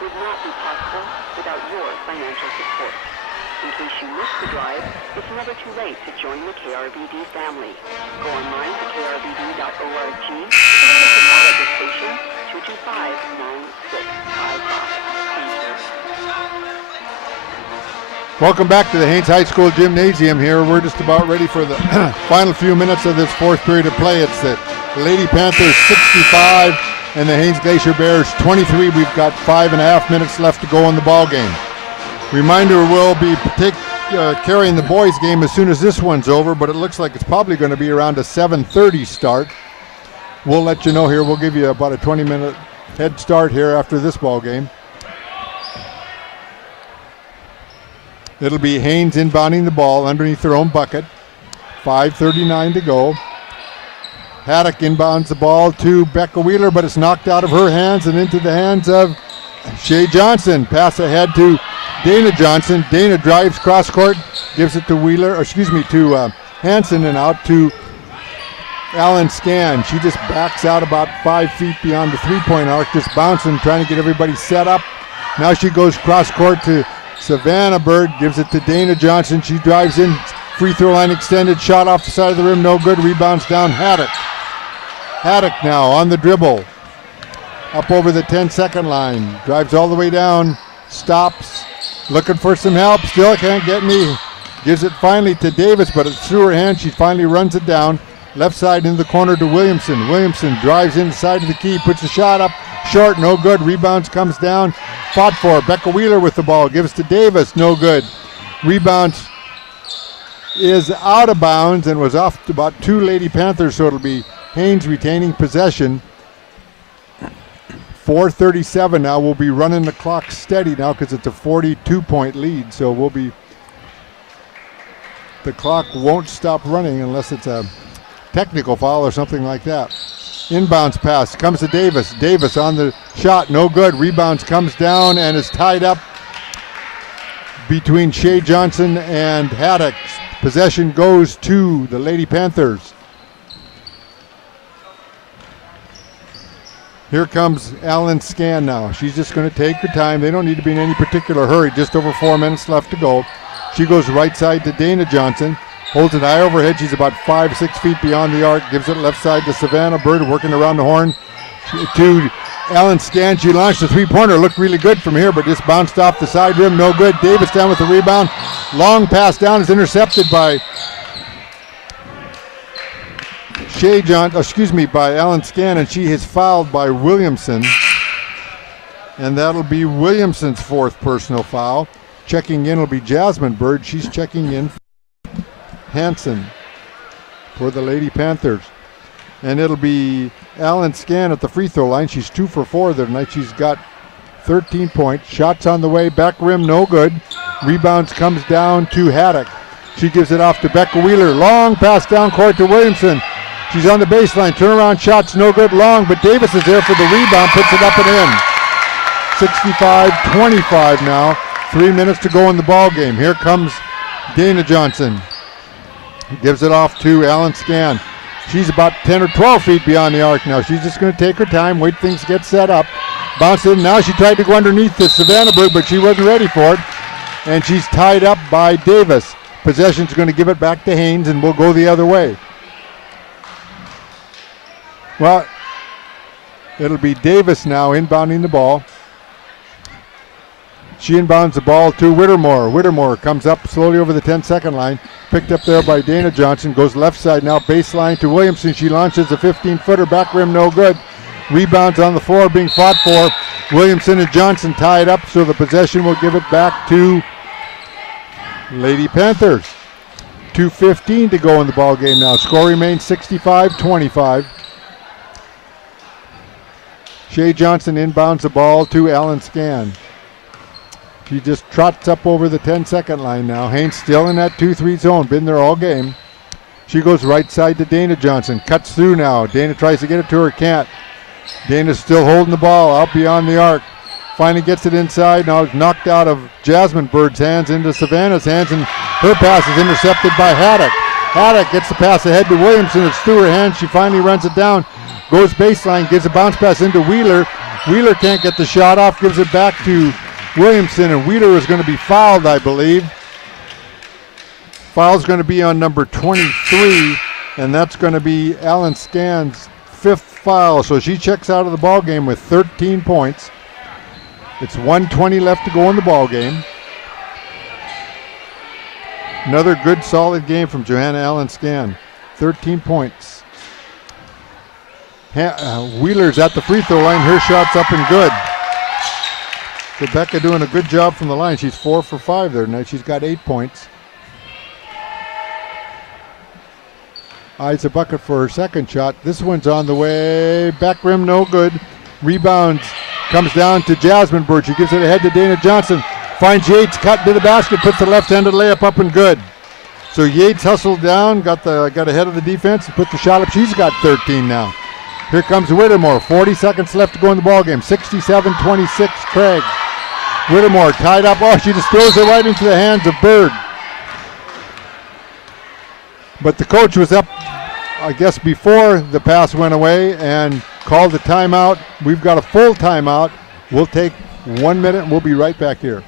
would not be possible without your financial support. In case you missed the drive, it's never too late to join the KRBD family. Go online to krbd.org or give us a call at the station, 225-9655. Welcome back to the Haines High School Gymnasium here. We're just about ready for the final few minutes of this fourth period of play. It's the Lady Panthers 65 and the Haines Glacier Bears 23. We've got 5.5 minutes left to go in the ball game. Reminder, we'll be carrying the boys game as soon as this one's over, but it looks like it's probably going to be around a 7:30 start. We'll let you know here. We'll give you about a 20-minute head start here after this ball game. It'll be Haines inbounding the ball underneath their own bucket. 5:39 to go. Haddock inbounds the ball to Becca Wheeler, but it's knocked out of her hands and into the hands of Shea Johnson. Pass ahead to Dana Johnson. Dana drives cross court, gives it to to Hanson, and out to Alan Scan. She just backs out about 5 feet beyond the three-point arc, just bouncing, trying to get everybody set up. Now she goes cross court to Savannah Bird, gives it to Dana Johnson. She drives in, free throw line extended, shot off the side of the rim, no good. Rebounds down Haddock. Haddock now on the dribble, up over the 10-second line, drives all the way down, stops, looking for some help, still can't get any. Gives it finally to Davis, but it's through her hand. She finally runs it down, left side into the corner to Williamson. Williamson drives inside of the key, puts a shot up, short, no good. Rebounds, comes down, fought for. Becca Wheeler with the ball, gives to Davis, no good. Rebounds is out of bounds and was off to about 2 Lady Panthers, so it'll be Haines retaining possession. 4:37 now. We'll be running the clock steady now because it's a 42-point lead, so the clock won't stop running unless it's a technical foul or something like that. Inbounds pass comes to Davis. Davis on the shot, no good. Rebounds, comes down and is tied up between Shea Johnson and Haddock. Possession goes to the Lady Panthers. Here comes Alan Scan now. She's just going to take her time. They don't need to be in any particular hurry. Just over 4 minutes left to go. She goes right side to Dana Johnson. Holds it high overhead. She's about 5-6 feet beyond the arc. Gives it left side to Savannah Bird, working around the horn to Alan Scan. She launched a three-pointer. Looked really good from here, but just bounced off the side rim. No good. Davis down with the rebound. Long pass down is intercepted by by Alan Scan, and she is fouled by Williamson. And that'll be Williamson's 4th personal foul. Checking in will be Jasmine Bird. She's checking in Hanson for the Lady Panthers. And it'll be Alan Scan at the free throw line. She's 2 for 4 there tonight. She's got 13 points. Shots on the way. Back rim, no good. Rebounds, comes down to Haddock. She gives it off to Becca Wheeler. Long pass down court to Williamson. She's on the baseline. Turnaround shots, no good long, but Davis is there for the rebound. Puts it up and in. 65-25 now. 3 minutes to go in the ball game. Here comes Dana Johnson. Gives it off to Alan Scan. She's about 10 or 12 feet beyond the arc now. She's just going to take her time, wait things to get set up. Bounced it. Now she tried to go underneath the Savannah Bird, but she wasn't ready for it. And she's tied up by Davis. Possession's going to give it back to Haines, and we'll go the other way. Well, it'll be Davis now inbounding the ball. She inbounds the ball to Whittemore. Whittemore comes up slowly over the 10-second line. Picked up there by Dana Johnson. Goes left side now, baseline to Williamson. She launches a 15-footer, back rim, no good. Rebounds on the floor being fought for. Williamson and Johnson tied up, so the possession will give it back to Lady Panthers. 2:15 to go in the ball game now. Score remains 65-25. Shea Johnson inbounds the ball to Alan Scan. She just trots up over the 10-second line now. Haines still in that 2-3 zone. Been there all game. She goes right side to Dana Johnson. Cuts through now. Dana tries to get it to her. Can't. Dana's still holding the ball out beyond the arc. Finally gets it inside. Now it's knocked out of Jasmine Bird's hands into Savannah's hands, and her pass is intercepted by Haddock. Haddock gets the pass ahead to Williamson. It's through her hands. She finally runs it down. Goes baseline. Gives a bounce pass into Wheeler. Wheeler can't get the shot off. Gives it back to Williamson, and Wheeler is going to be fouled, I believe. Foul's going to be on number 23, and that's going to be Alan Scan's 5th foul. So she checks out of the ball game with 13 points. It's 1:20 left to go in the ball game. Another good, solid game from Johanna Allen Scan. 13 points. Wheeler's at the free throw line. Her shot's up and good. Rebecca doing a good job from the line. She's 4 for 5 there tonight. She's got 8 points. Eyes a bucket for her second shot. This one's on the way. Back rim, no good. Rebounds. Comes down to Jasmine Bird. She gives it ahead to Dana Johnson. Finds Yates, cut to the basket, puts the left-handed layup up and good. So Yates hustled down, got ahead of the defense, and put the shot up. She's got 13 now. Here comes Whittemore. 40 seconds left to go in the ballgame. 67-26, Craig. Whittemore tied up. Oh, she just throws it right into the hands of Bird. But the coach was up, I guess, before the pass went away and called the timeout. We've got a full timeout. We'll take 1 minute and we'll be right back here.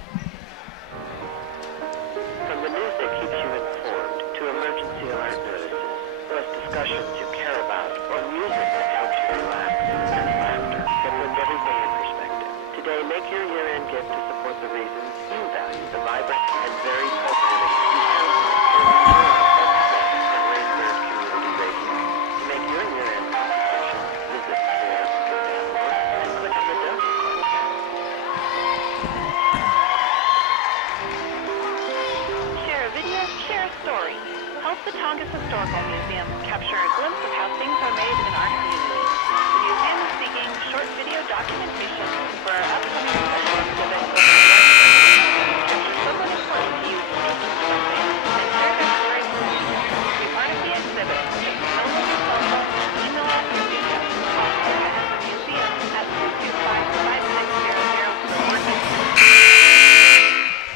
From the news that keeps you informed to emergency alert notices, plus discussions you care about, or music that helps you relax, and laughter that puts every day in perspective. Today, make your year-end gift to support the reasons you value the vibrant and very culturally the Tongass Historical Museum capture a glimpse of how things are made in our community. The museum is seeking short video documentation for our upcoming special exhibit over the capture someone important to you speaking to a fan and share their stories with you. To be part of the exhibit, take a selfie, phone, email us your details. Contact the museum at 225-5600 for more details.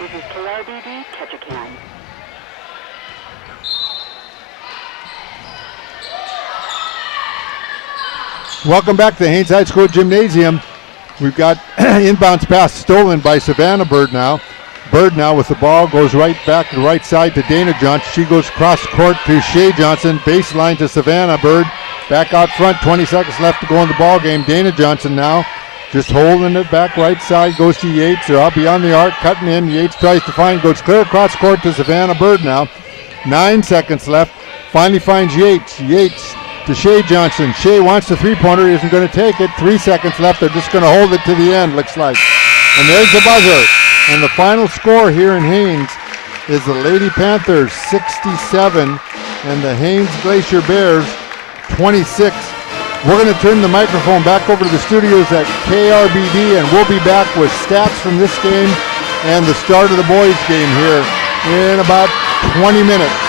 This is KRBD Ketchikan. Welcome back to the Haines High School Gymnasium. We've got inbounds pass stolen by Savannah Bird now. Bird now with the ball goes right back to the right side to Dana Johnson. She goes cross court to Shea Johnson. Baseline to Savannah Bird. Back out front, 20 seconds left to go in the ball game. Dana Johnson now just holding it back right side. Goes to Yates. They're out beyond the arc, cutting in. Yates tries to find, goes clear across court to Savannah Bird now. 9 seconds left. Finally finds Yates. Yates to Shea Johnson. Shea wants the three-pointer, isn't going to take it. 3 seconds left. They're just going to hold it to the end, looks like. And there's the buzzer. And the final score here in Haines is the Lady Panthers 67 and the Haines Glacier Bears 26. We're going to turn the microphone back over to the studios at KRBD, and we'll be back with stats from this game and the start of the boys game here in about 20 minutes.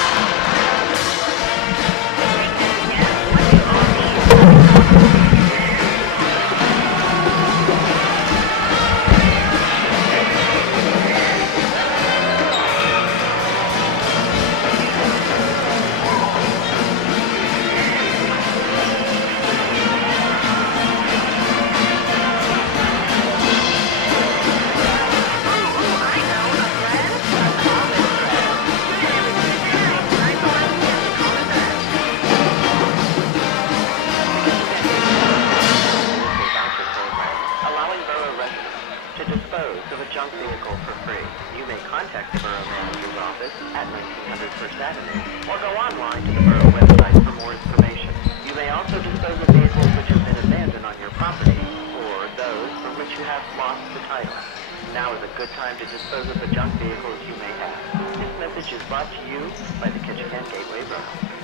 allowing borough residents to dispose of a junk vehicle for free. You may contact the borough manager's office at 1900 First Avenue or go online to the borough website for more information. You may also dispose of vehicles which have been abandoned on your property or those for which you have lost the title. Now is a good time to dispose of the junk vehicles you may have. This message is brought to you by the Ketchikan Gateway Borough.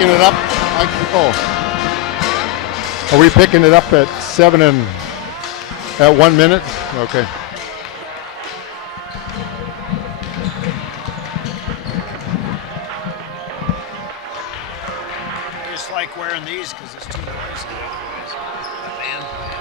picking it up? Are we picking it up at 7 and at 1 minute? Okay. I just like wearing these because it's too noisy otherwise. The band playing.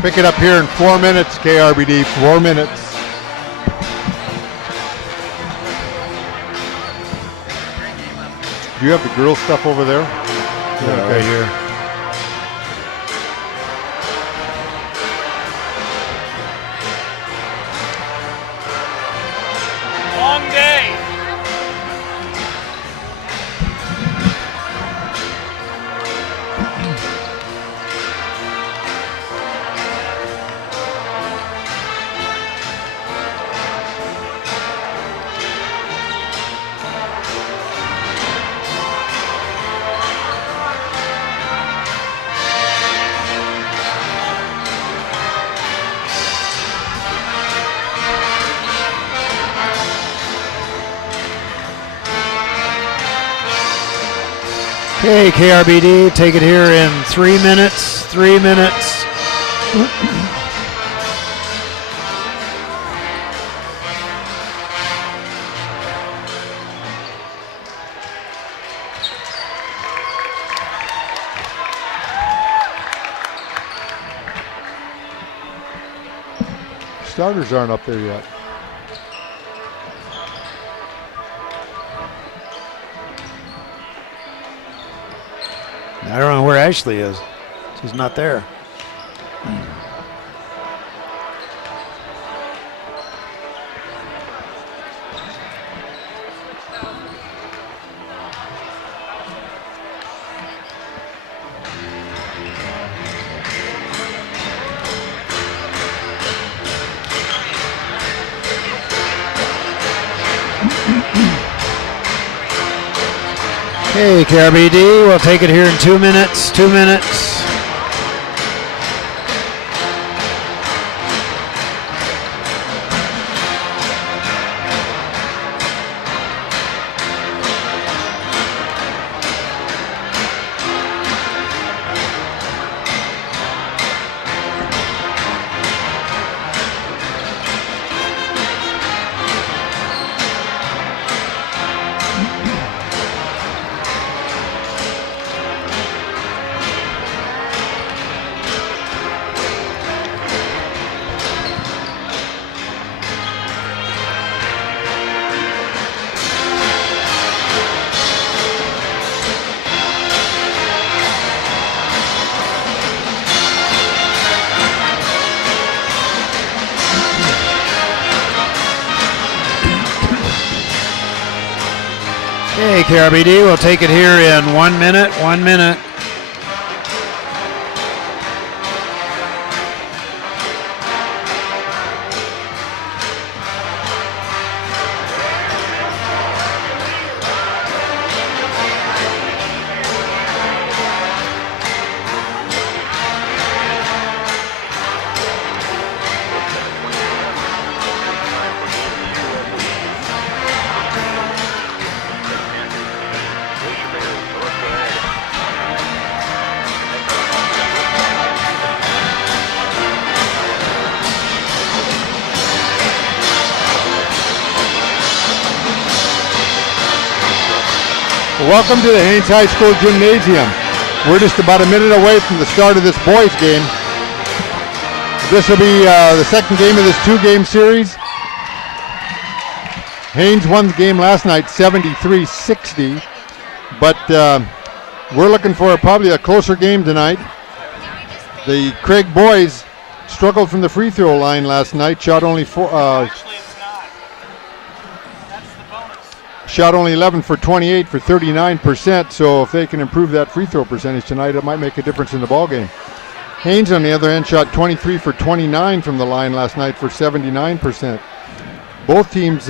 Pick it up here in 4 minutes, KRBD, 4 minutes. Do you have the girl stuff over there? Yeah, okay. right here. Long day. Okay, KRBD, take it here in 3 minutes. 3 minutes. Starters aren't up there yet. I don't know where Ashley is. She's not there. Okay, KRBD, we'll take it here in 2 minutes. 2 minutes. Okay, KRBD, we'll take it here in 1 minute. 1 minute. Welcome to the Haines High School Gymnasium. We're just about a minute away from the start of this boys game. This will be the second game of this two-game series. Haines won the game last night 73-60, but we're looking for probably a closer game tonight. The Craig boys struggled from the free throw line last night, shot only 11 for 28 for 39%, so if they can improve that free throw percentage tonight, it might make a difference in the ball game. Haines, on the other hand, shot 23 for 29 from the line last night for 79%. Both teams,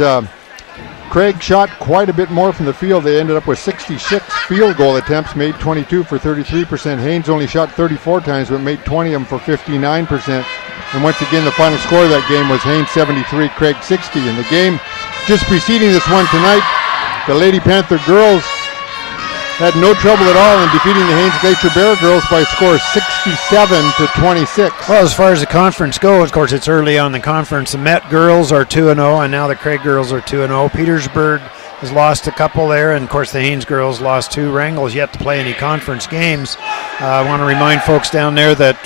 Craig shot quite a bit more from the field. They ended up with 66 field goal attempts, made 22 for 33%. Haines only shot 34 times, but made 20 of them for 59%. And once again, the final score of that game was Haines 73, Craig 60. In the game just preceding this one tonight, the Lady Panther girls had no trouble at all in defeating the Haines Glacier Bear girls by a score of 67-26. Well, as far as the conference goes, of course, it's early on the conference. The Met girls are 2-0, and now the Craig girls are 2-0. Petersburg has lost a couple there, and of course the Haines girls lost 2. Wrangell's yet to play any conference games. I want to remind folks down there that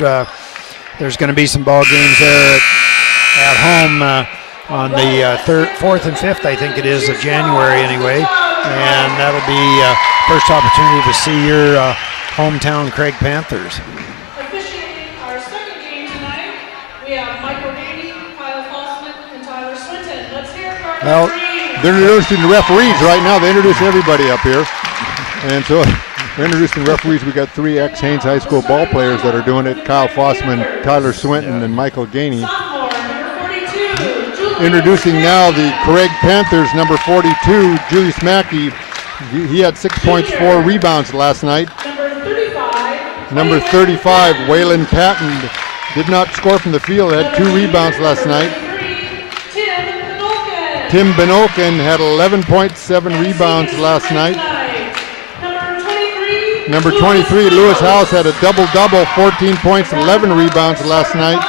there's going to be some ball games there at home on the 4th and 5th, I think it is, of January anyway. And that'll be first opportunity to see your hometown Craig Panthers. Officiating our second game tonight, we have Michael Beatty, Kyle Fossman, and Tyler Swinton. Let's hear it for our referees. They're introducing the referees right now. They introduce everybody up here. And so they're introducing referees. We got 3 ex-Haines High School ball players that are doing it. Kyle Fossman, Tyler Swinton, and Michael Gainey. Introducing now the Craig Panthers, number 42, Julius Mackey. He had 6 points, 4 rebounds last night. Number 35, Waylon Patton, did not score from the field, had 2 rebounds last night. Tim Benoken had 11.7 rebounds last night. Number 23, Lewis House, had a double-double, 14 points, 11 rebounds last night.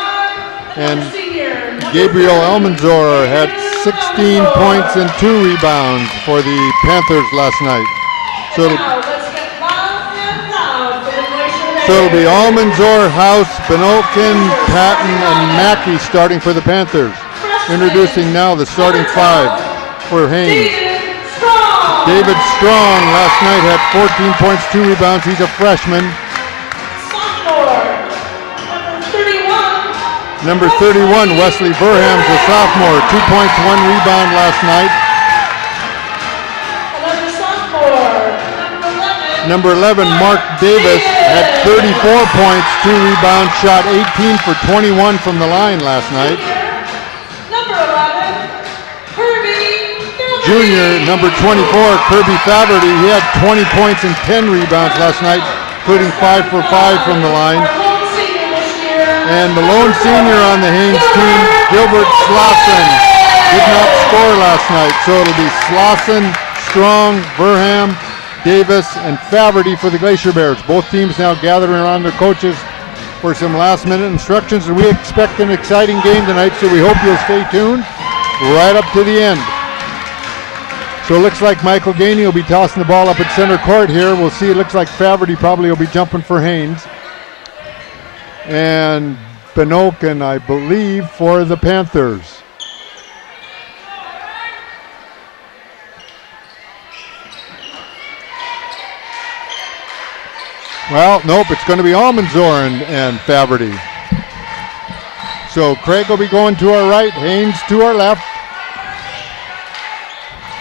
And Gabriel Almanzor had 16 points and 2 rebounds for the Panthers last night. So it'll be Almanzor, House, Benoken, Patton, and Mackey starting for the Panthers. Introducing now the starting 5 for Haines. David Strong last night had 14 points, 2 rebounds. He's a freshman. Number 31, Wesley Burham's a sophomore, 2 points, 1 rebound last night. Number 11, Mark Davis had 34 points, 2 rebounds, shot 18 for 21 from the line last night. junior, number 24, Kirby Faverty. He had 20 points and 10 rebounds last night, including 5 for 5 from the line. And the lone senior on the Haines team, Gilbert Slauson, did not score last night. So it'll be Slauson, Strong, Verham, Davis, and Faverty for the Glacier Bears. Both teams now gathering around their coaches for some last-minute instructions. And we expect an exciting game tonight, so we hope you'll stay tuned right up to the end. So it looks like Michael Gainey will be tossing the ball up at center court here. We'll see. It looks like Faverty probably will be jumping for Haines. And Benoken, I believe, for the Panthers. Well, nope, it's going to be Almanzor and Faverty. So Craig will be going to our right, Haines to our left.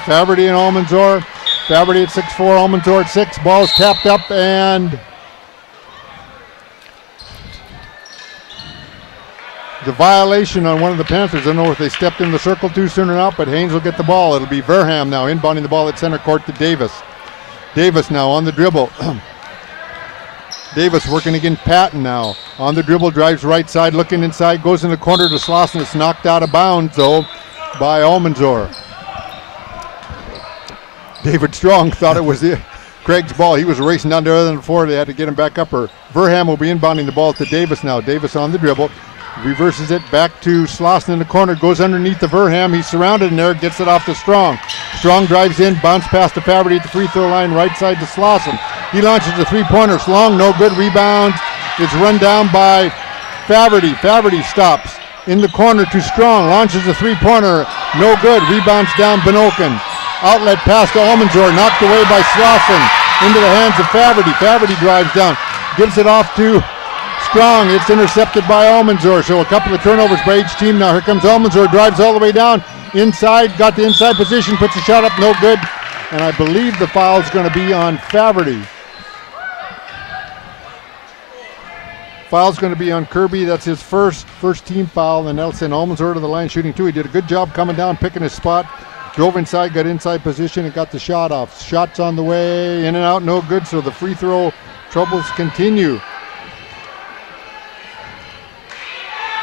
Faverty and Almanzor. Faverty at 6'4", Almanzor at 6. Ball's tapped up, and the violation on one of the Panthers. I don't know if they stepped in the circle too soon or not, but Haines will get the ball. It'll be Verham now inbounding the ball at center court to Davis. Davis now on the dribble. Davis working against Patton now. On the dribble, drives right side, looking inside, goes in the corner to Slauson. It's knocked out of bounds, though, by Almanzor. David Strong thought it was Craig's ball. He was racing down the other floor. They had to get him back up. Verham will be inbounding the ball to Davis now. Davis on the dribble. Reverses it back to Slauson in the corner. Goes underneath the Verham. He's surrounded in there. Gets it off to Strong. Strong drives in. Bounce pass to Faverty at the free throw line. Right side to Slauson. He launches a three-pointer. Long, no good. Rebound. It's run down by Faverty. Faverty stops in the corner to Strong. Launches a three-pointer. No good. Rebounds down Benoken. Outlet pass to Almanzor. Knocked away by Slauson. Into the hands of Faverty. Faverty drives down. Gives it off to Strong. It's intercepted by Almanzor. So a couple of turnovers by each team now. Here comes Almanzor. Drives all the way down. Inside. Got the inside position. Puts a shot up. No good. And I believe the foul is going to be on Faverty. Foul's going to be on Kirby. That's his first team foul. And that'll send Almanzor to the line shooting two. He did a good job coming down, picking his spot. Drove inside, got inside position, and got the shot off. Shots on the way, in and out, no good. So the free throw troubles continue.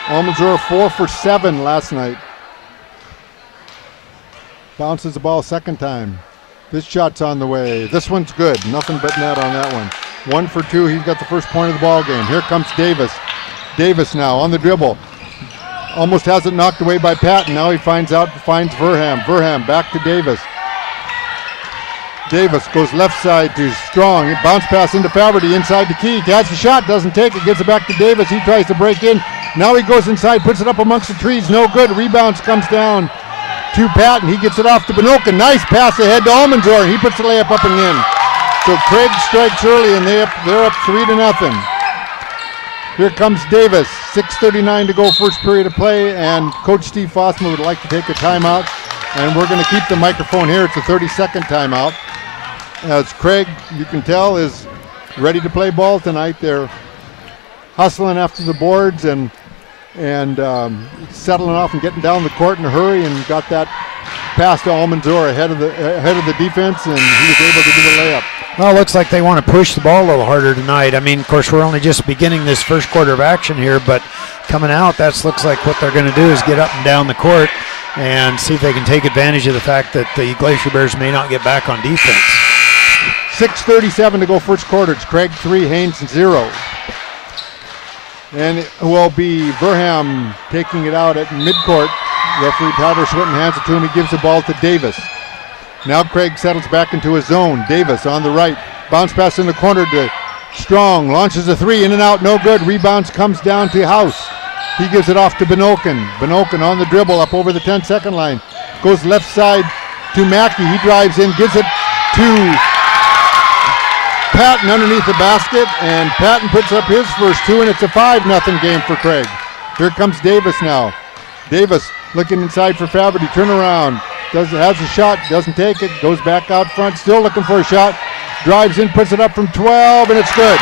Almanzor 4 for 7 last night. Bounces the ball second time. This shot's on the way. This one's good. Nothing but net on that one. 1 for 2. He's got the first point of the ball game. Here comes Davis. Davis now on the dribble. Almost has it knocked away by Patton. Now he finds Verham. Verham back to Davis. Davis goes left side to Strong. Bounce pass into Faverty inside the key. He has the shot, doesn't take it, gets it back to Davis. He tries to break in. Now he goes inside, puts it up amongst the trees. No good. Rebounds comes down to Patton. He gets it off to Benoken. Nice pass ahead to Almanzor. He puts the layup up and in. So Craig strikes early, and they're up 3-0. Here comes Davis. 6:39 to go, first period of play, and Coach Steve Fossman would like to take a timeout, and we're going to keep the microphone here. It's a 30-second timeout. As Craig, you can tell, is ready to play ball tonight. They're hustling after the boards and settling off and getting down the court in a hurry, and got that pass to Almanzor ahead of the defense, and he was able to do the layup. Well, it looks like they want to push the ball a little harder tonight. I mean, of course, we're only just beginning this first quarter of action here, but coming out, that looks like what they're going to do is get up and down the court and see if they can take advantage of the fact that the Glacier Bears may not get back on defense. 6:37 to go, first quarter. It's Craig 3, Haines 0. And it will be Verham taking it out at midcourt. Referee Tyler Swinton hands it to him. He gives the ball to Davis. Now Craig settles back into his zone. Davis on the right. Bounce pass in the corner to Strong. Launches a three. In and out. No good. Rebounds comes down to House. He gives it off to Benoken. Benoken on the dribble up over the 10-second line. Goes left side to Mackey. He drives in. Gives it to Patton underneath the basket. And Patton puts up his first two. And it's a 5-0 game for Craig. Here comes Davis now. Davis looking inside for Faverty. Turn around. Has a shot, doesn't take it, goes back out front, still looking for a shot, drives in, puts it up from 12, and it's good.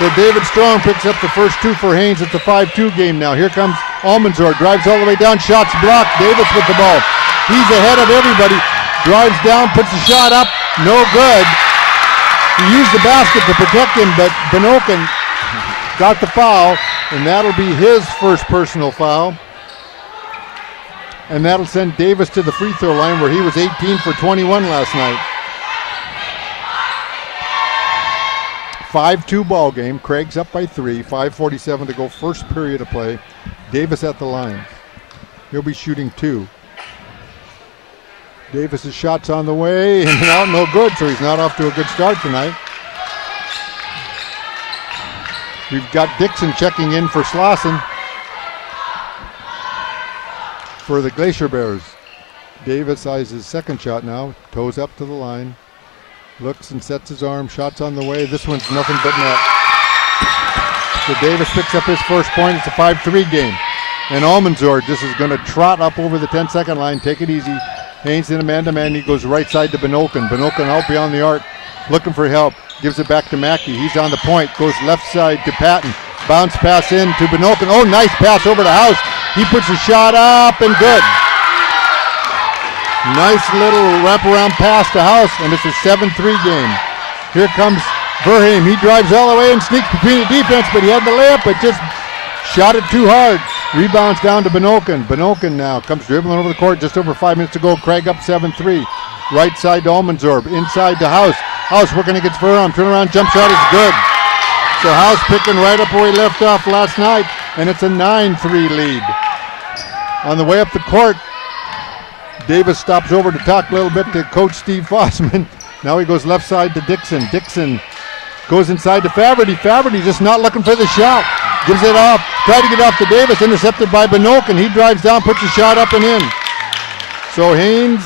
So David Strong picks up the first two for Haines. It's a 5-2 game now. Here comes Almanzor, drives all the way down, shots blocked. Davis with the ball. He's ahead of everybody. Drives down, puts the shot up. No good. He used the basket to protect him, but Benoken got the foul, and that'll be his first personal foul. And that'll send Davis to the free throw line where he was 18 for 21 last night. 5-2 ball game. Craig's up by 3. 5:47 to go. First period of play. Davis at the line. He'll be shooting 2. Davis's shot's on the way and out, no good, so he's not off to a good start tonight. We've got Dixon checking in for Slauson for the Glacier Bears. Davis eyes his second shot now. Toes up to the line. Looks and sets his arm. Shot's on the way. This one's nothing but net. So Davis picks up his first point. It's a 5-3 game. And Almanzor just is going to trot up over the 10-second line. Take it easy. Haynes in a man-to-man. He goes right side to Benoken. Benoken out beyond the arc. Looking for help. Gives it back to Mackey. He's on the point. Goes left side to Patton. Bounce pass in to Benoken. Oh, nice pass over to House. He puts a shot up and good. Nice little wraparound pass to House, and it's a 7-3 game. Here comes Verheim. He drives all the way and sneaks between the defense, but he had the layup, but just shot it too hard. Rebounds down to Benoken. Benoken now comes dribbling over the court. Just over 5 minutes to go. Craig up 7-3. Right side to Almanzor. Inside to House. House working against Verheim. Turnaround jump shot is good. So House picking right up where he left off last night, and it's a 9-3 lead. On the way up the court, Davis stops over to talk a little bit to Coach Steve Fossman. Now he goes left side to Dixon. Dixon goes inside to Faverty. Faverty just not looking for the shot. Gives it off. Tried to get off to Davis. Intercepted by Benoken. He drives down, puts the shot up and in. So Haynes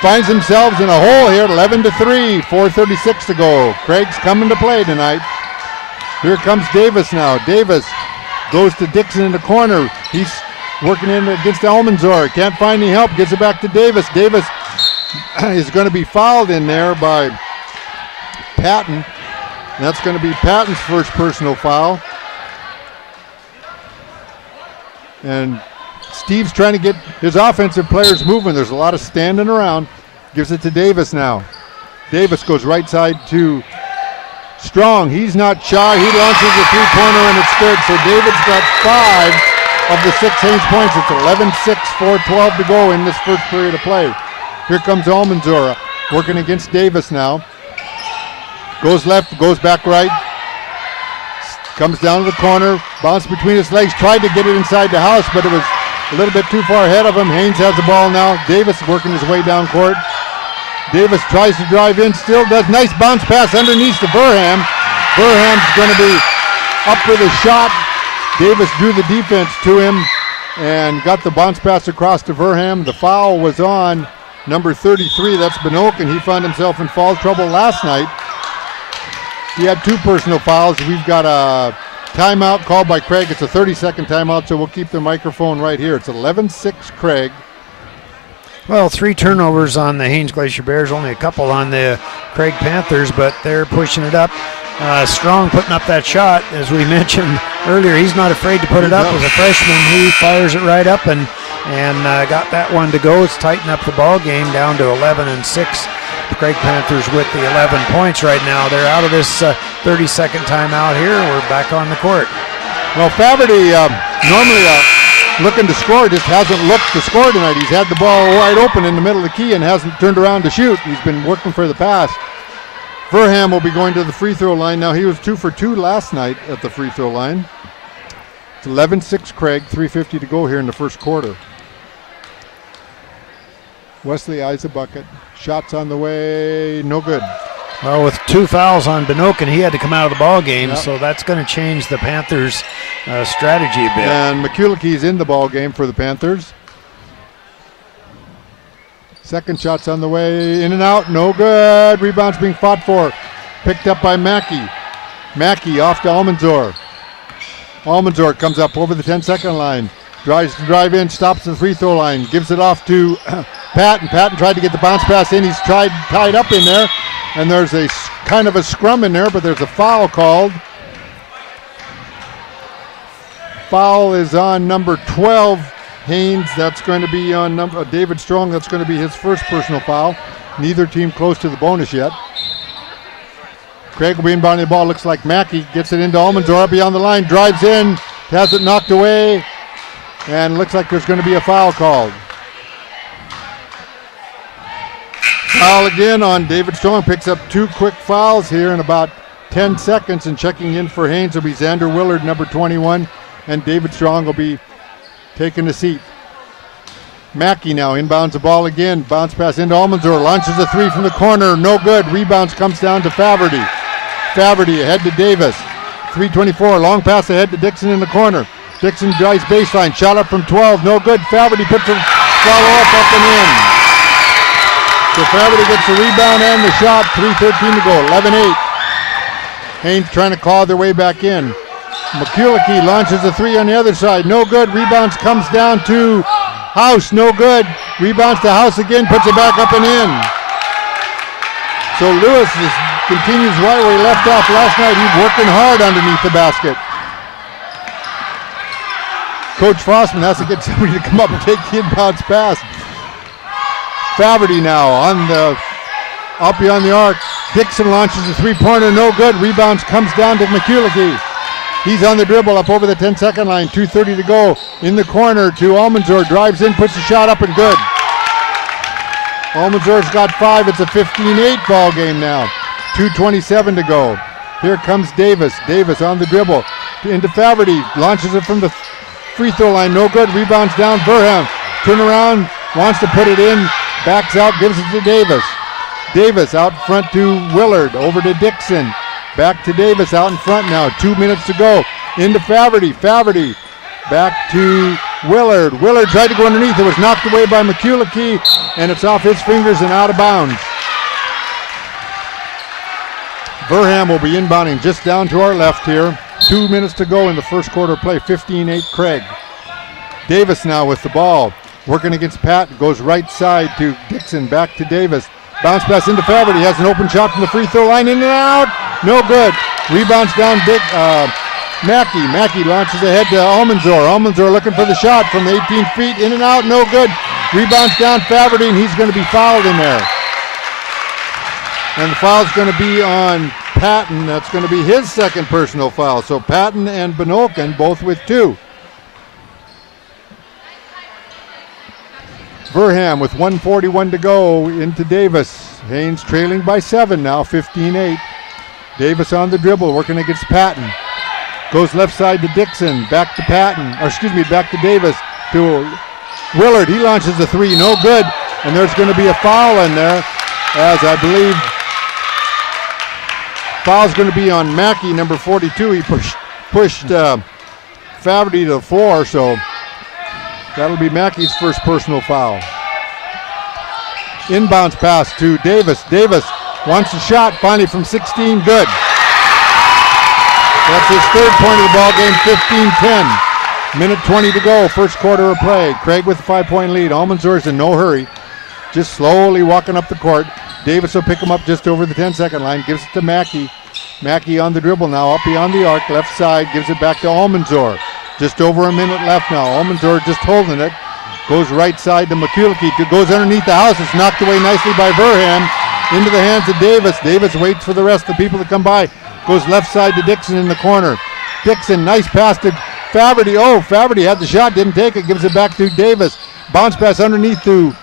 finds themselves in a hole here. 11-3. 4:36 to go. Craig's coming to play tonight. Here comes Davis now. Davis goes to Dixon in the corner. He's working in against Almanzor. Can't find any help. Gets it back to Davis. Davis is going to be fouled in there by Patton. And that's going to be Patton's first personal foul. And Steve's trying to get his offensive players moving. There's a lot of standing around. Gives it to Davis now. Davis goes right side to Strong. He's not shy. He launches a three-pointer and it's good. So David's got 5 of the 6 Haynes points. It's 11-6, 4:12 to go in this first period of play. Here comes Almanzor working against Davis now. Goes left, goes back right. Comes down to the corner, bounce between his legs, tried to get it inside the House, but it was a little bit too far ahead of him. Haynes has the ball now. Davis working his way down court. Davis tries to drive in, still does. Nice bounce pass underneath to Verheim. Verheim's going to be up for the shot. Davis drew the defense to him and got the bounce pass across to Verheim. The foul was on number 33. That's Benoken. He found himself in foul trouble last night. He had 2 personal fouls. We've got a timeout called by Craig. It's a 30-second timeout, so we'll keep the microphone right here. It's 11-6 Craig. Well, 3 turnovers on the Haines Glacier Bears, only a couple on the Craig Panthers, but they're pushing it up. Strong putting up that shot. As we mentioned earlier, he's not afraid to put it up. As a freshman, he fires it right up and got that one to go. It's tightened up the ball game down to 11-6. The Craig Panthers with the 11 points right now. They're out of this 30-second timeout here. We're back on the court. Well, Faverty normally looking to score, just hasn't looked to score tonight. He's had the ball wide open in the middle of the key and hasn't turned around to shoot. He's been working for the pass. Verheim will be going to the free throw line now. He was 2 for 2 last night at the free throw line. It's 11-6 Craig, 3:50 to go here in the first quarter. Wesley eyes a bucket. Shots on the way, no good. Well, with 2 fouls on Benoken, he had to come out of the ball game, so that's going to change the Panthers' strategy a bit. And McCulloch's in the ball game for the Panthers. Second shot's on the way, in and out, no good. Rebound's being fought for. Picked up by Mackey. Mackey off to Almanzor. Almanzor comes up over the 10-second line. Tries to drive in, stops the free throw line, gives it off to Patton. Patton tried to get the bounce pass in. He's tied up in there, and there's a kind of a scrum in there, but there's a foul called. Foul is on number 12, Haines, that's going to be on David Strong. That's going to be his first personal foul. Neither team close to the bonus yet. Craig will be inbounding the ball. Looks like Mackey gets it into Almanzor beyond the line. Drives in. Has it knocked away. And looks like there's going to be a foul called. Foul again on David Strong. Picks up 2 quick fouls here in about 10 seconds. And checking in for Haines will be Xander Willard, number 21. And David Strong will be taking a seat. Mackey now inbounds the ball again. Bounce pass into Almanzor. Launches a 3 from the corner. No good. Rebounds comes down to Faverty. Faverty ahead to Davis. 3:24. Long pass ahead to Dixon in the corner. Dixon drives baseline. Shot up from 12. No good. Faverty puts a follow-up up and in. So Faverty gets the rebound and the shot. 3:13 to go. 11-8. Haines trying to claw their way back in. McCullough launches a 3 on the other side. No good. Rebounds comes down to House. No good. Rebounds to House again. Puts it back up and in. So Lewis continues right where he left off last night. He's working hard underneath the basket. Coach Fossman has to get somebody to come up and take the inbounds pass. Faverty now on the out beyond the arc. Dixon launches a 3-pointer. No good. Rebounds comes down to McCullough. He's on the dribble up over the 10-second line. 2:30 to go. In the corner to Almanzor. Drives in, puts the shot up and good. Almanzor's got 5. It's a 15-8 ball game now. 2:27 to go. Here comes Davis. Davis on the dribble. Into Faverty. Launches it from the free throw line. No good. Rebounds down. Verham. Turn around. Wants to put it in. Backs out. Gives it to Davis. Davis out front to Willard. Over to Dixon. Back to Davis out in front now. 2 minutes to go. Into Faverty. Faverty back to Willard. Willard tried to go underneath. It was knocked away by McCullough, and it's off his fingers and out of bounds. Verham will be inbounding just down to our left here. 2 minutes to go in the first quarter play. 15-8 Craig. Davis now with the ball. Working against Pat. Goes right side to Dixon. Back to Davis. Bounce pass into Faverty. Has an open shot from the free throw line. In and out. No good. Rebounds down Mackey. Mackey launches ahead to Almanzor. Almanzor looking for the shot from 18 feet. In and out. No good. Rebounds down Faverty, and he's going to be fouled in there. And the foul's going to be on Patton. That's going to be his second personal foul. So Patton and Benolkin both with 2. Verham with 1:41 to go into Davis. Haines trailing by 7 now, 15-8. Davis on the dribble, working against Patton. Goes left side to Dixon, back to Patton, back to Davis, to Willard. He launches a 3, no good. And there's going to be a foul in there, as I believe foul's going to be on Mackey, number 42. He pushed Faverty to the floor, so that'll be Mackey's first personal foul. Inbounds pass to Davis. Davis wants a shot, finally from 16, good. That's his third point of the ball game, 15-10. Minute 20 to go, first quarter of play. Craig with a 5-point lead. Almanzor's in no hurry, just slowly walking up the court. Davis will pick him up just over the 10-second line, gives it to Mackey. Mackey on the dribble now, up beyond the arc, left side, gives it back to Almanzor. Just over a minute left now. Almanzor just holding it. Goes right side to McCullough. Goes underneath the house. It's knocked away nicely by Verham. Into the hands of Davis. Davis waits for the rest of the people to come by. Goes left side to Dixon in the corner. Dixon, nice pass to Faverty. Oh, Faverty had the shot, didn't take it. Gives it back to Davis. Bounce pass underneath to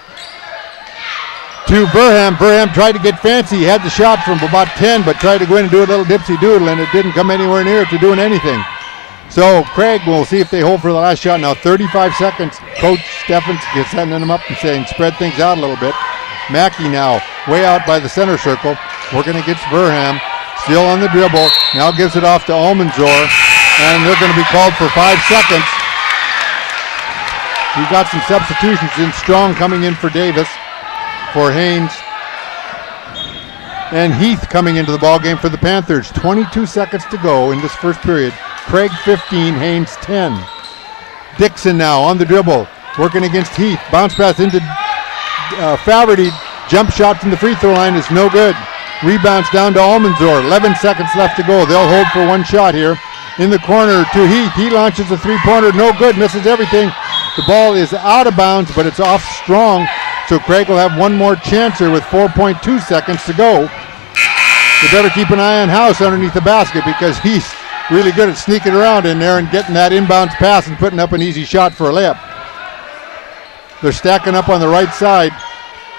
Verham. Verham tried to get fancy. He had the shot from about 10, but tried to go in and do a little dipsy-doodle, and it didn't come anywhere near to doing anything. So Craig will see if they hold for the last shot. Now 35 seconds. Coach Steffens gets sending them up and saying spread things out a little bit. Mackey now way out by the center circle. Working against Verham. Still on the dribble. Now gives it off to Almanzor. And they're going to be called for 5 seconds. We've got some substitutions in. Strong coming in for Davis. For Haines. And Heath coming into the ball game for the Panthers. 22 seconds to go in this first period. Craig 15, Haines 10. Dixon now on the dribble, working against Heath. Bounce pass into Faverty. Jump shot from the free throw line is no good. Rebounds down to Almanzor. 11 seconds left to go. They'll hold for one shot here. In the corner to Heath. He launches a 3-pointer. No good. Misses everything. The ball is out of bounds, but it's off Strong. So Craig will have one more chance here with 4.2 seconds to go. You better keep an eye on House underneath the basket because he's really good at sneaking around in there and getting that inbounds pass and putting up an easy shot for a layup. They're stacking up on the right side.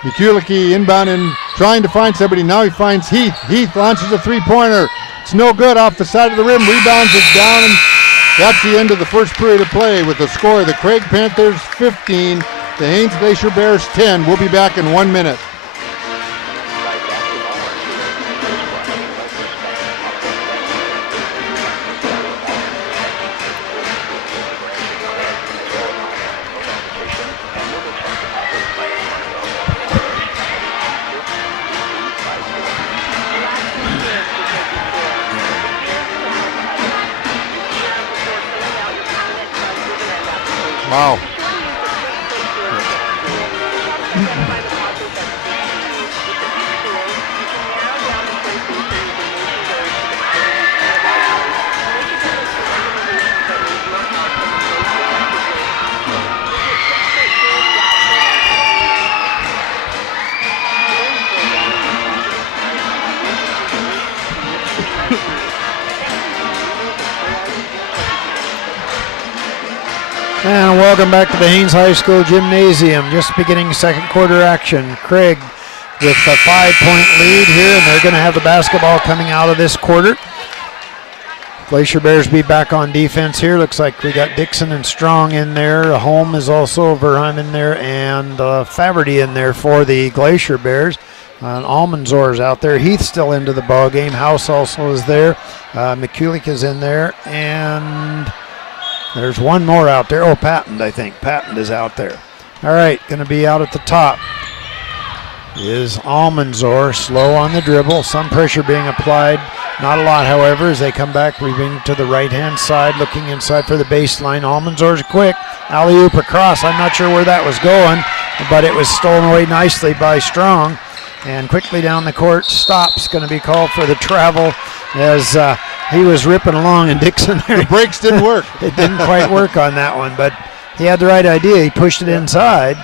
McCulloch inbound and trying to find somebody. Now he finds Heath. Heath launches a three-pointer. It's no good off the side of the rim. Rebounds it down, and that's the end of the first period of play with the score of the Craig Panthers 15, the Haines Glacier Bears 10. We'll be back in 1 minute. Wow. And welcome back to the Haines High School Gymnasium. Just beginning second quarter action. Craig with a 5-point lead here, and they're going to have the basketball coming out of this quarter. Glacier Bears be back on defense here. Looks like we got Dixon and Strong in there. Holm is also Verheim in there, and Faverty in there for the Glacier Bears. Almanzor's out there. Heath's still into the ball game. House also is there. McCulloch is in there, and there's one more out there. Oh, Patton, I think. Patton is out there. All right, going to be out at the top is Almanzor. Slow on the dribble. Some pressure being applied. Not a lot, however, as they come back. Weaving to the right-hand side, looking inside for the baseline. Almanzor's quick. Alley-oop across. I'm not sure where that was going, but it was stolen away nicely by Strong. And quickly down the court, stops. Going to be called for the travel as he was ripping along, and Dixon there. The brakes didn't work. It didn't quite work on that one, but he had the right idea. He pushed it inside.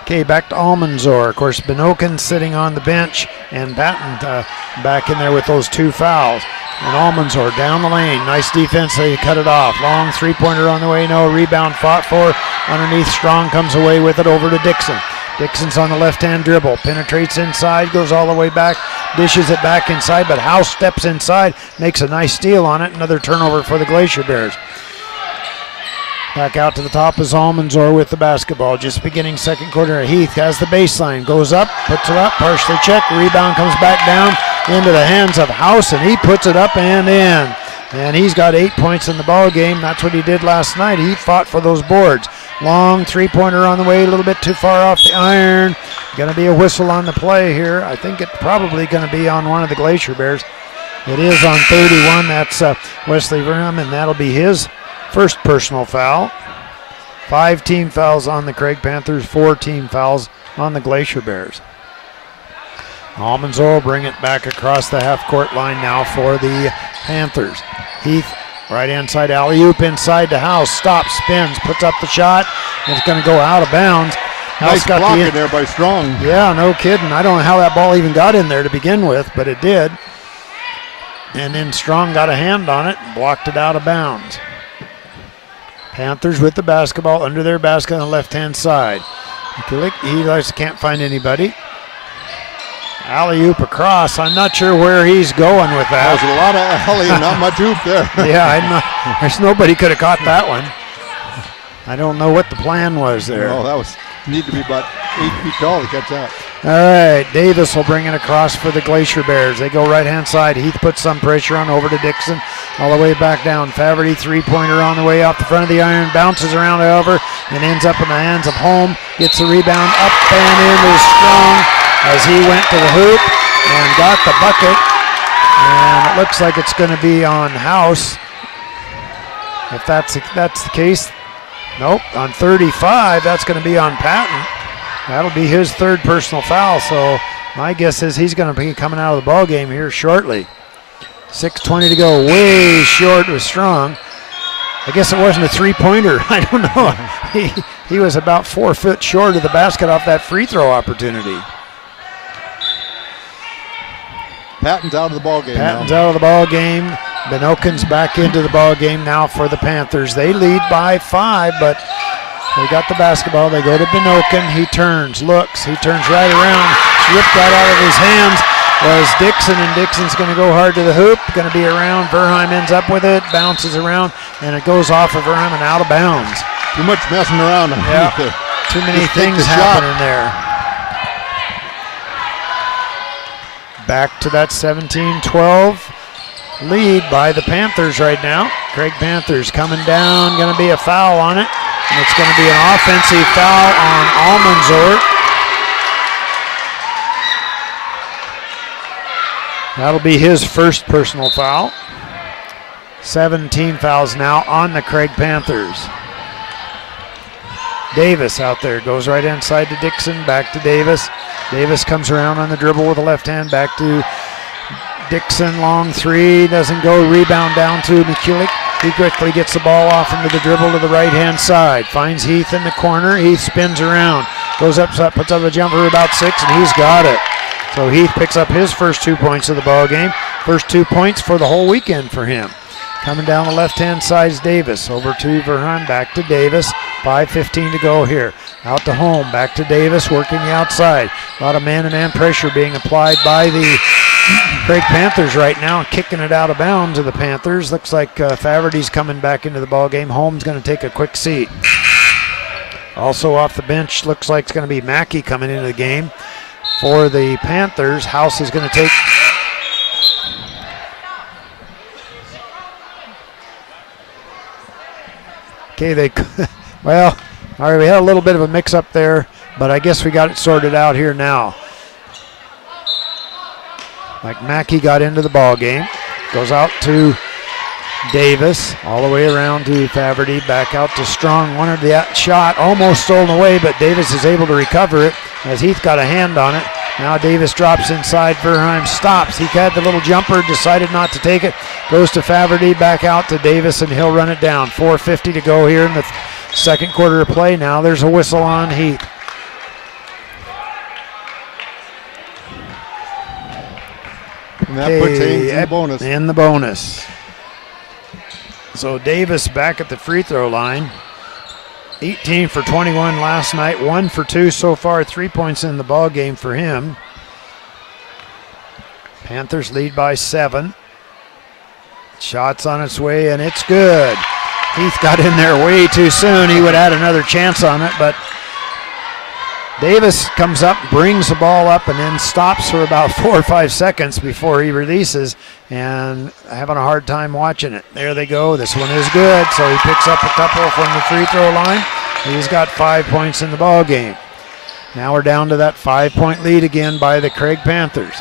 Okay, back to Almanzor. Of course, Benokin sitting on the bench, and Patton back in there with those two fouls. And Almanzor down the lane. Nice defense. They cut it off. Long three-pointer on the way. No rebound fought for. Underneath, Strong comes away with it over to Dixon. Dixon's on the left-hand dribble. Penetrates inside, goes all the way back, dishes it back inside, but House steps inside, makes a nice steal on it. Another turnover for the Glacier Bears. Back out to the top is Almanzor with the basketball. Just beginning second quarter. Heath has the baseline. Goes up, puts it up, partially checked. Rebound comes back down into the hands of House, and he puts it up and in. And he's got 8 points in the ball game. That's what he did last night. He fought for those boards. Long three-pointer on the way, a little bit too far off the iron. Going to be a whistle on the play here. I think it's probably going to be on one of the Glacier Bears. It is on 31. That's Wesley Verheim, and that'll be his first personal foul. 5 team fouls on the Craig Panthers, 4 team fouls on the Glacier Bears. Almanzor will bring it back across the half-court line now for the Panthers. Heath, right-hand side alley-oop inside to House. Stops, spins, puts up the shot. It's going to go out of bounds. Nice blocking there by Strong. Yeah, no kidding. I don't know how that ball even got in there to begin with, but it did. And then Strong got a hand on it and blocked it out of bounds. Panthers with the basketball under their basket on the left-hand side. He can't find anybody. Alley-oop across. I'm not sure where he's going with that. There's a lot of alley and not much hoop there. Yeah, there's nobody could have caught that one. I don't know what the plan was there. No, that was need to be about 8 feet tall to catch that. All right, Davis will bring it across for the Glacier Bears. They go right-hand side. Heath puts some pressure on over to Dixon. All the way back down. Faverty, three-pointer on the way off the front of the iron. Bounces around, however, and ends up in the hands of Holm. Gets the rebound up and in is Strong as he went to the hoop and got the bucket. And it looks like it's going to be on House. If that's the case, nope. On 35, that's going to be on Patton. That'll be his third personal foul, so my guess is he's going to be coming out of the ball game here shortly. 6:20 to go, way short with Strong. I guess it wasn't a three-pointer. I don't know. He was about 4 foot short of the basket off that free throw opportunity. Patton's out of the ball game. Patton's out of the ball game. Benoken's back into the ball game now for the Panthers. They lead by 5, but they got the basketball. They go to Benoken. He turns, looks. He turns right around. Ripped that out of his hands was Dixon, and Dixon's going to go hard to the hoop. Going to be around. Verheim ends up with it, bounces around, and it goes off of Verheim and out of bounds. Too much messing around. Yeah. Too many things happening there. Back to that 17-12 lead by the Panthers right now. Craig Panthers coming down. Going to be a foul on it, and it's going to be an offensive foul on Almanzor. That'll be his first personal foul. 17 fouls now on the Craig Panthers. Davis out there, goes right inside to Dixon, back to Davis. Davis comes around on the dribble with the left hand, back to Dixon, long three, doesn't go, rebound down to McCulloch. He quickly gets the ball off into the dribble to the right-hand side, finds Heath in the corner. Heath spins around, goes up, puts up a jumper about 6, and he's got it. So Heath picks up his first 2 points of the ball game. First 2 points for the whole weekend for him. Coming down the left-hand side is Davis. Over to Verheim, back to Davis. 5:15 to go here. Out to Holm, back to Davis, working the outside. A lot of man-to-man pressure being applied by the Craig Panthers right now, kicking it out of bounds of the Panthers. Looks like Faverty's coming back into the ball game. Holm's going to take a quick seat. Also off the bench, looks like it's going to be Mackey coming into the game. For the Panthers, House is going to take. Okay, well, all right, we had a little bit of a mix-up there, but I guess we got it sorted out here now. Like Mackey got into the ball game, goes out to Davis, all the way around to Faverty, back out to Strong. Wanted the shot, almost stolen away, but Davis is able to recover it as Heath got a hand on it. Now Davis drops inside, Verheim stops. He had the little jumper, decided not to take it. Goes to Faverty, back out to Davis, and he'll run it down. 4:50 to go here in the second quarter of play. Now there's a whistle on Heath. And that puts Haines in the bonus. In the bonus. So Davis back at the free throw line. 18 for 21 last night, 1 for 2 so far, 3 points in the ball game for him. Panthers lead by 7. Shots on its way, and it's good. Heath got in there way too soon. He would have had another chance on it, but Davis comes up, brings the ball up, and then stops for about 4 or 5 seconds before he releases, and having a hard time watching it. There they go. This one is good, so he picks up a couple from the free throw line. He's got 5 points in the ball game. Now we're down to that 5-point lead again by the Craig Panthers.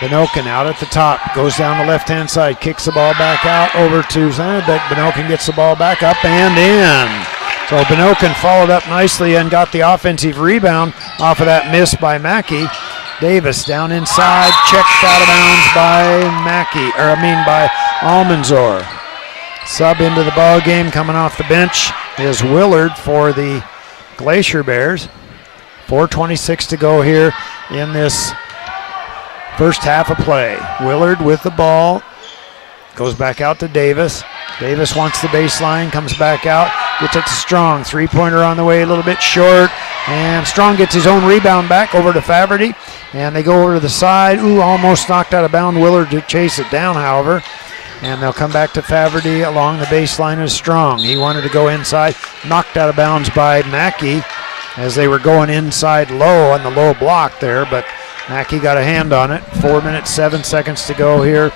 Benoken out at the top, goes down the left-hand side, kicks the ball back out over to Zanabek. Benoken gets the ball back up and in. So Benoken followed up nicely and got the offensive rebound off of that miss by Mackey. Davis down inside, checked out of bounds by Almanzor. Sub into the ball game coming off the bench is Willard for the Glacier Bears. 4:26 to go here in this first half of play. Willard with the ball, goes back out to Davis. Davis wants the baseline, comes back out, gets it to Strong. Three-pointer on the way, a little bit short, and Strong gets his own rebound back over to Faverty, and they go over to the side. Almost knocked out of bounds. Willard to chase it down, however, and they'll come back to Faverty along the baseline as Strong. He wanted to go inside, knocked out of bounds by Mackey as they were going inside low on the low block there, but Mackey got a hand on it. 4 minutes, 7 seconds to go here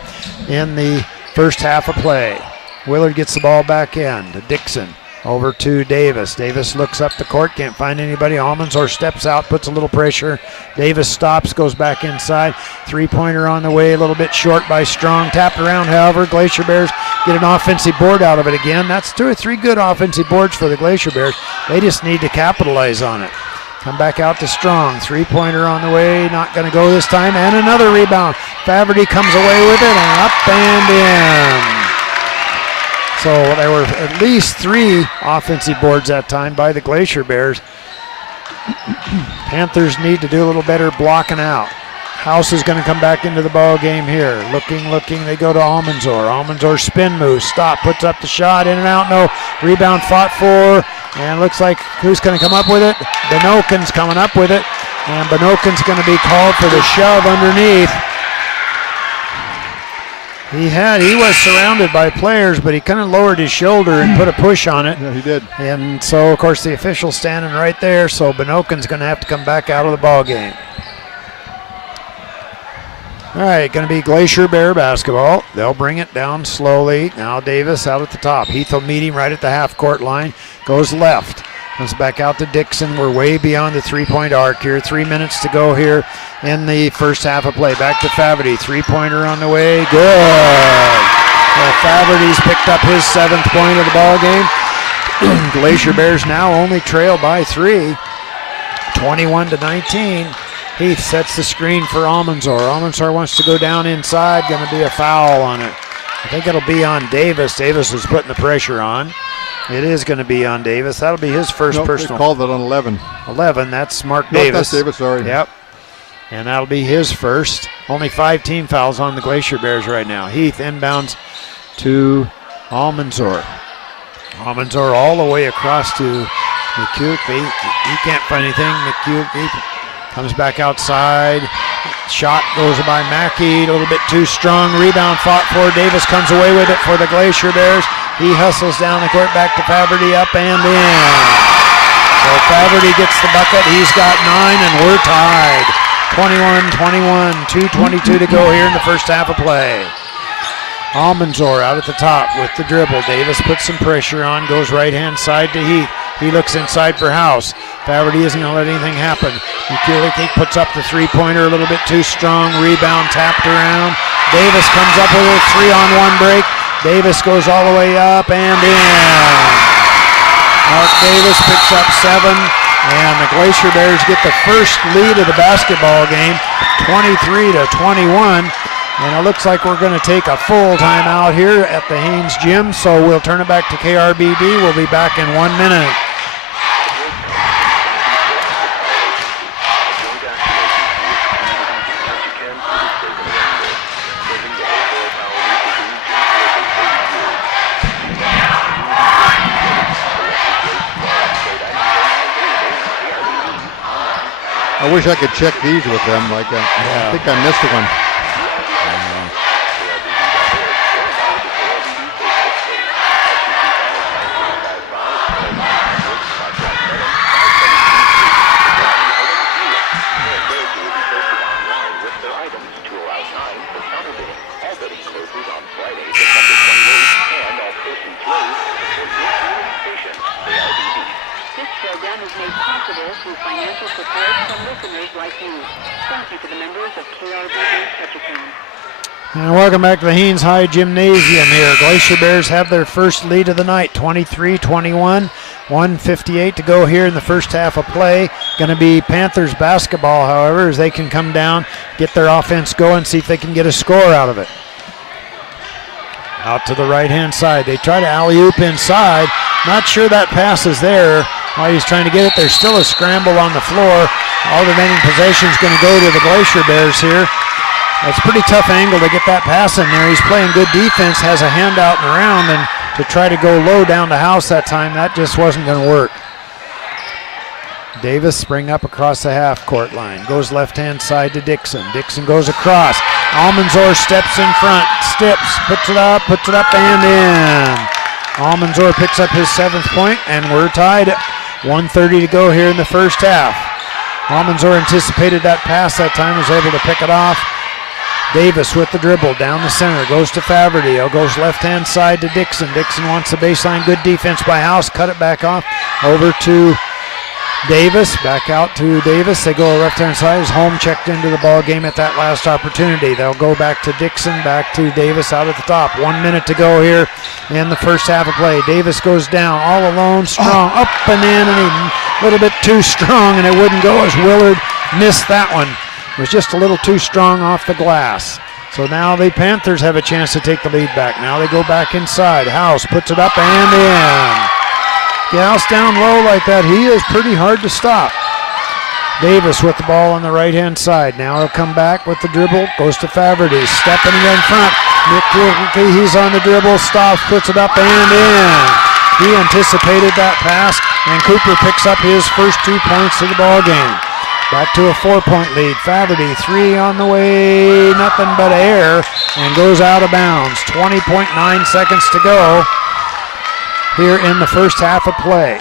in the first half of play. Willard gets the ball back in to Dixon. Over to Davis. Davis looks up the court, can't find anybody. Almanzor steps out, puts a little pressure. Davis stops, goes back inside. Three-pointer on the way, a little bit short by Strong. Tapped around, however. Glacier Bears get an offensive board out of it again. That's 2 or 3 good offensive boards for the Glacier Bears. They just need to capitalize on it. Come back out to Strong. Three-pointer on the way, not going to go this time. And another rebound. Faverty comes away with it and up and in. So there were at least 3 offensive boards that time by the Glacier Bears. Panthers need to do a little better blocking out. House is going to come back into the ball game here. Looking. They go to Almanzor. Almanzor spin move. Stop. Puts up the shot. In and out. No. Rebound fought for. And looks like who's going to come up with it? Benokin's coming up with it. And Benokin's going to be called for the shove underneath. He was surrounded by players, but he kind of lowered his shoulder and put a push on it. Yeah, he did. And so, of course, the official's standing right there, so Benokin's going to have to come back out of the ball game. All right, going to be Glacier Bear basketball. They'll bring it down slowly. Now Davis out at the top. Heath will meet him right at the half-court line. Goes left. Comes back out to Dixon. We're way beyond the three-point arc here. 3 minutes to go here in the first half of play. Back to Faverty. Three-pointer on the way. Good. Well, Faverty's picked up his 7th point of the ball game. Glacier Bears now only trail by 3. 21-19. Heath sets the screen for Almanzor. Almanzor wants to go down inside. Going to be a foul on it. I think it'll be on Davis. Davis is putting the pressure on. It is going to be on Davis. That'll be his first personal. They called it on 11. 11, that's Mark No, Davis. that's Davis, sorry. Yep. And that'll be his first. Only 5 team fouls on the Glacier Bears right now. Heath inbounds to Almanzor. Almanzor all the way across to McCuke. He can't find anything. McCuke comes back outside. Shot goes by Mackey, a little bit too strong. Rebound fought for. Davis comes away with it for the Glacier Bears. He hustles down the court back to Faverty, up and in. So Faverty gets the bucket. He's got 9, and we're tied. 21-21, 2:22 to go here in the first half of play. Almanzor out at the top with the dribble. Davis puts some pressure on, goes right-hand side to Heath. He looks inside for House. Faverty isn't going to let anything happen. McCulick puts up the three-pointer a little bit too strong. Rebound tapped around. Davis comes up with a 3-on-1 break. Davis goes all the way up and in. Mark Davis picks up 7, and the Glacier Bears get the first lead of the basketball game, 23-21. And it looks like we're going to take a full timeout here at the Haines Gym, so we'll turn it back to KRBB. We'll be back in 1 minute. I wish I could check these with them. I think I missed one. And welcome back to the Haines High Gymnasium here. Glacier Bears have their first lead of the night, 23-21. 1:58 to go here in the first half of play. Going to be Panthers basketball, however, as they can come down, get their offense going, see if they can get a score out of it. Out to the right-hand side. They try to alley-oop inside. Not sure that pass is there while he's trying to get it. There's still a scramble on the floor. Alternating possession is going to go to the Glacier Bears here. It's a pretty tough angle to get that pass in there. He's playing good defense, has a hand out and around, and to try to go low down to House that time, that just wasn't going to work. Davis spring up across the half-court line. Goes left-hand side to Dixon. Dixon goes across. Almanzor steps in front. Steps, puts it up, and in. Almanzor picks up his 7th point, and we're tied at 1:30 to go here in the first half. Almanzor anticipated that pass that time, was able to pick it off. Davis with the dribble down the center, goes to Faverty, goes left-hand side to Dixon. Dixon wants the baseline, good defense by House, cut it back off, over to Davis, back out to Davis. They go left-hand side, his home checked into the ball game at that last opportunity. They'll go back to Dixon, back to Davis out at the top. 1 minute to go here in the first half of play. Davis goes down, all alone, strong, up and in, and a little bit too strong, and it wouldn't go as Willard missed that one. Was just a little too strong off the glass. So now the Panthers have a chance to take the lead back. Now they go back inside. House puts it up and in. House down low like that, he is pretty hard to stop. Davis with the ball on the right-hand side. Now he'll come back with the dribble. Goes to Faverty. Stepping in front. Nick, he's on the dribble. Stops, puts it up and in. He anticipated that pass, and Cooper picks up his first 2 points of the ball game. Back to a 4-point lead. Faverty, 3 on the way. Nothing but air, and goes out of bounds. 20.9 seconds to go here in the first half of play.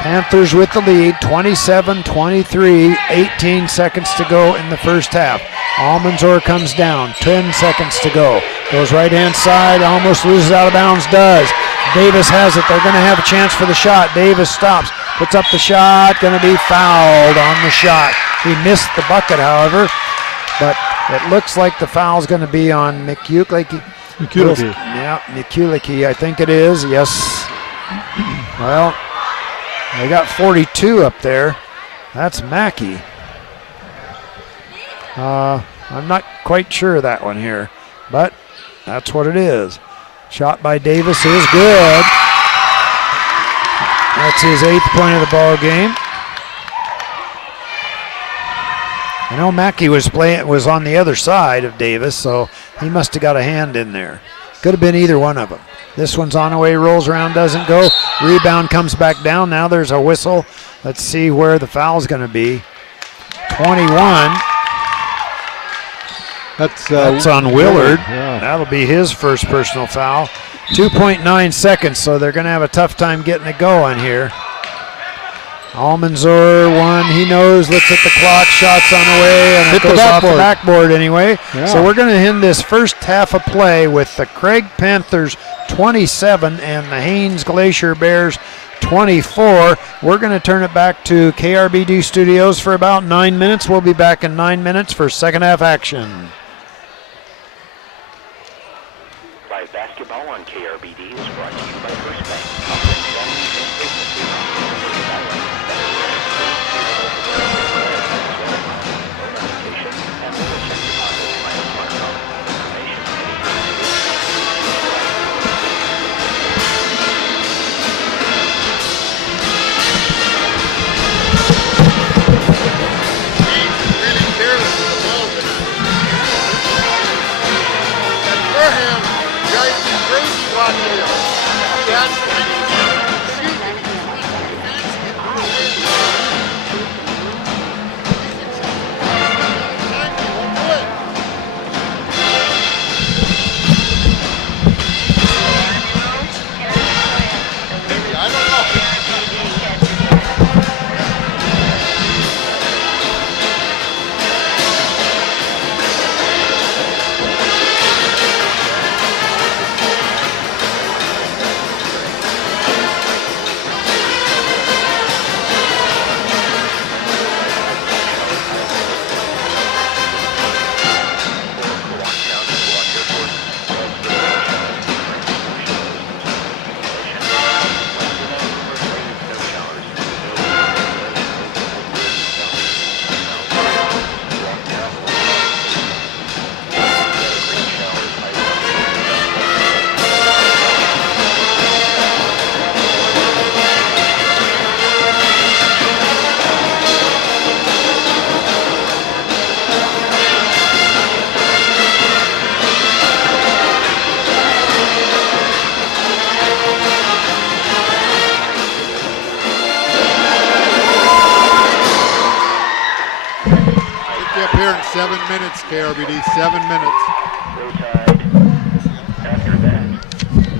Panthers with the lead, 27-23, 18 seconds to go in the first half. Almanzor comes down, 10 seconds to go. Goes right-hand side, almost loses out of bounds, does. Davis has it, they're going to have a chance for the shot. Davis stops, puts up the shot, going to be fouled on the shot. He missed the bucket, however, but it looks like the foul's going to be on Mikuliki. Yeah, Mikuliki, I think it is, yes. Well, they got 42 up there. That's Mackey. I'm not quite sure of that one here, but that's what it is. Shot by Davis is good. That's his 8th point of the ball game. I know Mackey was on the other side of Davis, so he must have got a hand in there. Could have been either one of them. This one's on the way, rolls around, doesn't go. Rebound comes back down. Now there's a whistle. Let's see where the foul's going to be. 21. That's on Willard. Yeah. That'll be his first personal foul. 2.9 seconds, so they're going to have a tough time getting it going here. Almanzor, one, he knows, looks at the clock, shots on the way, and it goes off the backboard anyway. Yeah. So we're going to end this first half of play with the Craig Panthers 27 and the Haines Glacier Bears 24. We're going to turn it back to KRBD Studios for about 9 minutes. We'll be back in 9 minutes for second half action. Live basketball on KRBD is brought to you by First Bank. Here in 7 minutes, KRBD, 7 minutes. Low tide. After that,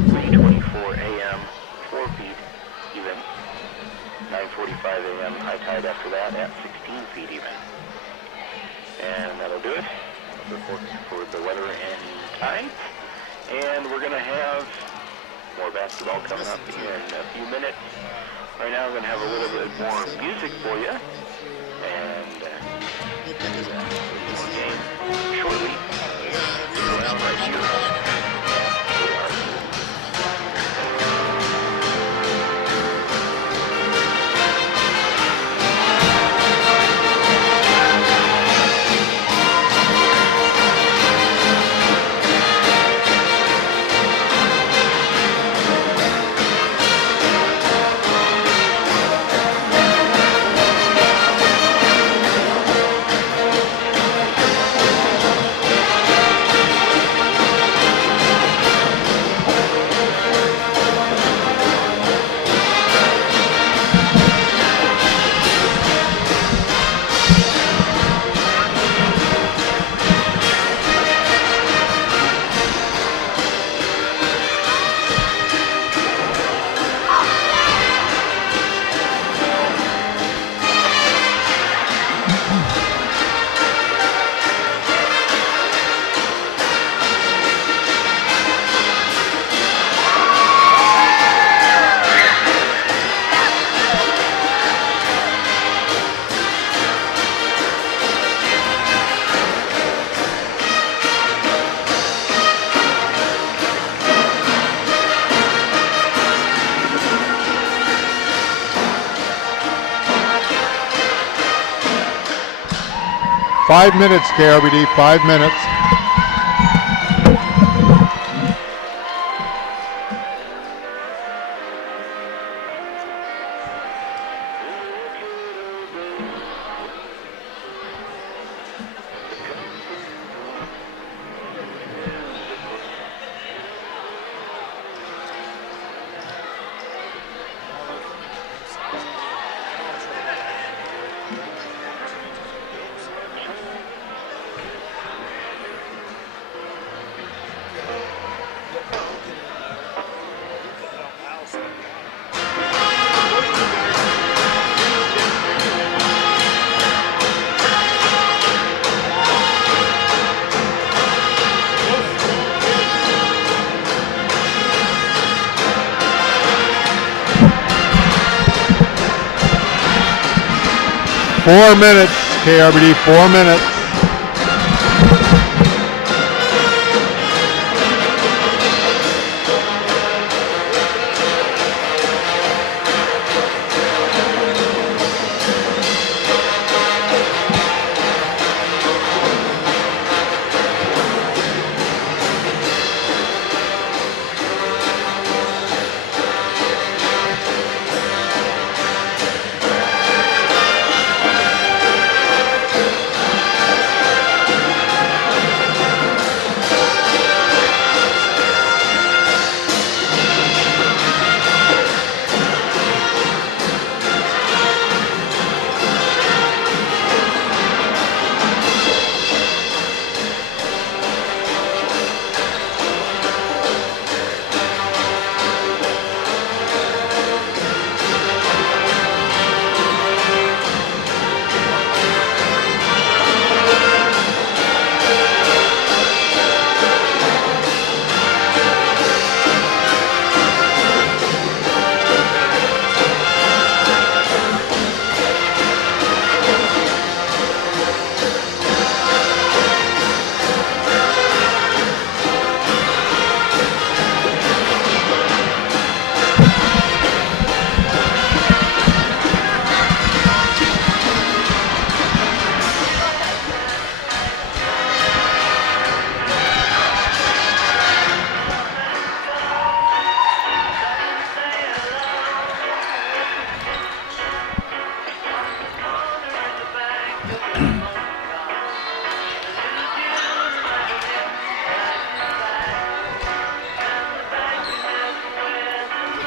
3:24 a.m., 4 feet even. 9:45 a.m., high tide after that at 16 feet even. And that'll do it for the weather and tides. And we're going to have more basketball coming up in a few minutes. Right now, we're going to have a little bit more music for you. And shortly. Right here. 5 minutes, KRBD, 5 minutes. Four minutes, KRBD, 4 minutes.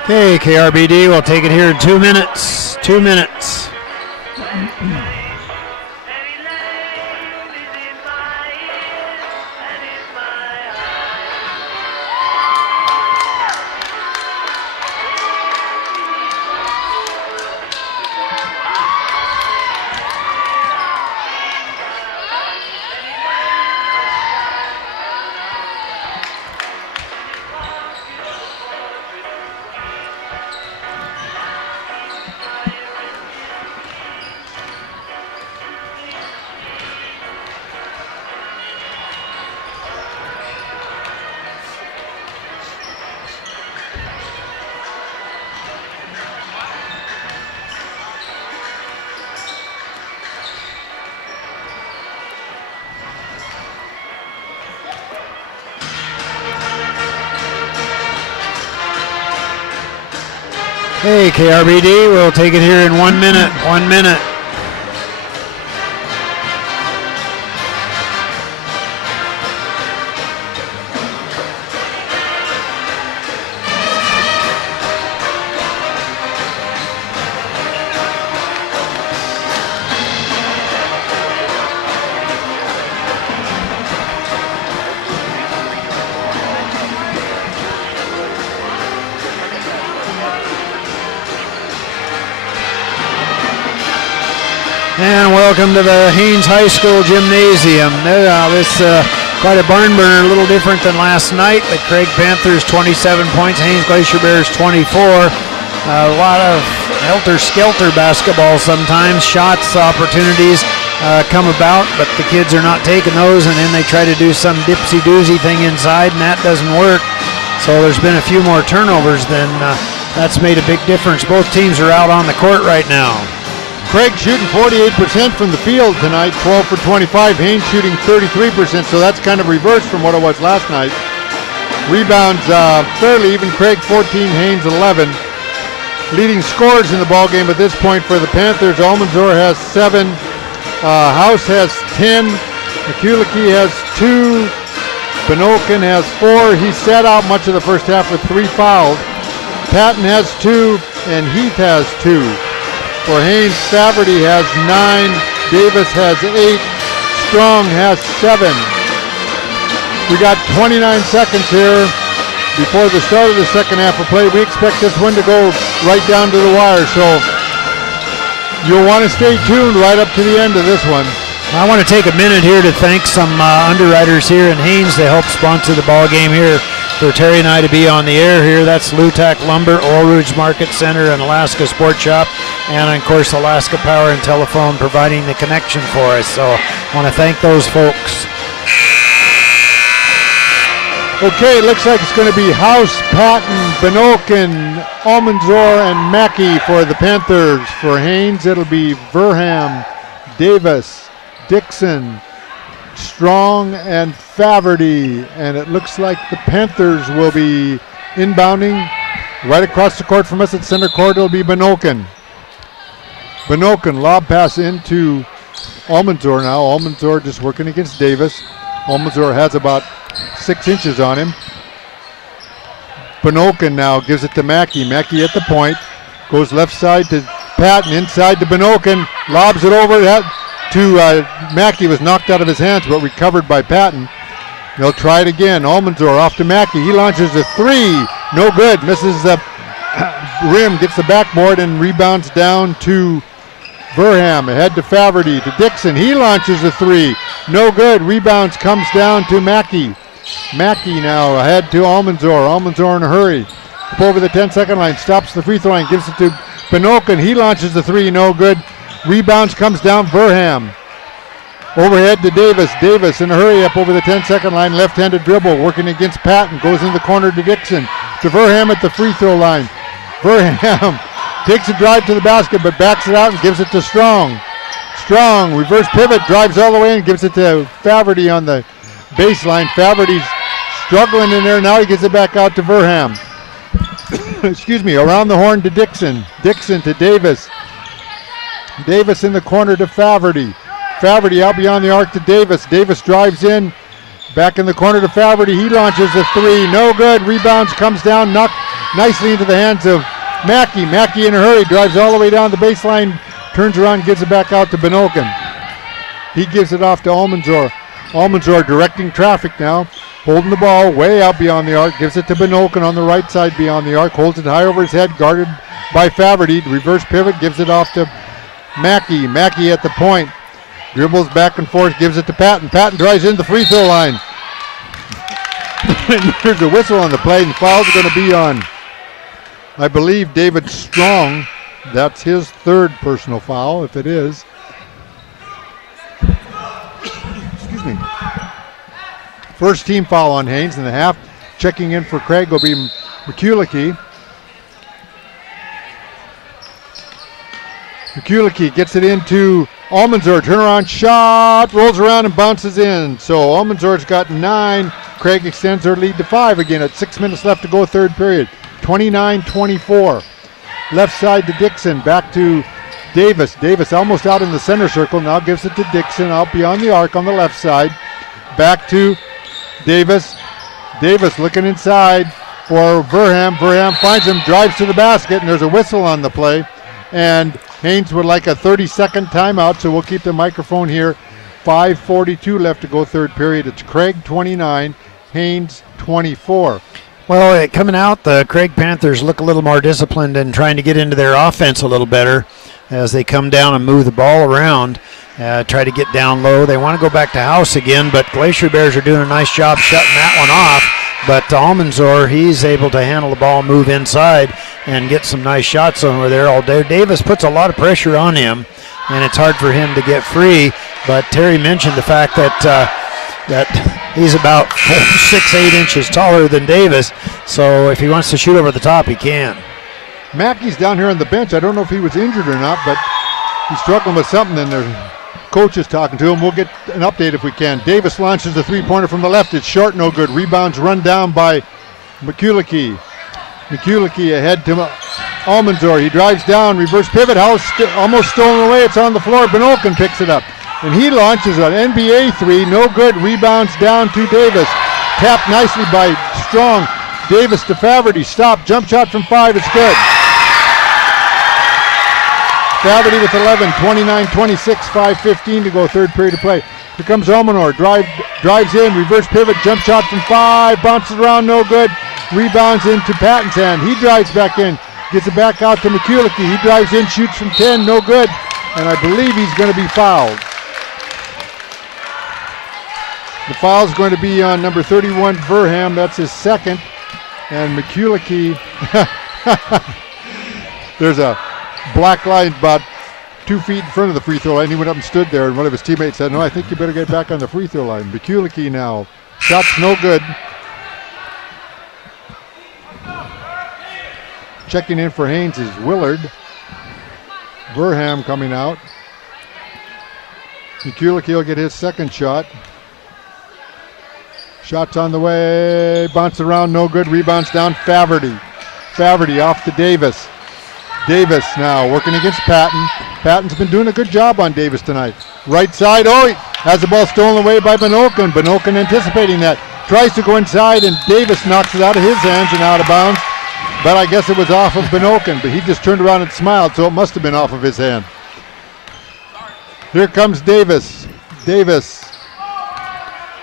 Okay, KRBD, we'll take it here in 2 minutes. 2 minutes. Hey, KRBD, we'll take it here in 1 minute. 1 minute. And welcome to the Haines High School Gymnasium. This quite a barn burner, a little different than last night. The Craig Panthers 27 points, Haines Glacier Bears 24. A lot of helter-skelter basketball sometimes. Shots, opportunities come about, but the kids are not taking those, and then they try to do some dipsy-doozy thing inside, and that doesn't work. So there's been a few more turnovers than that's made a big difference. Both teams are out on the court right now. Craig shooting 48% from the field tonight, 12 for 25. Haines shooting 33%, so that's kind of reversed from what it was last night. Rebounds fairly even. Craig 14, Haines 11. Leading scorers in the ball game at this point for the Panthers. Almanzor has 7. House has 10. McCullochey has 2. Benokin has 4. He sat out much of the first half with 3 fouls. Patton has 2, and Heath has 2. For Haines, Faverty has 9. Davis has 8. Strong has 7. We got 29 seconds here before the start of the second half of play. We expect this one to go right down to the wire, so you'll want to stay tuned right up to the end of this one. I want to take a minute here to thank some underwriters here in Haines. They help sponsor the ball game here for Terry and I to be on the air here. That's Lutak Lumber, Oil Rouge Market Center, and Alaska Sport Shop, and of course Alaska Power and Telephone providing the connection for us. So I want to thank those folks. Okay, it looks like it's going to be House, Patton, Benokin, Almanzor, and Mackey for the Panthers. For Haines, it'll be Verham, Davis, Dixon, Strong, and Faverty. And it looks like the Panthers will be inbounding right across the court from us at center court. It'll be Benokin. Benokin, lob pass into Almanzor now. Almanzor just working against Davis. Almanzor has about 6 inches on him. Benokin now gives it to Mackey. Mackey at the point. Goes left side to Patton. Inside to Benokin. Lobs it over to Mackey. Was knocked out of his hands but recovered by Patton. They'll try it again. Almanzor off to Mackey. He launches a 3. No good. Misses the rim. Gets the backboard and rebounds down to Verham. Ahead to Faverty. To Dixon. He launches a 3. No good. Rebounds comes down to Mackey. Mackey now ahead to Almanzor. Almanzor in a hurry. Up over the 10-second line. Stops the free throw line. Gives it to Benokin. He launches the 3. No good. Rebounds comes down Verham. Overhead to Davis. Davis in a hurry up over the 10-second line. Left-handed dribble. Working against Patton. Goes in the corner to Dixon. To Verham at the free throw line. Verham takes a drive to the basket but backs it out and gives it to Strong. Strong, reverse pivot, drives all the way and gives it to Faverty on the baseline. Faverty's struggling in there. Now he gets it back out to Verham. Excuse me, around the horn to Dixon. Dixon to Davis. Davis in the corner to Faverty. Faverty out beyond the arc to Davis. Davis drives in. Back in the corner to Faverty. He launches a 3. No good. Rebounds, comes down, knocked nicely into the hands of Mackey. Mackey in a hurry, drives all the way down the baseline. Turns around, gives it back out to Benokin. He gives it off to Almanzor. Almanzor directing traffic now. Holding the ball way out beyond the arc. Gives it to Benokin on the right side beyond the arc. Holds it high over his head, guarded by Faverty. Reverse pivot, gives it off to Mackey. Mackey at the point. Dribbles back and forth, gives it to Patton. Patton drives in the free throw line. There's a whistle on the play, and the foul's going to be on, I believe, David Strong. That's his 3rd personal foul, if it is. Excuse me. First team foul on Haines in the half. Checking in for Craig will be McCullochey. McCullochey gets it into Almanzor. Turnaround shot, rolls around and bounces in. So Almanzor's got 9. Craig extends their lead to 5 again at 6 minutes left to go, 3rd period. 29-24. Left side to Dixon, back to Davis. Davis almost out in the center circle, now gives it to Dixon out beyond the arc on the left side. Back to Davis. Davis looking inside for Verham. Verham finds him, drives to the basket, and there's a whistle on the play. And Haines would like a 30-second timeout, so we'll keep the microphone here. 5:42 left to go, 3rd period. It's Craig 29, Haines 24. Well, coming out, the Craig Panthers look a little more disciplined and trying to get into their offense a little better as they come down and move the ball around, try to get down low. They want to go back to house again, but Glacier Bears are doing a nice job shutting that one off. But Almanzor, he's able to handle the ball, move inside, and get some nice shots over there all day. Davis puts a lot of pressure on him, and it's hard for him to get free. But Terry mentioned the fact that he's about 6, 8 inches taller than Davis, so if he wants to shoot over the top, he can. Mackey's down here on the bench. I don't know if he was injured or not, but He's struggling with something, and their coach is talking to him. We'll get an update if we can. Davis launches the three-pointer from the left. It's short, no good. Rebounds run down by McCullochey. McCullochey ahead to Almanzor. He drives down, reverse pivot, house almost stolen away. It's on the floor. Benoken picks it up. And he launches an NBA three, no good. Rebounds down to Davis. Tapped nicely by Strong. Davis to Faverty. Stop. Jump shot from 5. It's good. Faverty with 11, 29-26, 5:15 to go, third period of play. Here comes Omanor, drives in, reverse pivot, jump shot from 5, bounces around, no good. Rebounds into Patton's hand. He drives back in, gets it back out to McCullochey. He drives in, shoots from 10, no good. And I believe he's going to be fouled. The foul is going to be on number 31, Verham. That's his second. And McCullochey, there's a black line about 2 feet in front of the free throw line. He went up and stood there, and one of his teammates said, no, I think you better get back on the free throw line. McCullochey now. Shot's no good. Checking in for Haines is Willard. Verham coming out. McCullochey will get his second shot. Shot's on the way. Bounce around, no good. Rebounds down. Faverty. Faverty off to Davis. Davis now working against Patton. Patton's been doing a good job on Davis tonight. Right side, he has the ball stolen away by Benoken. Benoken anticipating that. Tries to go inside, and Davis knocks it out of his hands and out of bounds. But I guess it was off of Benoken, but he just turned around and smiled, so it must have been off of his hand. Here comes Davis. Davis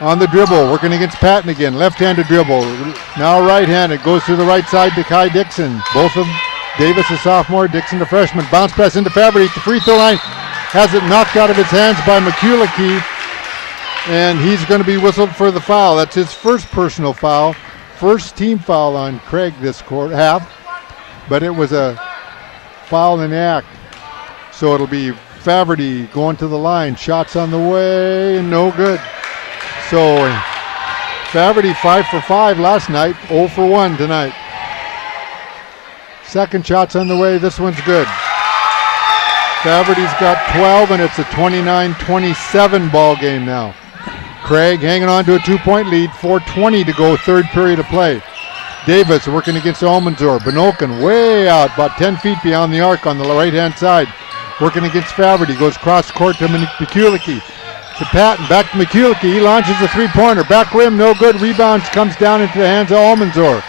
on the dribble, working against Patton again. Left-handed dribble, now right-handed. Goes to the right side to Kai Dixon. Both of them. Davis, a sophomore, Dixon, a freshman. Bounce pass into Faverty at the free throw line. Has it knocked out of his hands by McCullochey. And he's going to be whistled for the foul. That's his first personal foul. First team foul on Craig this half. But it was a foul in the act. So it'll be Faverty going to the line. Shots on the way, no good. So Faverty 5 for 5 last night, 0 for 1 tonight. Second shot's on the way. This one's good. Faverty's got 12, and it's a 29-27 ball game now. Craig hanging on to a 2-point lead. 4:20 to go, third period of play. Davis working against Almanzor. Benoken way out, about 10 feet beyond the arc on the right-hand side. Working against Faverty. Goes cross court to McCullochey. To Patton, back to McCullochey. He launches a three-pointer. Back rim, no good. Rebounds comes down into the hands of Almanzor.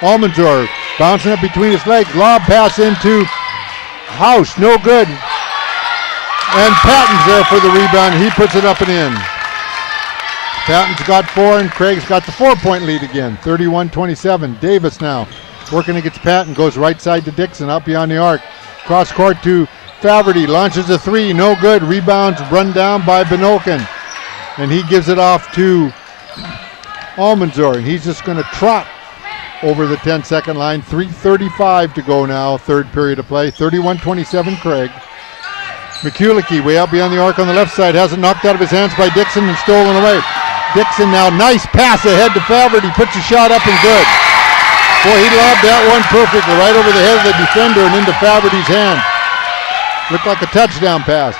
Almanzor bouncing up between his legs. Lob pass into House, no good. And Patton's there for the rebound. He puts it up and in. Patton's got 4, and Craig's got the 4-point lead again. 31-27. Davis now working against Patton. Goes right side to Dixon, out beyond the arc. Cross court to Faverty. Launches a 3, no good. Rebounds run down by Benoken. And he gives it off to Almanzor. And he's just going to trot over the 10-second line. 3:35 to go now, third period of play. 31-27 Craig. McCullochey way out beyond the arc on the left side. Has it knocked out of his hands by Dixon and stolen away. Dixon now, nice pass ahead to Faverty. Puts a shot up and good. Boy, he lobbed that one perfectly right over the head of the defender and into Faverty's hand. Looked like a touchdown pass.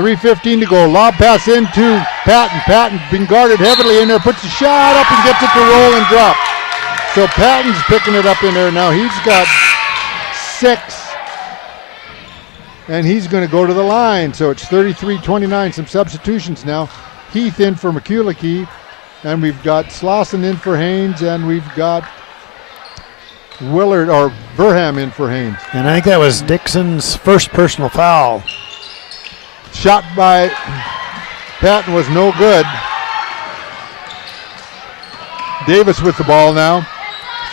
3:15 to go. Lob pass into Patton. Patton being guarded heavily in there. Puts a shot up and gets it to roll and drop. So Patton's picking it up in there now. He's got 6. And he's going to go to the line. So it's 33-29. Some substitutions now. Heath in for McCullochey. And we've got Slauson in for Haines. And we've got Willard or Verham in for Haines. And I think that was Dixon's first personal foul. Shot by Patton was no good. Davis with the ball now.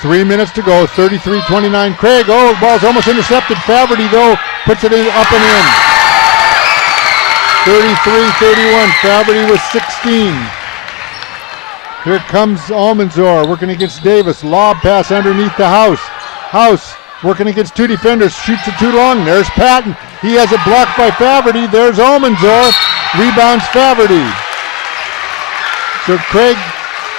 3 minutes to go, 33-29. Craig, the ball's almost intercepted. Faverty, though, puts it in, up and in. 33-31. Faverty with 16. Here comes Almanzor working against Davis. Lob pass underneath the House. House working against 2 defenders. Shoots it too long. There's Patton. He has it blocked by Faverty. There's Almanzor. Rebounds Faverty. So Craig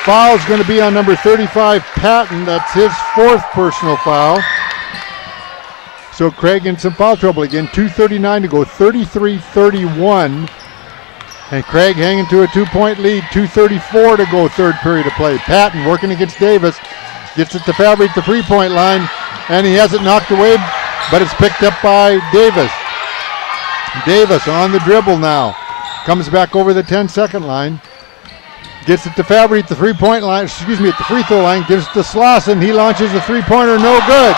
foul's going to be on number 35, Patton. That's his 4th personal foul. So Craig in some foul trouble again. 2:39 to go, 33-31. And Craig hanging to a 2-point lead. 2:34 to go, third period of play. Patton working against Davis. Gets it to Fabry at the 3-point line. And he has it knocked away, but it's picked up by Davis. Davis on the dribble now. Comes back over the 10-second line. Gets it to Fabry at the 3-point line, at the free throw line. Gives it to Slauson. He launches a 3-pointer, no good.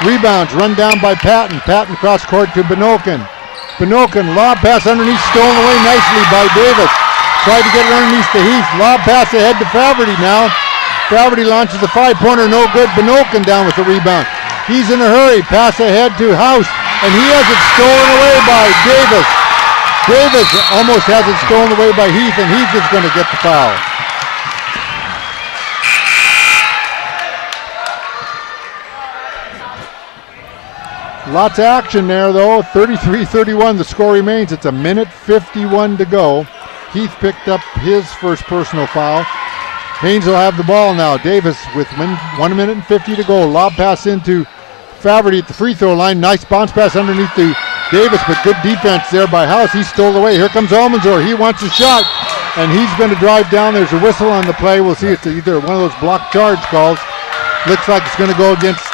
Rebounds run down by Patton. Patton cross court to Benokin. Benokin, lob pass underneath, stolen away nicely by Davis. Tried to get it underneath to Heath. Lob pass ahead to Faverty now. Faverty launches a 5-pointer, no good. Benokin down with the rebound. He's in a hurry. Pass ahead to House, and he has it stolen away by Davis. Davis almost has it stolen away by Heath, and Heath is going to get the foul. Lots of action there, though. 33-31, the score remains. It's 1:51 to go. Heath picked up his first personal foul. Haines will have the ball now. Davis with 1:50 to go. Lob pass into Faverty at the free throw line. Nice bounce pass underneath to Davis, but good defense there by House. He stole away. Here comes Almanzor. He wants a shot, and he's going to drive down. There's a whistle on the play. We'll see. It's either one of those block charge calls. Looks like it's going to go against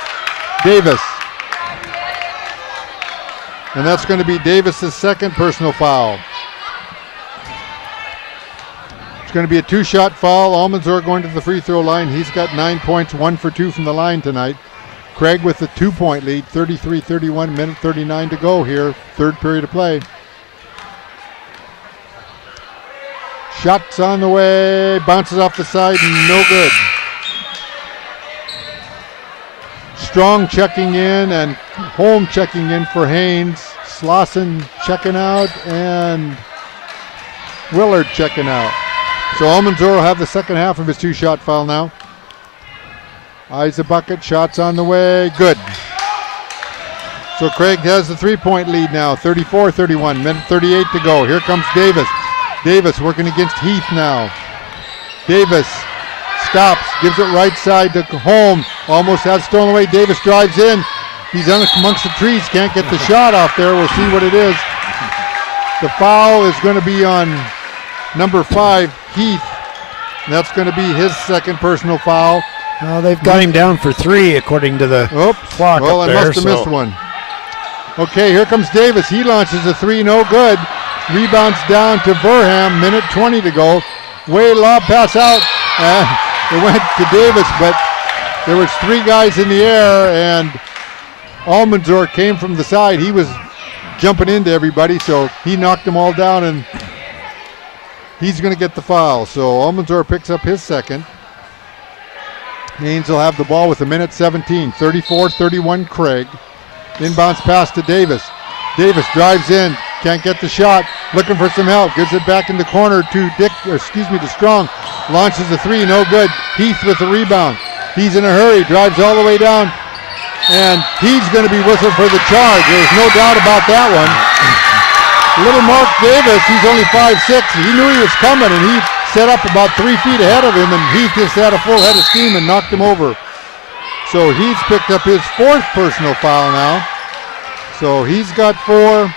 Davis. And that's going to be Davis's second personal foul. It's going to be a 2-shot foul. Almanzor going to the free throw line. He's got 9 points, 1 for 2 from the line tonight. Craig with a 2-point lead, 33-31, 1:39 to go here, third period of play. Shots on the way, bounces off the side, no good. Strong checking in and Holm checking in for Haines. Slauson checking out and Willard checking out. So Almanzor will have the second half of his 2-shot foul now. Eyes the bucket, shots on the way, good. So Craig has the 3-point lead now, 34-31, 1:38 to go. Here comes Davis. Davis working against Heath now. Davis stops, gives it right side to Holm. Almost has stolen away. Davis drives in. He's amongst the trees, can't get the shot off there. We'll see what it is. The foul is going to be on number 5, Heath. And that's going to be his second personal foul. Well, they've got him down for 3 according to the clock well, up I there. must have missed one. Okay, here comes Davis. He launches a 3, no good. Rebounds down to Verham, 1:20 to go. Way lob pass out. It went to Davis, but there was 3 guys in the air, and Almanzor came from the side. He was jumping into everybody, so he knocked them all down, and he's going to get the foul. So Almanzor picks up his second. Haines will have the ball with 1:17, 34-31 Craig. Inbounds pass to Davis. Davis drives in, can't get the shot, looking for some help, gives it back in the corner to Strong. Launches the 3, no good. Heath with the rebound. He's in a hurry, drives all the way down, and he's going to be whistled for the charge. There's no doubt about that one. Little Mark Davis, he's only 5'6". He knew he was coming, and he set up about 3 feet ahead of him, and Heath just had a full head of steam and knocked him over. So he's picked up his 4th personal foul now. So he's got 4.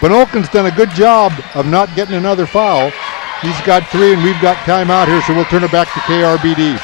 Benokin's done a good job of not getting another foul. He's got 3, and we've got timeout here, so we'll turn it back to KRBD.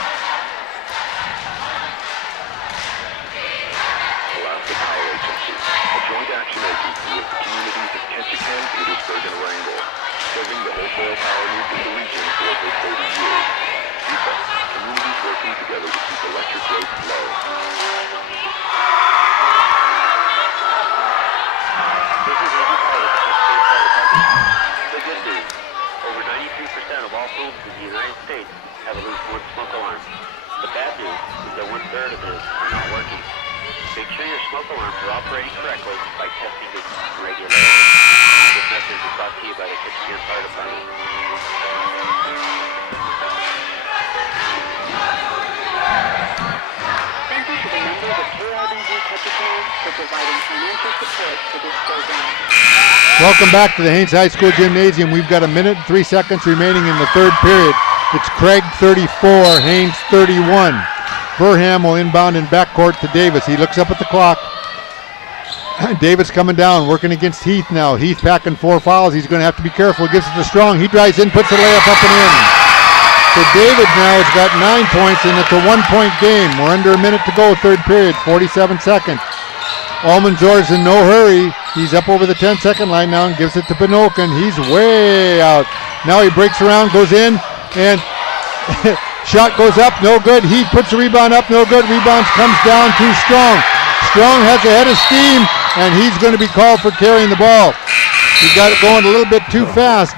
Welcome back to the Haines High School Gymnasium. We've got 1 minute and 3 seconds remaining in the third period. It's Craig 34, Haines 31. Verham will inbound in backcourt to Davis. He looks up at the clock. Davis coming down, working against Heath now. Heath packing 4 fouls. He's going to have to be careful. Gives it to Strong. He drives in, puts the layup up and in. So David now has got 9 points, and it's a 1-point game. We're under a minute to go, third period, 47 seconds. Almanzor's in no hurry. He's up over the 10-second line now and gives it to Benoken. He's way out. Now he breaks around, goes in, and shot goes up, no good. Heath puts the rebound up, no good. Rebound comes down to Strong. Strong has a head of steam, and he's going to be called for carrying the ball. He got it going a little bit too fast,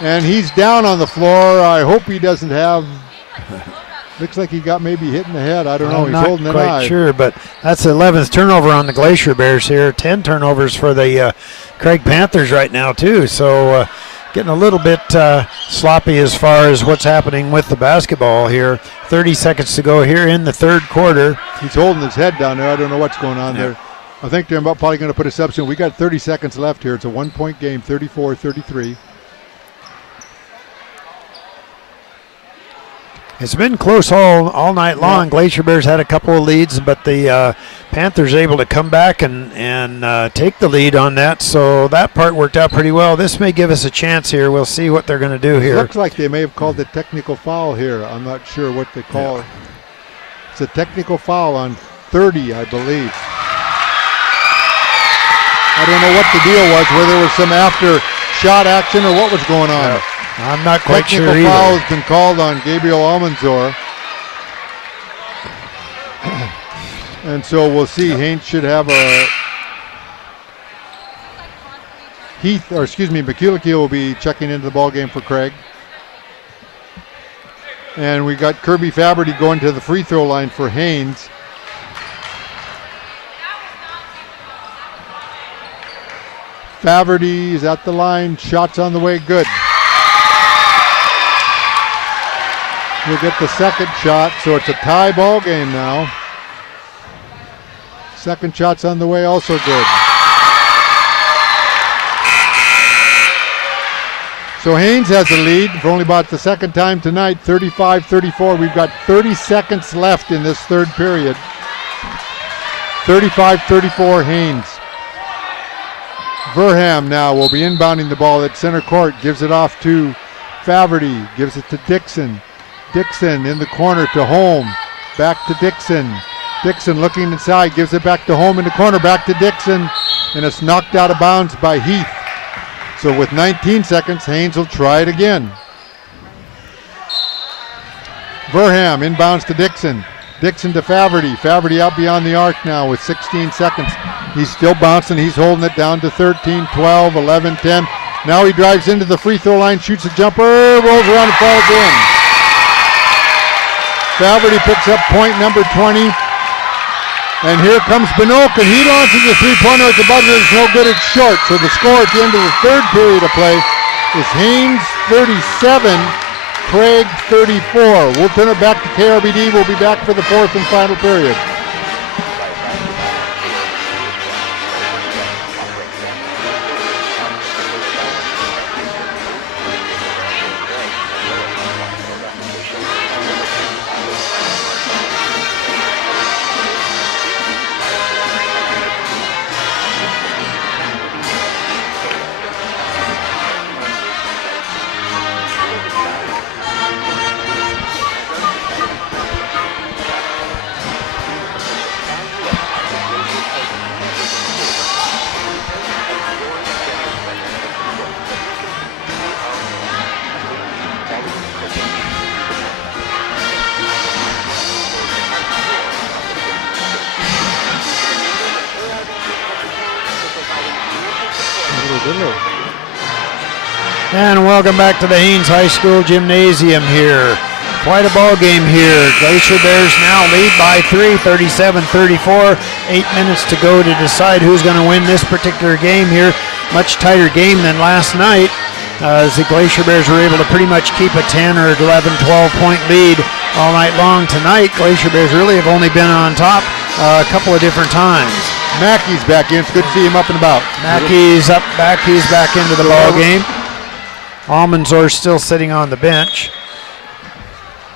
and he's down on the floor. I hope he doesn't have... Looks like he got maybe hit in the head. I don't know. He's holding an eye. I'm not quite sure, but that's the 11th turnover on the Glacier Bears here. 10 turnovers for the Craig Panthers right now, too. So getting a little bit sloppy as far as what's happening with the basketball here. 30 seconds to go here in the third quarter. He's holding his head down there. I don't know what's going on there. I think they're probably going to put a substitute. We got 30 seconds left here. It's a 1-point game, 34-33. It's been close all night long. Glacier Bears had a couple of leads, but the Panthers able to come back and take the lead on that. So that part worked out pretty well. This may give us a chance here. We'll see what they're going to do here. Looks like they may have called a technical foul here. I'm not sure what they call it. It's a technical foul on 30, I believe. I don't know what the deal was, whether there was some after shot action or what was going on. I'm not quite sure either. Technical foul has been called on Gabriel Almanzor. And so we'll see. Haines should have a... McCulloch will be checking into the ball game for Craig. And we got Kirby Faberty going to the free throw line for Haines. Faberty is at the line. Shots on the way. Good. We'll get the second shot, so it's a tie ball game now. Second shot's on the way, also good. So Haines has the lead for only about the second time tonight, 35-34. We've got 30 seconds left in this third period. 35-34 Haines. Verham now will be inbounding the ball at center court, gives it off to Faberty, gives it to Dixon. Dixon in the corner to Holm, back to Dixon. Dixon looking inside, gives it back to Holm in the corner, back to Dixon, and it's knocked out of bounds by Heath. So with 19 seconds, Haines will try it again. Verham inbounds to Dixon. Dixon to Faberty. Faberty out beyond the arc now with 16 seconds. He's still bouncing. He's holding it down to 13, 12, 11, 10. Now he drives into the free throw line, shoots a jumper, rolls around and falls in. Faberty picks up point number 20. And here comes Benoken. He launches a three-pointer at the buzzer. It's no good. It's short. So the score at the end of the third period of play is Haines 37, Craig 34. We'll turn it back to KRBD. We'll be back for the fourth and final period. And welcome back to the Haines High School Gymnasium here. Quite a ball game here. Glacier Bears now lead by 3, 37-34. 8 minutes to go to decide who's going to win this particular game here. Much tighter game than last night, as the Glacier Bears were able to pretty much keep a 10 or 11, 12-point lead all night long. Tonight, Glacier Bears really have only been on top a couple of different times. Mackey's back in. It's good to see him up and about. Mackey's back into the ball game. Almanzor's still sitting on the bench.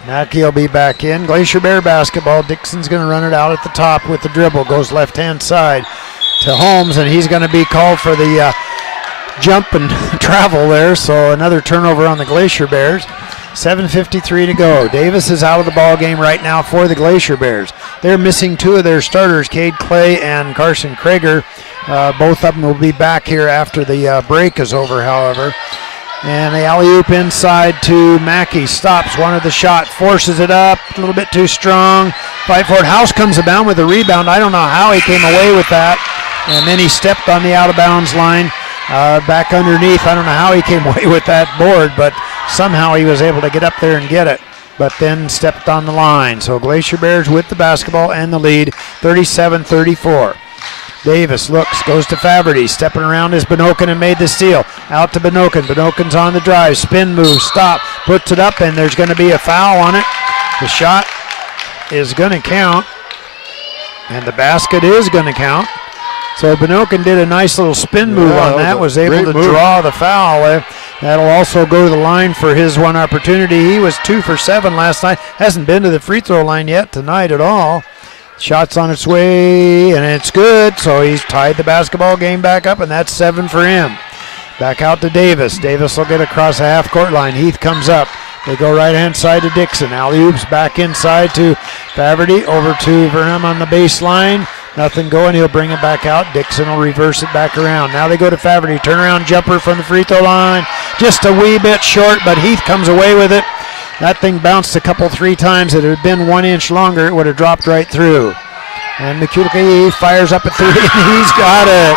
Mackey will be back in. Glacier Bear basketball. Dixon's going to run it out at the top with the dribble. Goes left-hand side. to Holmes, and he's going to be called for the jump and travel there. So another turnover on the Glacier Bears. 7:53 to go. Davis is out of the ball game right now for the Glacier Bears. They're missing two of their starters, Cade Clay and Carson Krager. Both of them will be back here after the break is over, however. And the alley-oop inside to Mackey. Stops, wanted the shot, forces it up, a little bit too strong. Fight for it. House comes down with a rebound. I don't know how he came away with that. And then he stepped on the out-of-bounds line. Back underneath. I don't know how he came away with that board, but somehow he was able to get up there and get it, but then stepped on the line. So Glacier Bears with the basketball and the lead, 37-34. Davis looks, goes to Faverty, stepping around is Benokin and made the steal. Out to Benokin. Benokin's on the drive, spin move, stop, puts it up, and there's going to be a foul on it. The shot is going to count, and the basket is going to count. So Benokin did a nice little spin move on that, was able to draw the foul. That'll also go to the line for his one opportunity. He was 2 for 7 last night. Hasn't been to the free throw line yet tonight at all. Shot's on its way, and it's good. So he's tied the basketball game back up, and that's 7 for him. Back out to Davis. Davis will get across the half-court line. Heath comes up. They go right-hand side to Dixon. Alley-oops back inside to Faverty. Over to Verham on the baseline. Nothing going. He'll bring it back out. Dixon will reverse it back around. Now they go to Faverty. Turnaround jumper from the free throw line. Just a wee bit short, but Heath comes away with it. That thing bounced a couple, 3 times. If it had been 1 inch longer, it would have dropped right through. And McCullough fires up at 3, and he's got it.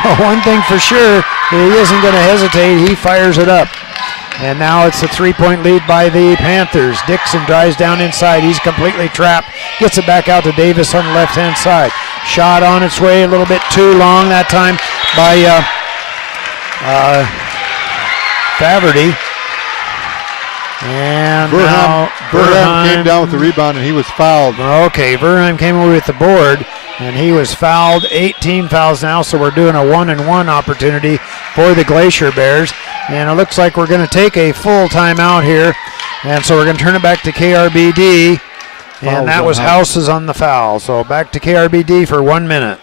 So one thing for sure, he isn't going to hesitate. He fires it up. And now it's a 3-point lead by the Panthers. Dixon drives down inside. He's completely trapped. Gets it back out to Davis on the left-hand side. Shot on its way, a little bit too long that time by Faverty. And Verheim came down with the rebound, and he was fouled. Okay, Verheim came away with the board, and he was fouled. 18 fouls now, so we're doing a 1-and-1 opportunity for the Glacier Bears. And it looks like we're going to take a full timeout here. And so we're going to turn it back to KRBD. And that was Houses on the foul. So back to KRBD for 1 minute.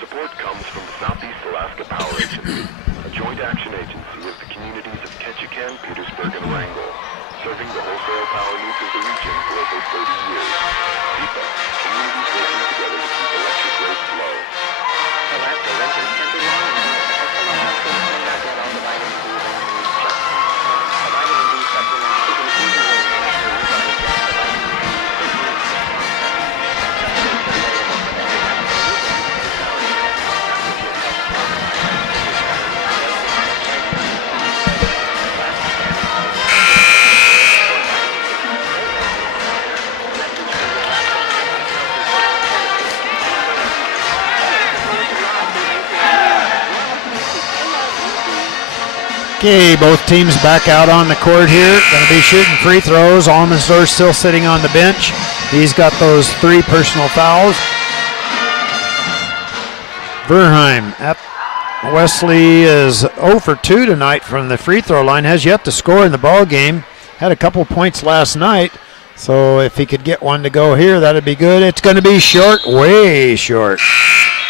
Support comes from the Southeast Alaska Power Agency, a joint action agency of the communities of Ketchikan, Petersburg, and Wrangell, serving the wholesale power needs of the region for over 30 years. SEPA, communities working together to keep electric rates low. Alaska winters can be long, and some Alaskans may not get all the vitamin D they need just now. A vitamin D supplement is an easy way to make sure your body gets the vitamin D it needs to stay healthy. Supplements available from every house in Utah. Okay, both teams back out on the court here. Going to be shooting free throws. Almanzor still sitting on the bench. He's got those 3 personal fouls. Verheim at Wesley is 0 for 2 tonight from the free throw line. Has yet to score in the ball game. Had a couple points last night. So if he could get one to go here, that'd be good. It's going to be short, way short.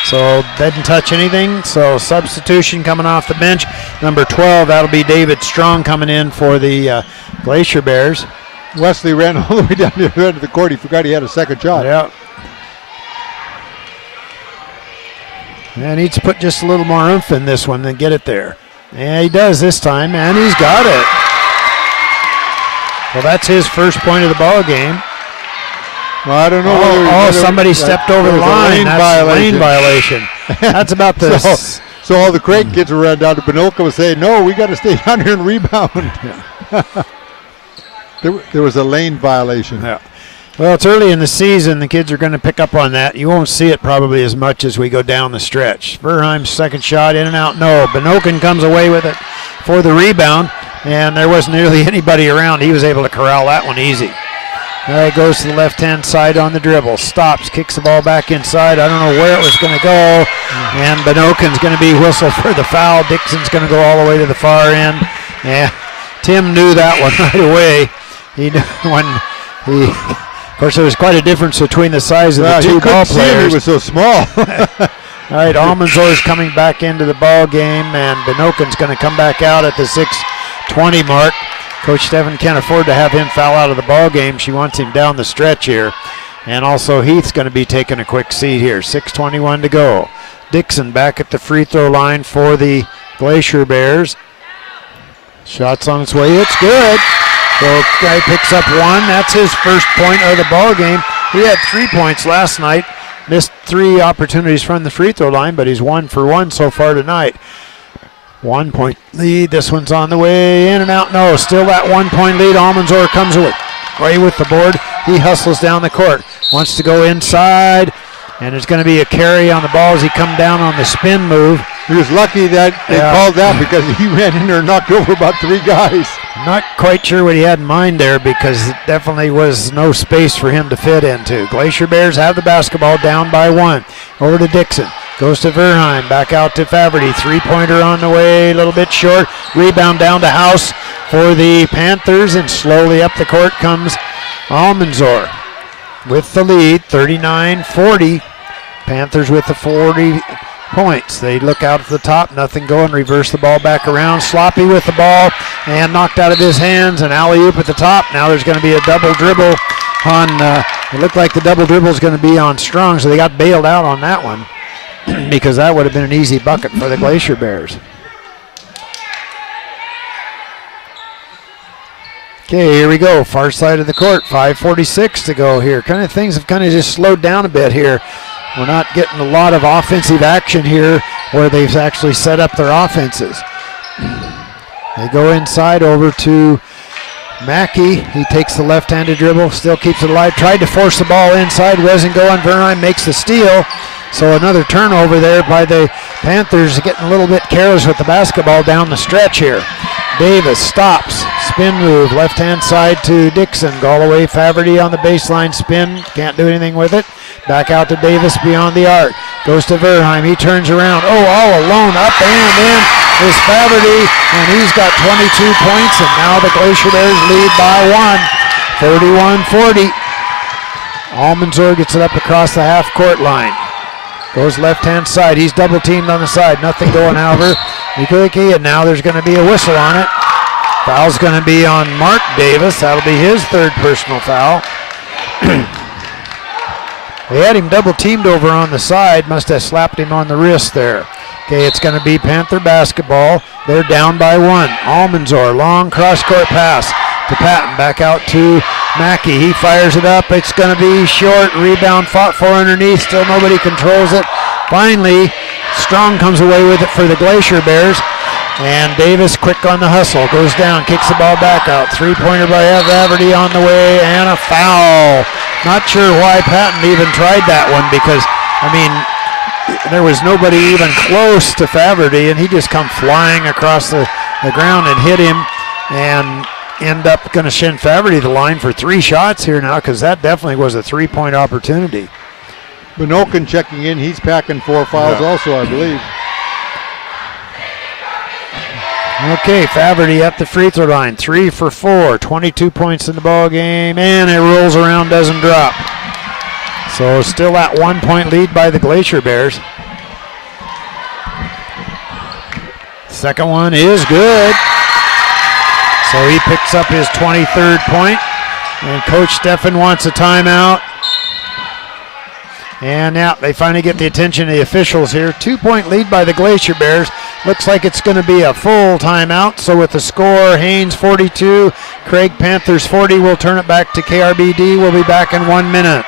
So didn't touch anything. So substitution coming off the bench. Number 12, that'll be David Strong coming in for the Glacier Bears. Wesley ran all the way down to the end of the court. He forgot he had a second shot. Yeah. And needs to put just a little more oomph in this one and get it there. And he does this time, and he's got it. Well, that's his first point of the ball game. Well, I don't know. Somebody stepped over the line. That's a lane violation. That's about the... So all the Craig kids were running down to Benoka and saying, no, we got to stay down here and rebound. Yeah. There was a lane violation. Yeah. Well, it's early in the season. The kids are going to pick up on that. You won't see it probably as much as we go down the stretch. Verheim's second shot, in and out, no. Benokin comes away with it for the rebound, and there wasn't nearly anybody around. He was able to corral that one easy. All right, goes to the left-hand side on the dribble. Stops, kicks the ball back inside. I don't know where it was going to go. And Benokin's going to be whistled for the foul. Dixon's going to go all the way to the far end. Yeah, Tim knew that one right away. He knew when he... Of course, there was quite a difference between the size of the two ball players. He was so small. All right, Almanzor's coming back into the ball game, and Benoken's going to come back out at the 6:20 mark. Coach Stephen can't afford to have him foul out of the ball game. She wants him down the stretch here. And also Heath's going to be taking a quick seat here. 6:21 to go. Dixon back at the free throw line for the Glacier Bears. Shots on its way. It's good. So guy picks up one. That's his first point of the ball game. He had 3 points last night. Missed 3 opportunities from the free throw line, but he's 1 for 1 so far tonight. 1 point lead. This one's on the way in and out. No, still that 1 point lead. Almanzor comes away with the board. He hustles down the court. Wants to go inside, and it's going to be a carry on the ball as he come down on the spin move. He was lucky that they called that because he ran in there and knocked over about 3 guys. Not quite sure what he had in mind there because it definitely was no space for him to fit into. Glacier Bears have the basketball down by 1. Over to Dixon. Goes to Verheim. Back out to Faverty. 3-pointer on the way. A little bit short. Rebound down to House for the Panthers. And slowly up the court comes Almanzor with the lead. 39-40. Panthers with the 40 points. They look out at the top, nothing going, reverse the ball back around. Sloppy with the ball and knocked out of his hands. An alley-oop at the top. Now there's going to be a double dribble on, it looked like the double dribble is going to be on Strong, so they got bailed out on that one because that would have been an easy bucket for the Glacier Bears. Okay, here we go. Far side of the court. 5:46 to go here. Things have kind of just slowed down a bit here. We're not getting a lot of offensive action here where they've actually set up their offenses. They go inside over to Mackey. He takes the left-handed dribble, still keeps it alive. Tried to force the ball inside, wasn't going. Verheim makes the steal. So another turnover there by the Panthers, getting a little bit careless with the basketball down the stretch here. Davis stops, spin move, left-hand side to Dixon. Galloway, Faverty on the baseline spin, can't do anything with it. Back out to Davis beyond the arc. Goes to Verheim. He turns around. Oh, all alone. Up and in is Faverty, and he's got 22 points, and now the Glacier Bears lead by 1. 41-40. Almanzor gets it up across the half-court line. Goes left-hand side. He's double-teamed on the side. Nothing going, however. And now there's going to be a whistle on it. Foul's going to be on Mark Davis. That'll be his 3rd personal foul. They had him double-teamed over on the side. Must have slapped him on the wrist there. Okay, it's going to be Panther basketball. They're down by 1. Almanzor, long cross-court pass to Patton. Back out to Mackey. He fires it up. It's going to be short. Rebound fought for underneath. Still nobody controls it. Finally, Strong comes away with it for the Glacier Bears. And Davis quick on the hustle. Goes down, kicks the ball back out. 3-pointer by Faverty on the way, and a foul. Not sure why Patton even tried that one because, I mean, there was nobody even close to Faverty, and he just come flying across the ground and hit him and end up going to send Faverty the line for 3 shots here now because that definitely was a 3-point opportunity. Benoken checking in. He's packing 4 fouls also, I believe. Okay, Faverty at the free throw line, 3 for 4, 22 points in the ball game, and it rolls around, doesn't drop. So still that 1-point lead by the Glacier Bears. Second one is good. So he picks up his 23rd point, and Coach Steffen wants a timeout. And now they finally get the attention of the officials here. 2-point lead by the Glacier Bears. Looks like it's going to be a full timeout. So with the score, Haines 42, Craig Panthers 40. We'll turn it back to KRBD. We'll be back in 1 minute.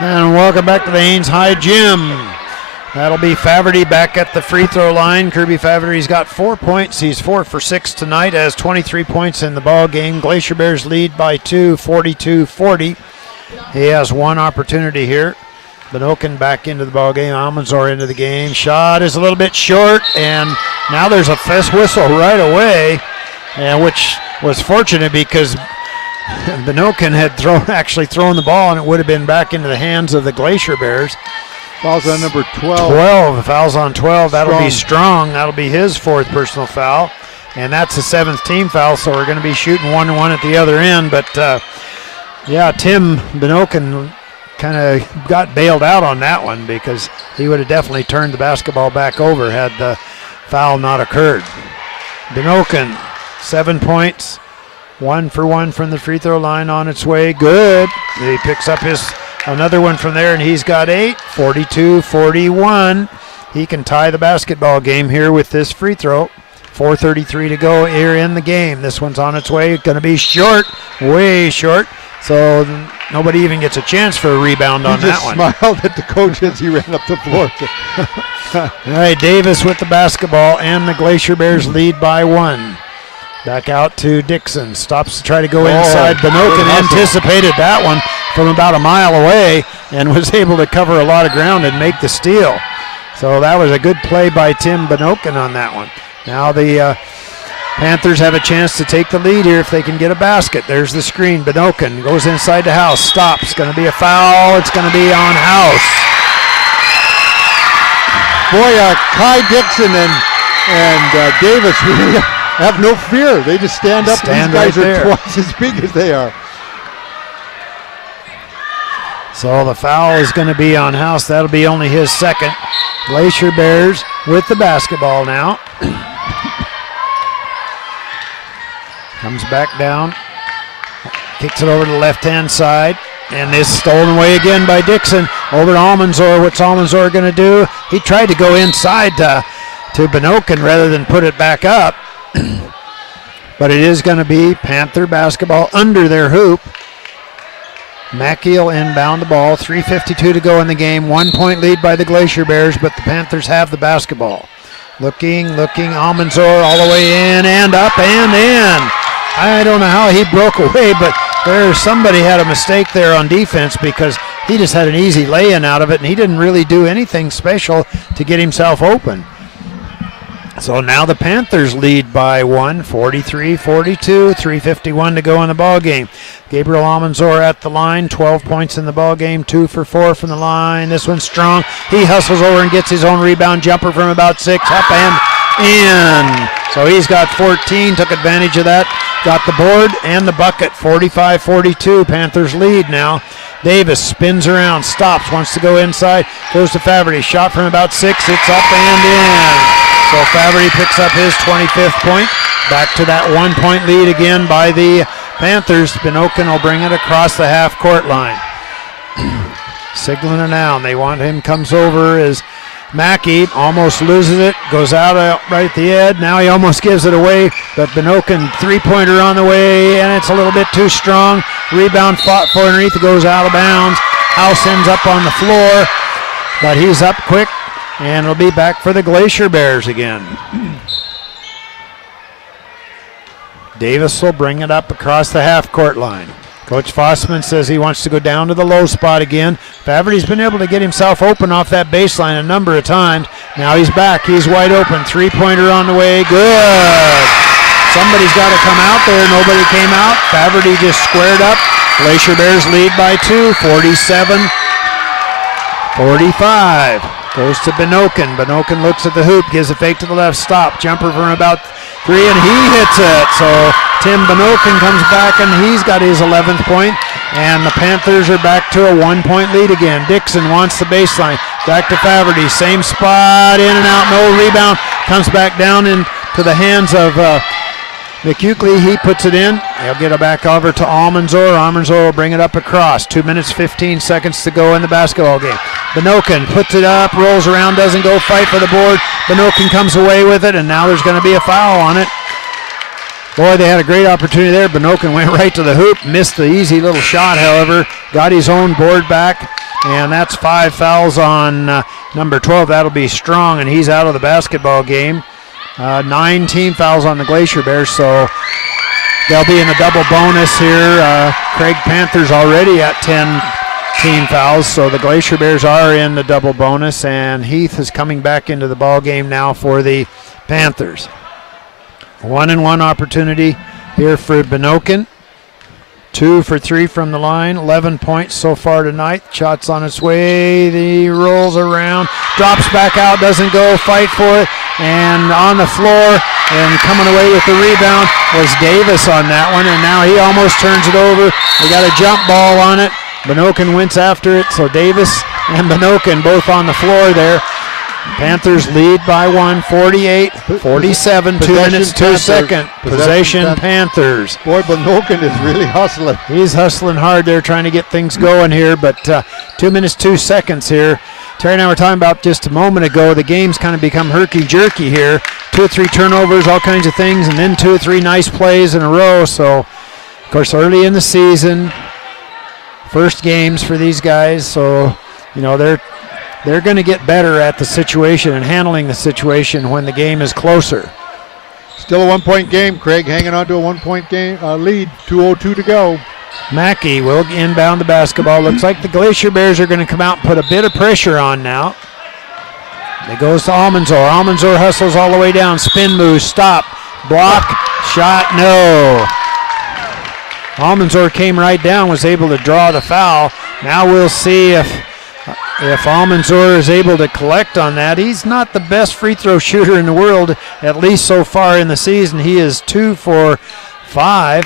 And welcome back to the Haines High Gym. That'll be Faverty back at the free throw line. Kirby Faverty's got 4 points. He's 4 for 6 tonight, has 23 points in the ball game. Glacier Bears lead by 2, 42-40. He has one opportunity here. Benoken back into the ball game. Almanzor into the game. Shot is a little bit short, and now there's a fist whistle right away, and which was fortunate because Benoken had actually thrown the ball, and it would have been back into the hands of the Glacier Bears. Fouls on number 12. 12. Fouls on 12. That'll be Strong. That'll be his 4th personal foul, and that's the 7th team foul. So we're going to be shooting 1-1 at the other end. But Tim Benoken kind of got bailed out on that one because he would have definitely turned the basketball back over had the foul not occurred. Benoken, 7 points, 1 for 1 from the free throw line on its way. Good. He picks up another one from there, and he's got 8, 42-41. He can tie the basketball game here with this free throw. 4:33 to go here in the game. This one's on its way. Going to be short, way short. So nobody even gets a chance for a rebound on that one. He just smiled at the coach as he ran up the floor. All right, Davis with the basketball, and the Glacier Bears lead by 1. Back out to Dixon. Stops to try to go inside. Benoken anticipated that one from about a mile away and was able to cover a lot of ground and make the steal. So that was a good play by Tim Benoken on that one. Now the Panthers have a chance to take the lead here if they can get a basket. There's the screen. Benoken goes inside the House. Stops. Going to be a foul. It's going to be on House. Boy, Kai Dixon and Davis really have no fear. They just stand up. These guys are twice as big as they are. So the foul is going to be on House. That'll be only his 2nd. Glacier Bears with the basketball now. Comes back down. Kicks it over to the left-hand side. And this stolen away again by Dixon. Over to Almanzor. What's Almanzor going to do? He tried to go inside to Benoken rather than put it back up. But it is going to be Panther basketball under their hoop. Mackey will inbound the ball. 3:52 to go in the game. 1 point lead by the Glacier Bears, but the Panthers have the basketball. Looking. Almanzor all the way in and up and in. I don't know how he broke away, but somebody had a mistake there on defense because he just had an easy lay-in out of it, and he didn't really do anything special to get himself open. So now the Panthers lead by 1, 43-42, 3:51 to go in the ball game. Gabriel Almanzor at the line, 12 points in the ball game, 2 for 4 from the line. This one's strong. He hustles over and gets his own rebound jumper from about 6, up and in. So he's got 14, took advantage of that, got the board and the bucket. 45-42, Panthers lead now. Davis spins around, stops, wants to go inside, goes to Faverty. Shot from about 6, it's up and in. So Faverty picks up his 25th point. Back to that 1 point lead again by the Panthers. Benoken will bring it across the half-court line. Signaling it down. They want him, comes over as Mackey almost loses it, goes out right at the edge. Now he almost gives it away, but Benoken three-pointer on the way, and it's a little bit too strong. Rebound fought for underneath, it goes out of bounds. House ends up on the floor, but he's up quick, and it'll be back for the Glacier Bears again. Davis will bring it up across the half-court line. Coach Fossman says he wants to go down to the low spot again. Faverty's been able to get himself open off that baseline a number of times. Now he's back. He's wide open. Three-pointer on the way. Good. Somebody's got to come out there. Nobody came out. Faverty just squared up. Glacier Bears lead by 2, 47-45. Goes to Benoken. Benoken looks at the hoop, gives a fake to the left, stop. Jumper from about 3, and he hits it. So Tim Benoken comes back, and he's got his 11th point, and the Panthers are back to a 1 point lead again. Dixon wants the baseline. Back to Faverty. Same spot, in and out, no rebound. Comes back down into the hands of McHughley. He puts it in. He'll get it back over to Almanzor. Almanzor will bring it up across. 2 minutes, 15 seconds to go in the basketball game. Benoken puts it up, rolls around, doesn't go, fight for the board. Benoken comes away with it, and now there's going to be a foul on it. Boy, they had a great opportunity there. Benoken went right to the hoop, missed the easy little shot, however. Got his own board back. and that's 5 fouls on number 12. That'll be Strong, and he's out of the basketball game. 9 team fouls on the Glacier Bears, so they'll be in a double bonus here. Craig Panthers already at 10 team fouls, so the Glacier Bears are in the double bonus, and Heath is coming back into the ball game now for the Panthers. 1-and-1 opportunity here for Benokin. 2 for 3 from the line, 11 points so far tonight. Shot's on its way, he rolls around, drops back out, doesn't go, fight for it, and on the floor and coming away with the rebound was Davis on that one, and now he almost turns it over. They got a jump ball on it. Benokin wins after it, so Davis and Benokin both on the floor there. Panthers lead by 1, 48-47, 2 minutes, 2 seconds. Possession Panthers. Boy, Benokin is really hustling. He's hustling hard there, trying to get things going here, but 2 minutes, 2 seconds here. Terry and I were talking about just a moment ago, the game's kind of become herky-jerky here. 2 or 3 turnovers, all kinds of things, and then 2 or 3 nice plays in a row. So, of course, early in the season, first games for these guys, so, they're going to get better at the situation and handling the situation when the game is closer. Still a 1-point game, Craig, hanging on to a 1-point game lead, 2:02 to go. Mackey will inbound the basketball. Looks like the Glacier Bears are going to come out and put a bit of pressure on now. It goes to Almanzor. Almanzor hustles all the way down. Spin move, stop, block, shot, no. Almanzor came right down, was able to draw the foul. Now we'll see if Almanzor is able to collect on that. He's not the best free throw shooter in the world, at least so far in the season. He is 2 for 5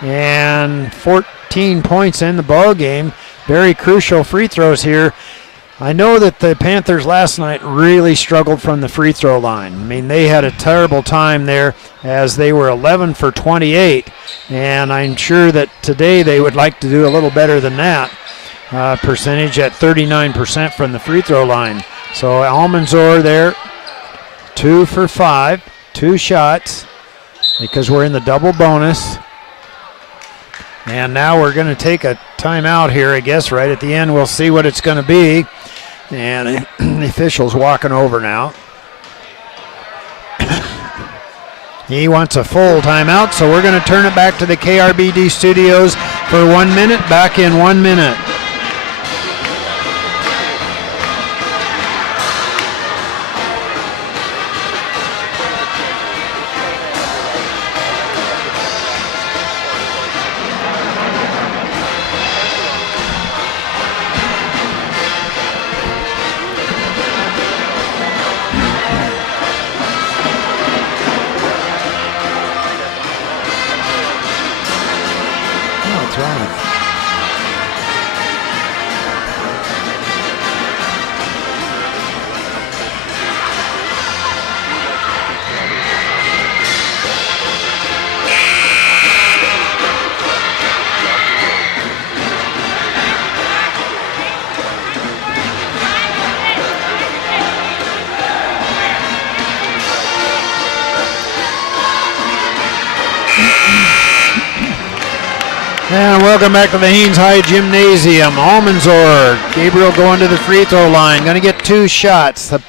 and 14 points in the ball game. Very crucial free throws here. I know that the Panthers last night really struggled from the free throw line. I mean, they had a terrible time there as they were 11 for 28, and I'm sure that today they would like to do a little better than that. Percentage at 39% from the free throw line. So Almanzor there, 2 for 5, 2 shots, because we're in the double bonus. And now we're going to take a timeout here, I guess, right at the end. We'll see what it's going to be. And the official's walking over now. He wants a full timeout, so we're going to turn it back to the KRBD studios for 1 minute. Back in 1 minute. And welcome back to the Haines High Gymnasium. Almanzor, Gabriel going to the free throw line, going to get 2 shots. The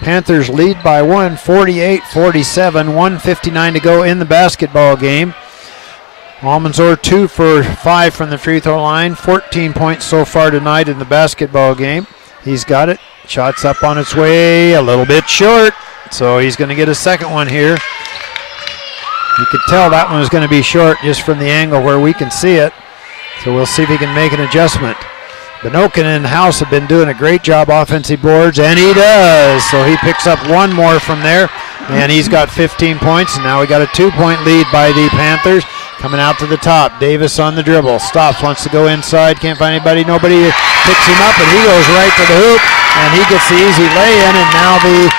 Panthers lead by 1, 48-47, 1:59 to go in the basketball game. Almanzor 2 for 5 from the free throw line, 14 points so far tonight in the basketball game. He's got it, shot's up on its way, a little bit short, so he's going to get a second one here. You could tell that one was going to be short just from the angle where we can see it. So we'll see if he can make an adjustment. Benokin and House have been doing a great job offensive boards, and he does. So he picks up 1 more from there, and he's got 15 points. And now we got a 2-point lead by the Panthers. Coming out to the top, Davis on the dribble, stops, wants to go inside, can't find anybody, nobody picks him up, and he goes right to the hoop, and he gets the easy lay-in, and now the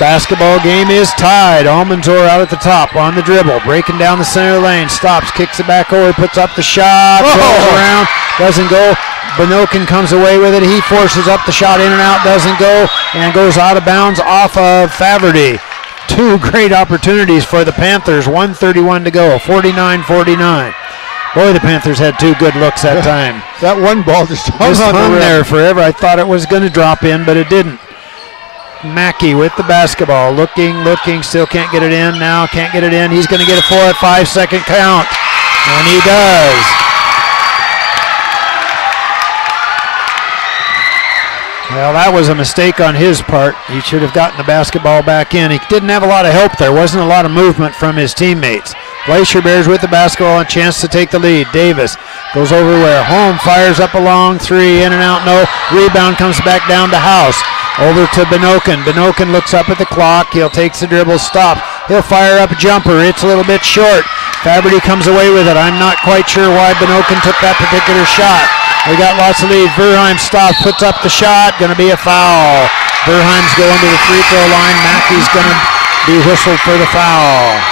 basketball game is tied. Almanzor out at the top on the dribble, breaking down the center lane, stops, kicks it back over, puts up the shot, rolls around, doesn't go. Benokin comes away with it. He forces up the shot, in and out, doesn't go, and goes out of bounds off of Faverty. 2 great opportunities for the Panthers, 1:31 to go, 49-49. Boy, the Panthers had 2 good looks that time. That one ball just hung on the hung rim. there forever. I thought it was going to drop in, but it didn't. Mackey with the basketball, looking, still can't get it in now, can't get it in. He's going to get a 4 at 5-second count, and he does. Well, that was a mistake on his part. He should have gotten the basketball back in. He didn't have a lot of help there. Wasn't a lot of movement from his teammates. Glacier Bears with the basketball, a chance to take the lead. Davis goes over where Holm fires up a long 3, in and out, no. Rebound comes back down to House. Over to Benoken. Benoken looks up at the clock. He'll take the dribble, stop. He'll fire up a jumper. It's a little bit short. Faberty comes away with it. I'm not quite sure why Benoken took that particular shot. We got lots of lead. Verheim stops, puts up the shot. Going to be a foul. Verheim's going to the free throw line. Mackey's going to be whistled for the foul.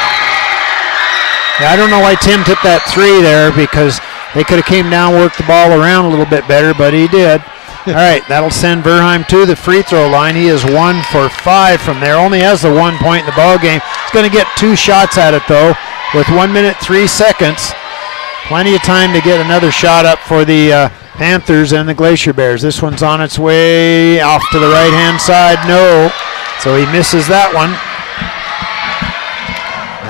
Yeah, I don't know why Tim took that 3 there, because they could have came down, worked the ball around a little bit better, but he did. All right, that'll send Verheim to the free throw line. He is 1 for 5 from there. Only has the 1 point in the ball game. He's going to get 2 shots at it though, with 1 minute 3 seconds. Plenty of time to get another shot up for the Panthers and the Glacier Bears. This one's on its way off to the right-hand side. No, so he misses that one.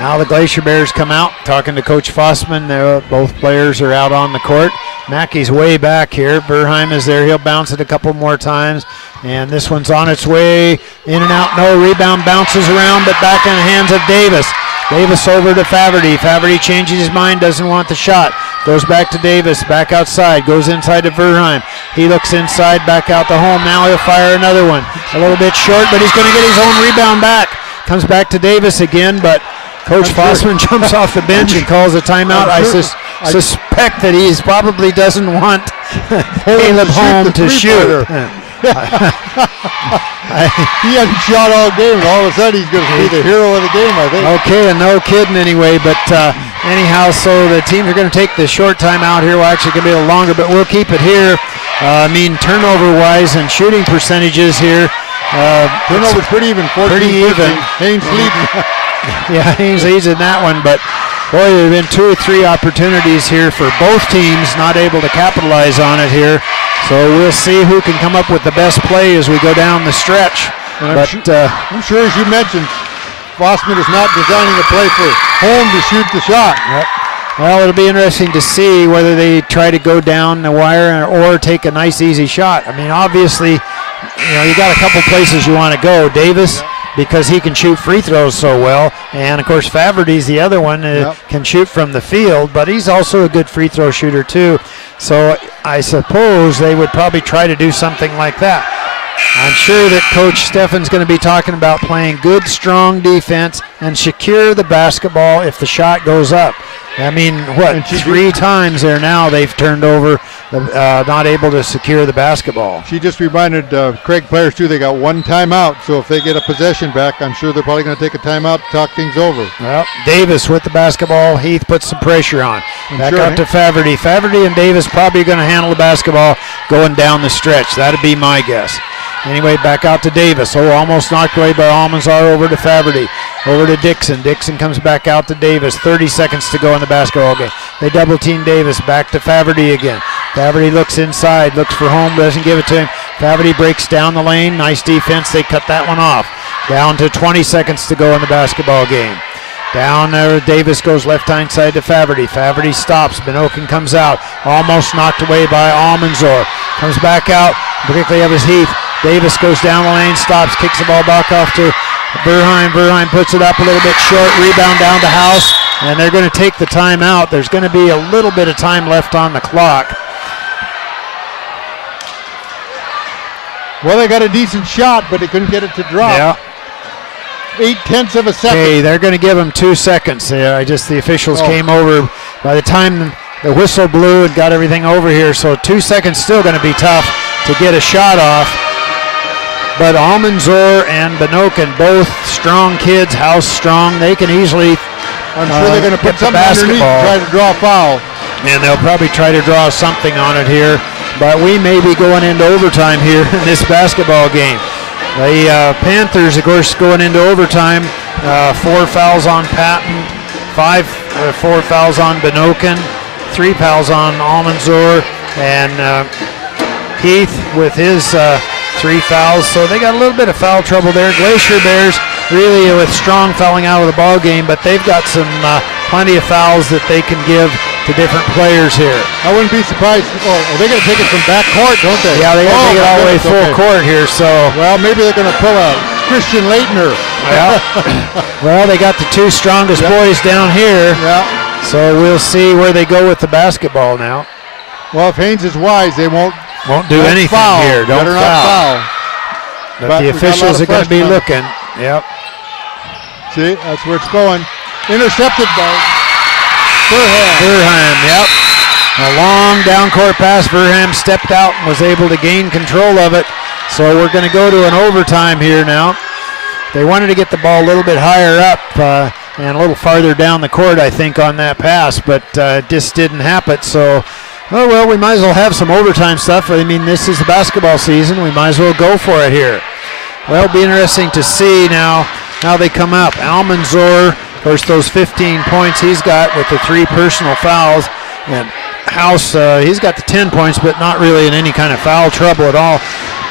Now the Glacier Bears come out, talking to Coach Fossman. Both players are out on the court. Mackey's way back here. Verheim is there. He'll bounce it a couple more times. And this one's on its way. In and out, no. Rebound bounces around, but back in the hands of Davis. Davis over to Faberty. Faberty changes his mind, doesn't want the shot. Goes back to Davis, back outside. Goes inside to Verheim. He looks inside, back out to Holm. Now he'll fire another one. A little bit short, but he's going to get his own rebound back. Comes back to Davis again, but Coach Fossman jumps off the bench and calls a timeout. I suspect that he probably doesn't want Caleb Holm to shoot. He hasn't shot all game, and all of a sudden he's going to be the hero of the game, I think. Okay, and no kidding anyway, but anyhow, so the teams are going to take the short timeout here. Well, actually, going to be a little longer, but we'll keep it here. Turnover-wise and shooting percentages here. Turnover's pretty even, 14, pretty even. Haines leading. Yeah, Haines leads in that one, but boy, there have been 2 or 3 opportunities here for both teams, not able to capitalize on it here. So we'll see who can come up with the best play as we go down the stretch. I'm sure, as you mentioned, Fossman is not designing a play for Holm to shoot the shot. Yep. Well, it'll be interesting to see whether they try to go down the wire or take a nice, easy shot. I mean, obviously, you got a couple places you want to go. Davis, because he can shoot free throws so well, and of course Faberty's the other one, can shoot from the field, but he's also a good free throw shooter too. So I suppose they would probably try to do something like that. I'm sure that Coach Steffen's going to be talking about playing good, strong defense and secure the basketball if the shot goes up. I mean, 3 times there now they've turned over, not able to secure the basketball. She just reminded Craig players, too, they got 1 timeout, so if they get a possession back, I'm sure they're probably going to take a timeout to talk things over. Well, Davis with the basketball. Heath puts some pressure on. Back out to Faberty. Faberty and Davis probably going to handle the basketball going down the stretch. That'd be my guess. Anyway, back out to Davis. Almost knocked away by Almanzar. Over to Faberty. Over to Dixon. Dixon comes back out to Davis. 30 seconds to go in the basketball game. They double team Davis. Back to Faberty again. Faberty looks inside. Looks for Holm. Doesn't give it to him. Faberty breaks down the lane. Nice defense. They cut that one off. Down to 20 seconds to go in the basketball game. Down there, Davis goes left-hand side to Faberty. Faberty stops. Benoken comes out. Almost knocked away by Almanzor. Comes back out. Particularly of his Heath. Davis goes down the lane, stops, kicks the ball back off to Verheim. Verheim puts it up a little bit short. Rebound down to House. And they're going to take the timeout. There's going to be a little bit of time left on the clock. Well, they got a decent shot, but they couldn't get it to drop. Yeah. 0.8 of a second. Okay, they're going to give him 2 seconds. The officials came over by the time the whistle blew and got everything over here. So 2 seconds still going to be tough to get a shot off. But Almanzor and Benoken, both strong kids, House strong. They can easily I'm sure they're going to put something underneath and try to draw a foul. And they'll probably try to draw something on it here. But we may be going into overtime here in this basketball game. The Panthers, of course, going into overtime. 4 fouls on Patton, 4 fouls on Benoken, 3 fouls on Almanzor, and Heath with his 3 fouls. So they got a little bit of foul trouble there. Glacier Bears really with strong fouling out of the ball game, but they've got some plenty of fouls that they can give to different players here. I wouldn't be surprised. Oh, they're going to take it from back court, don't they? Yeah, they got to take it all the way full court here. So well, maybe they're going to pull a Christian Leitner. Yeah. Well, they got the 2 strongest boys down here. Yeah. So we'll see where they go with the basketball now. Well, if Haines is wise, they won't do anything foul. here. Don't Better foul. not foul. But the officials are going to be looking. Yep. See, that's where it's going. Intercepted by Verheim. Verheim, yep. A long down court pass. Verheim stepped out and was able to gain control of it. So we're going to go to an overtime here now. They wanted to get the ball a little bit higher up and a little farther down the court, I think, on that pass, but it just didn't happen. So, oh well, we might as well have some overtime stuff. I mean, this is the basketball season. We might as well go for it here. Well, it'll be interesting to see now how they come up. Almanzor, of course, those 15 points he's got with the 3 personal fouls. And House, he's got the 10 points, but not really in any kind of foul trouble at all.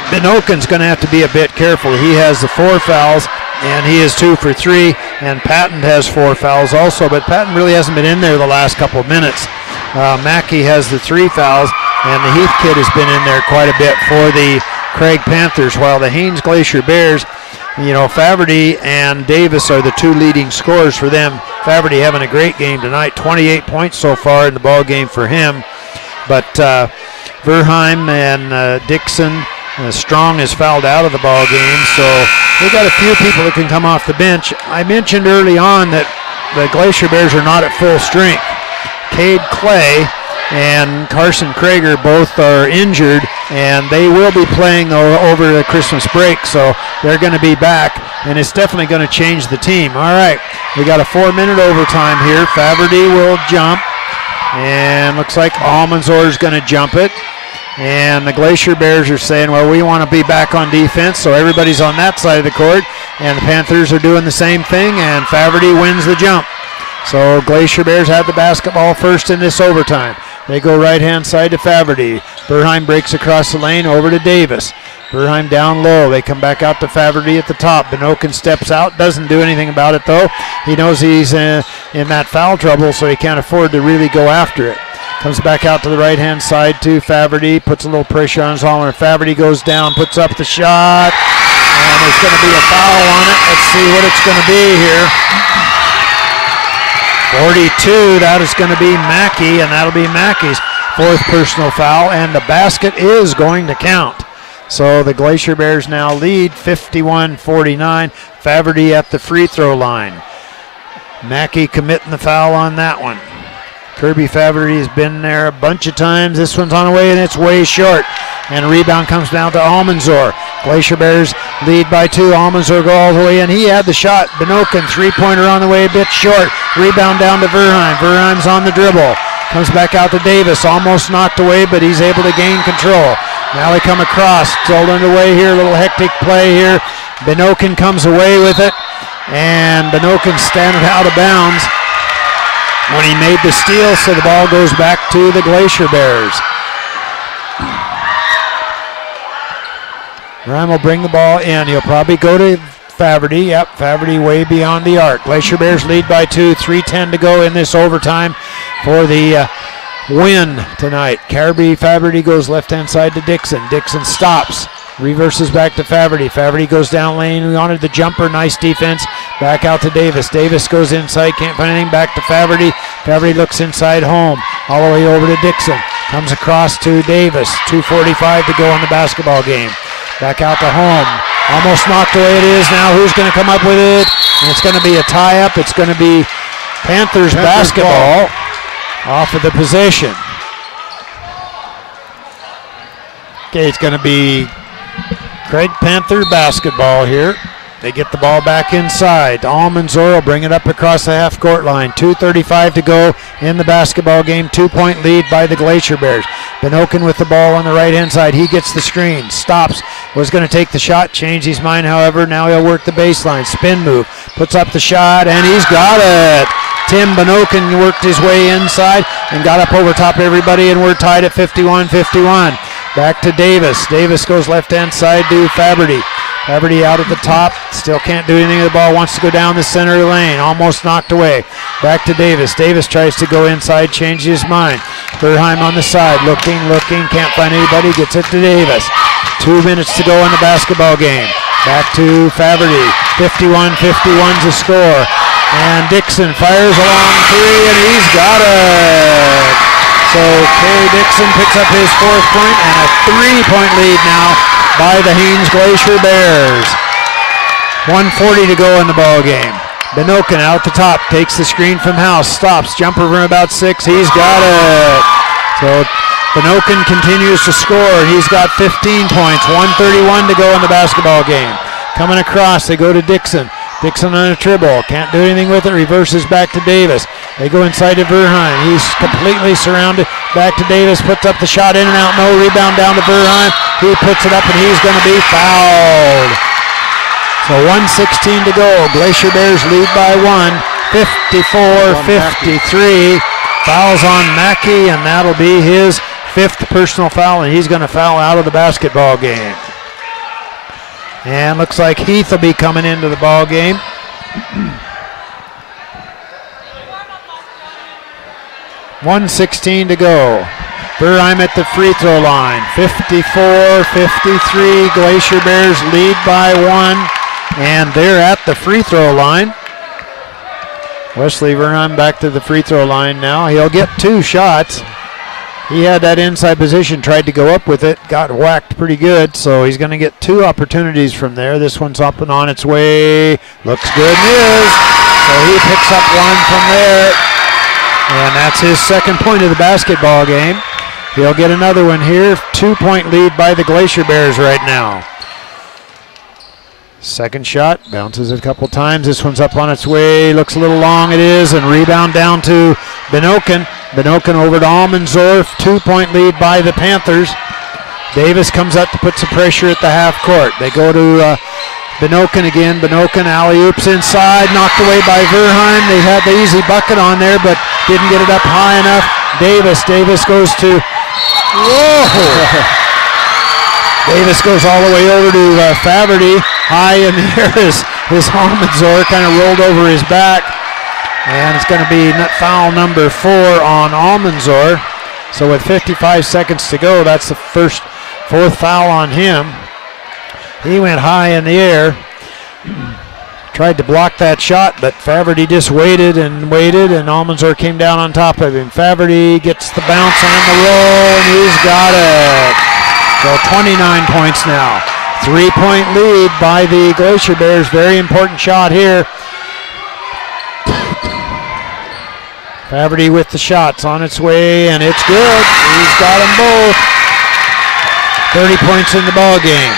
Benoken's going to have to be a bit careful. He has the 4 fouls, and he is 2 for 3. And Patton has 4 fouls also, but Patton really hasn't been in there the last couple of minutes. Mackey has the 3 fouls, and the Heath kid has been in there quite a bit for the Craig Panthers, while the Haines Glacier Bears, you know, Faverty and Davis are the 2 leading scorers for them. Faverty having a great game tonight, 28 points so far in the ball game for him. But Verheim and Dixon, Strong is fouled out of the ball game, so they've got a few people that can come off the bench. I mentioned early on that the Glacier Bears are not at full strength. Cade Clay and Carson Krager both are injured, and they will be playing over the Christmas break, so they're going to be back, and it's definitely going to change the team. All right, we got a 4-minute overtime here. Faverty will jump, and looks like Almanzor is going to jump it. And the Glacier Bears are saying, well, we want to be back on defense, so everybody's on that side of the court, and the Panthers are doing the same thing, and Faverty wins the jump. So Glacier Bears have the basketball first in this overtime. They go right-hand side to Faverty. Verheim breaks across the lane over to Davis. Verheim down low. They come back out to Faverty at the top. Benoken steps out, doesn't do anything about it, though. He knows he's in that foul trouble, so he can't afford to really go after it. Comes back out to the right-hand side to Faverty, puts a little pressure on his arm. Faverty goes down, puts up the shot, and there's going to be a foul on it. Let's see what it's going to be here. 42, that is going to be Mackey, and that'll be Mackey's 4th personal foul, and the basket is going to count. So the Glacier Bears now lead 51-49. Faverty at the free throw line. Mackey committing the foul on that one. Kirby Faverty has been there a bunch of times. This one's on the way, and it's way short. And a rebound comes down to Almanzor. Glacier Bears lead by 2. Almanzor go all the way in. He had the shot. Benoken, 3-pointer on the way, a bit short. Rebound down to Verheim. Verheim's on the dribble. Comes back out to Davis. Almost knocked away, but he's able to gain control. Now they come across. Still underway here. A little hectic play here. Benoken comes away with it. And Benoken standing out of bounds when he made the steal, so the ball goes back to the Glacier Bears. Ryan will bring the ball in. He'll probably go to Faverty. Yep, Faverty way beyond the arc. Glacier Bears lead by 2, 3:10 to go in this overtime for the win tonight. Kirby Faverty goes left-hand side to Dixon. Dixon stops. Reverses back to Faverty. Faverty goes down lane. We wanted the jumper. Nice defense. Back out to Davis. Davis goes inside. Can't find anything. Back to Faverty. Faverty looks inside home. All the way over to Dixon. Comes across to Davis. 2:45 to go on the basketball game. Back out to home. Almost knocked away it is now. Who's going to come up with it? And it's going to be a tie-up. It's going to be Panthers basketball off of the possession. Okay, it's going to be Craig Panther basketball here. They get the ball back inside. Almanzor will bring it up across the half-court line. 2:35 to go in the basketball game. 2-point lead by the Glacier Bears. Benoken with the ball on the right-hand side. He gets the screen. Stops. Was going to take the shot. Changed his mind, however. Now he'll work the baseline. Spin move. Puts up the shot, and he's got it. Tim Benoken worked his way inside and got up over top of everybody, and we're tied at 51-51. Back to Davis. Davis goes left-hand side to Faberty. Faberty out at the top, still can't do anything with the ball, wants to go down the center of the lane, almost knocked away. Back to Davis. Davis tries to go inside, changes his mind. Berheim on the side, looking, can't find anybody, gets it to Davis. 2 minutes to go in the basketball game. Back to Faberty. 51-51's the score. And Dixon fires a long three, and he's got it. So Kay Dixon picks up his 4th point, and a 3-point lead now by the Haines Glacier Bears. 1:40 to go in the ball game. Benoken out the top, takes the screen from House, stops, jumper from about 6, he's got it. So Benoken continues to score. He's got 15 points, 1:31 to go in the basketball game. Coming across, they go to Dixon. Dixon on a dribble, can't do anything with it, reverses back to Davis. They go inside to Verheim. He's completely surrounded. Back to Davis, puts up the shot, in and out, no rebound down to Verheim. He puts it up and he's going to be fouled. So 1:16 to go. Glacier Bears lead by 1, 54-53. Fouls on Mackey, and that'll be his 5th personal foul, and he's going to foul out of the basketball game. And looks like Heath will be coming into the ball game. $1:16 to go. Verheim at the free throw line. 54-53. Glacier Bears lead by 1. And they're at the free throw line. Wesley Verheim back to the free throw line now. He'll get 2 shots. He had that inside position, tried to go up with it, got whacked pretty good, so he's going to get 2 opportunities from there. This one's up and on its way. Looks good and is. So he picks up 1 from there. And that's his 2nd point of the basketball game. He'll get another one here. 2-point lead by the Glacier Bears right now. Second shot, bounces a couple times. This one's up on its way, looks a little long, it is, and rebound down to Benoken. Benoken over to Almanzorf, 2-point lead by the Panthers. Davis comes up to put some pressure at the half court. They go to Benoken again. Benoken alley-oops inside, knocked away by Verheim. They had the easy bucket on there, but didn't get it up high enough. Davis goes to, whoa! Davis goes all the way over to Faberty. High in the air is Almanzor, kind of rolled over his back. And it's going to be foul number 4 on Almanzor. So with 55 seconds to go, that's the 4th foul on him. He went high in the air. Tried to block that shot, but Faberty just waited, and Almanzor came down on top of him. Faberty gets the bounce on the roll, and he's got it. So 29 points now. 3-point lead by the Glacier Bears. Very important shot here. Faberty with the shots on its way, and it's good. He's got them both. 30 points in the ball game.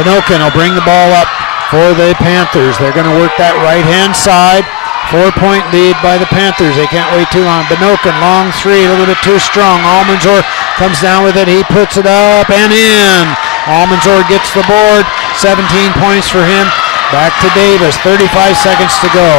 Benoken will bring the ball up for the Panthers. They're going to work that right-hand side. 4-point lead by the Panthers. They can't wait too long. Benoken, long 3, a little bit too strong. Almanzor comes down with it. He puts it up and in. Almanzor gets the board. 17 points for him. Back to Davis. 35 seconds to go.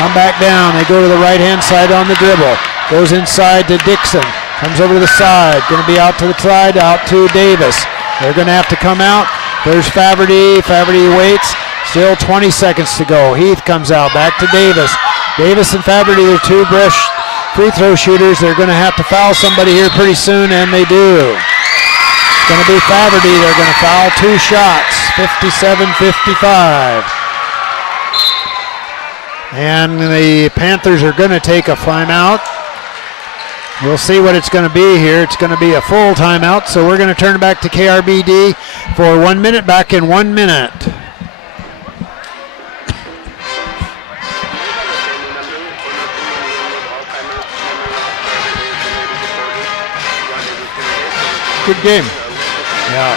Come back down. They go to the right-hand side on the dribble. Goes inside to Dixon. Comes over to the side. Going to be out to the side. Out to Davis. They're going to have to come out. There's Faberty. Faberty waits. Still 20 seconds to go. Heath comes out. Back to Davis. Davis and Faberty are 2 free throw shooters. They're going to have to foul somebody here pretty soon, and they do. It's going to be Faberty. They're going to foul 2 shots. 57-55. And the Panthers are going to take a timeout. We'll see what it's going to be here. It's going to be a full timeout, so we're going to turn it back to KRBD for 1 minute. Back in 1 minute. Good game. Yeah.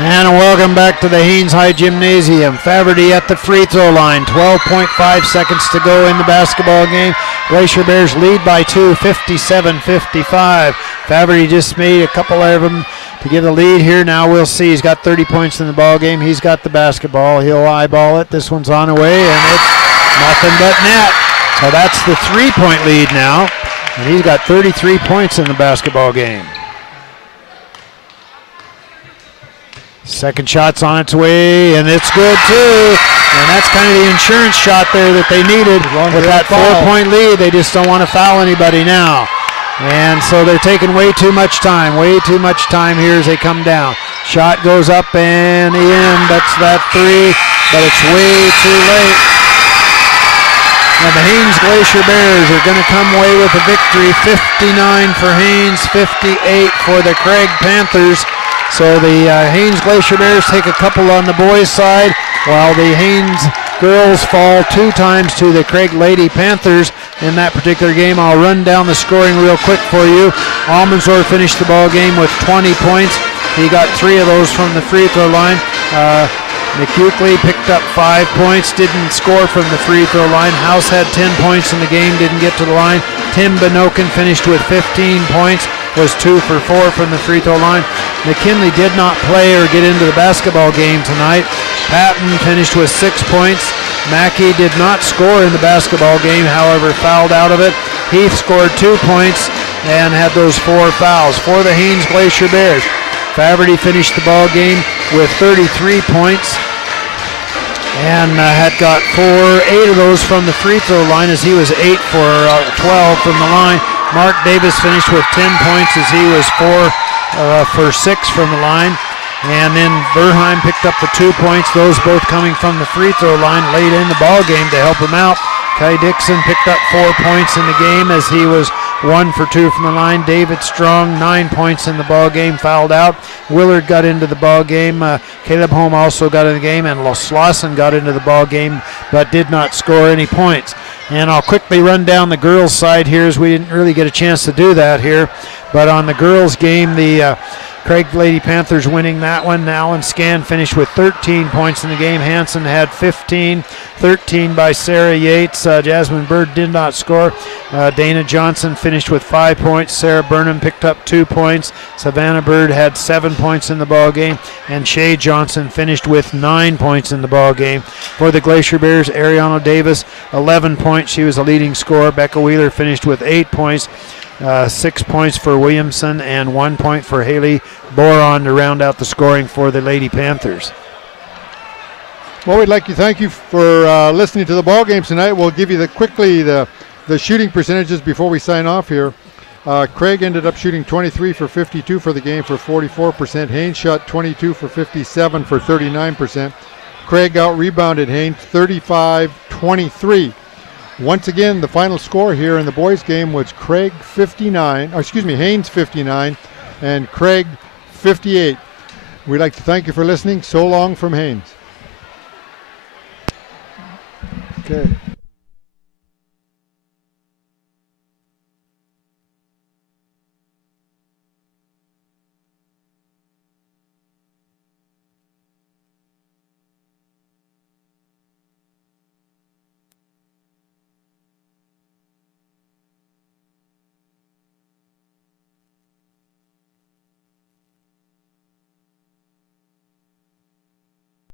And welcome back to the Haines High Gymnasium. Faverty at the free throw line. 12.5 seconds to go in the basketball game. Glacier Bears lead by 2, 57-55. Faverty just made a couple of them to give the lead here. Now we'll see. He's got 30 points in the ball game. He's got the basketball. He'll eyeball it. This one's on the way, and it's nothing but net. So that's the 3-point lead now. And he's got 33 points in the basketball game. Second shot's on its way, and it's good too. And that's kind of the insurance shot there that they needed with that 4-point lead. They just don't want to foul anybody now. And so they're taking way too much time here as they come down. Shot goes up and in. That's that 3, but it's way too late. And the Haines Glacier Bears are going to come away with a victory. 59 for Haines, 58 for the Craig Panthers. So the Haines Glacier Bears take a couple on the boys' side, while the Haines girls fall 2 times to the Craig Lady Panthers in that particular game. I'll run down the scoring real quick for you. Almanzor finished the ball game with 20 points. He got 3 of those from the free throw line. McHukley picked up 5 points, didn't score from the free throw line. House had 10 points in the game, didn't get to the line. Tim Benokin finished with 15 points, was 2 for 4 from the free throw line. McKinley did not play or get into the basketball game tonight. Patton finished with 6 points. Mackey did not score in the basketball game, however fouled out of it. Heath scored 2 points and had those 4 fouls for the Haines Glacier Bears. Faverty finished the ball game with 33 points and had got 8 of those from the free throw line, as he was 8 for 12 from the line. Mark Davis finished with 10 points as he was 4 for 6 from the line. And then Verheim picked up the 2 points, those both coming from the free throw line late in the ball game to help him out. Kai Dixon picked up 4 points in the game as he was 1 for 2 from the line. David Strong, 9 points in the ball game, fouled out. Willard got into the ball game. Caleb Holm also got in the game, and Slauson got into the ball game but did not score any points. And I'll quickly run down the girls' side here, as we didn't really get a chance to do that here. But on the girls' game, the Craig Lady Panthers winning that one. Alan Scan finished with 13 points in the game. Hanson had 15, 13 by Sarah Yates. Jasmine Bird did not score. Dana Johnson finished with 5 points. Sarah Burnham picked up 2 points. Savannah Bird had 7 points in the ball game. And Shay Johnson finished with 9 points in the ball game. For the Glacier Bears, Ariana Davis, 11 points. She was a leading scorer. Becca Wheeler finished with 8 points. 6 points for Williamson and 1 point for Haley Boron to round out the scoring for the Lady Panthers. Well, we'd like to thank you for listening to the ball game tonight. We'll give you quickly the shooting percentages before we sign off here. Craig ended up shooting 23 for 52 for the game for 44%. Haines shot 22 for 57 for 39%. Craig out-rebounded Haines 35-23. Once again, the final score here in the boys' game was Haines 59 and Craig 58. We'd like to thank you for listening. So long from Haines. Okay.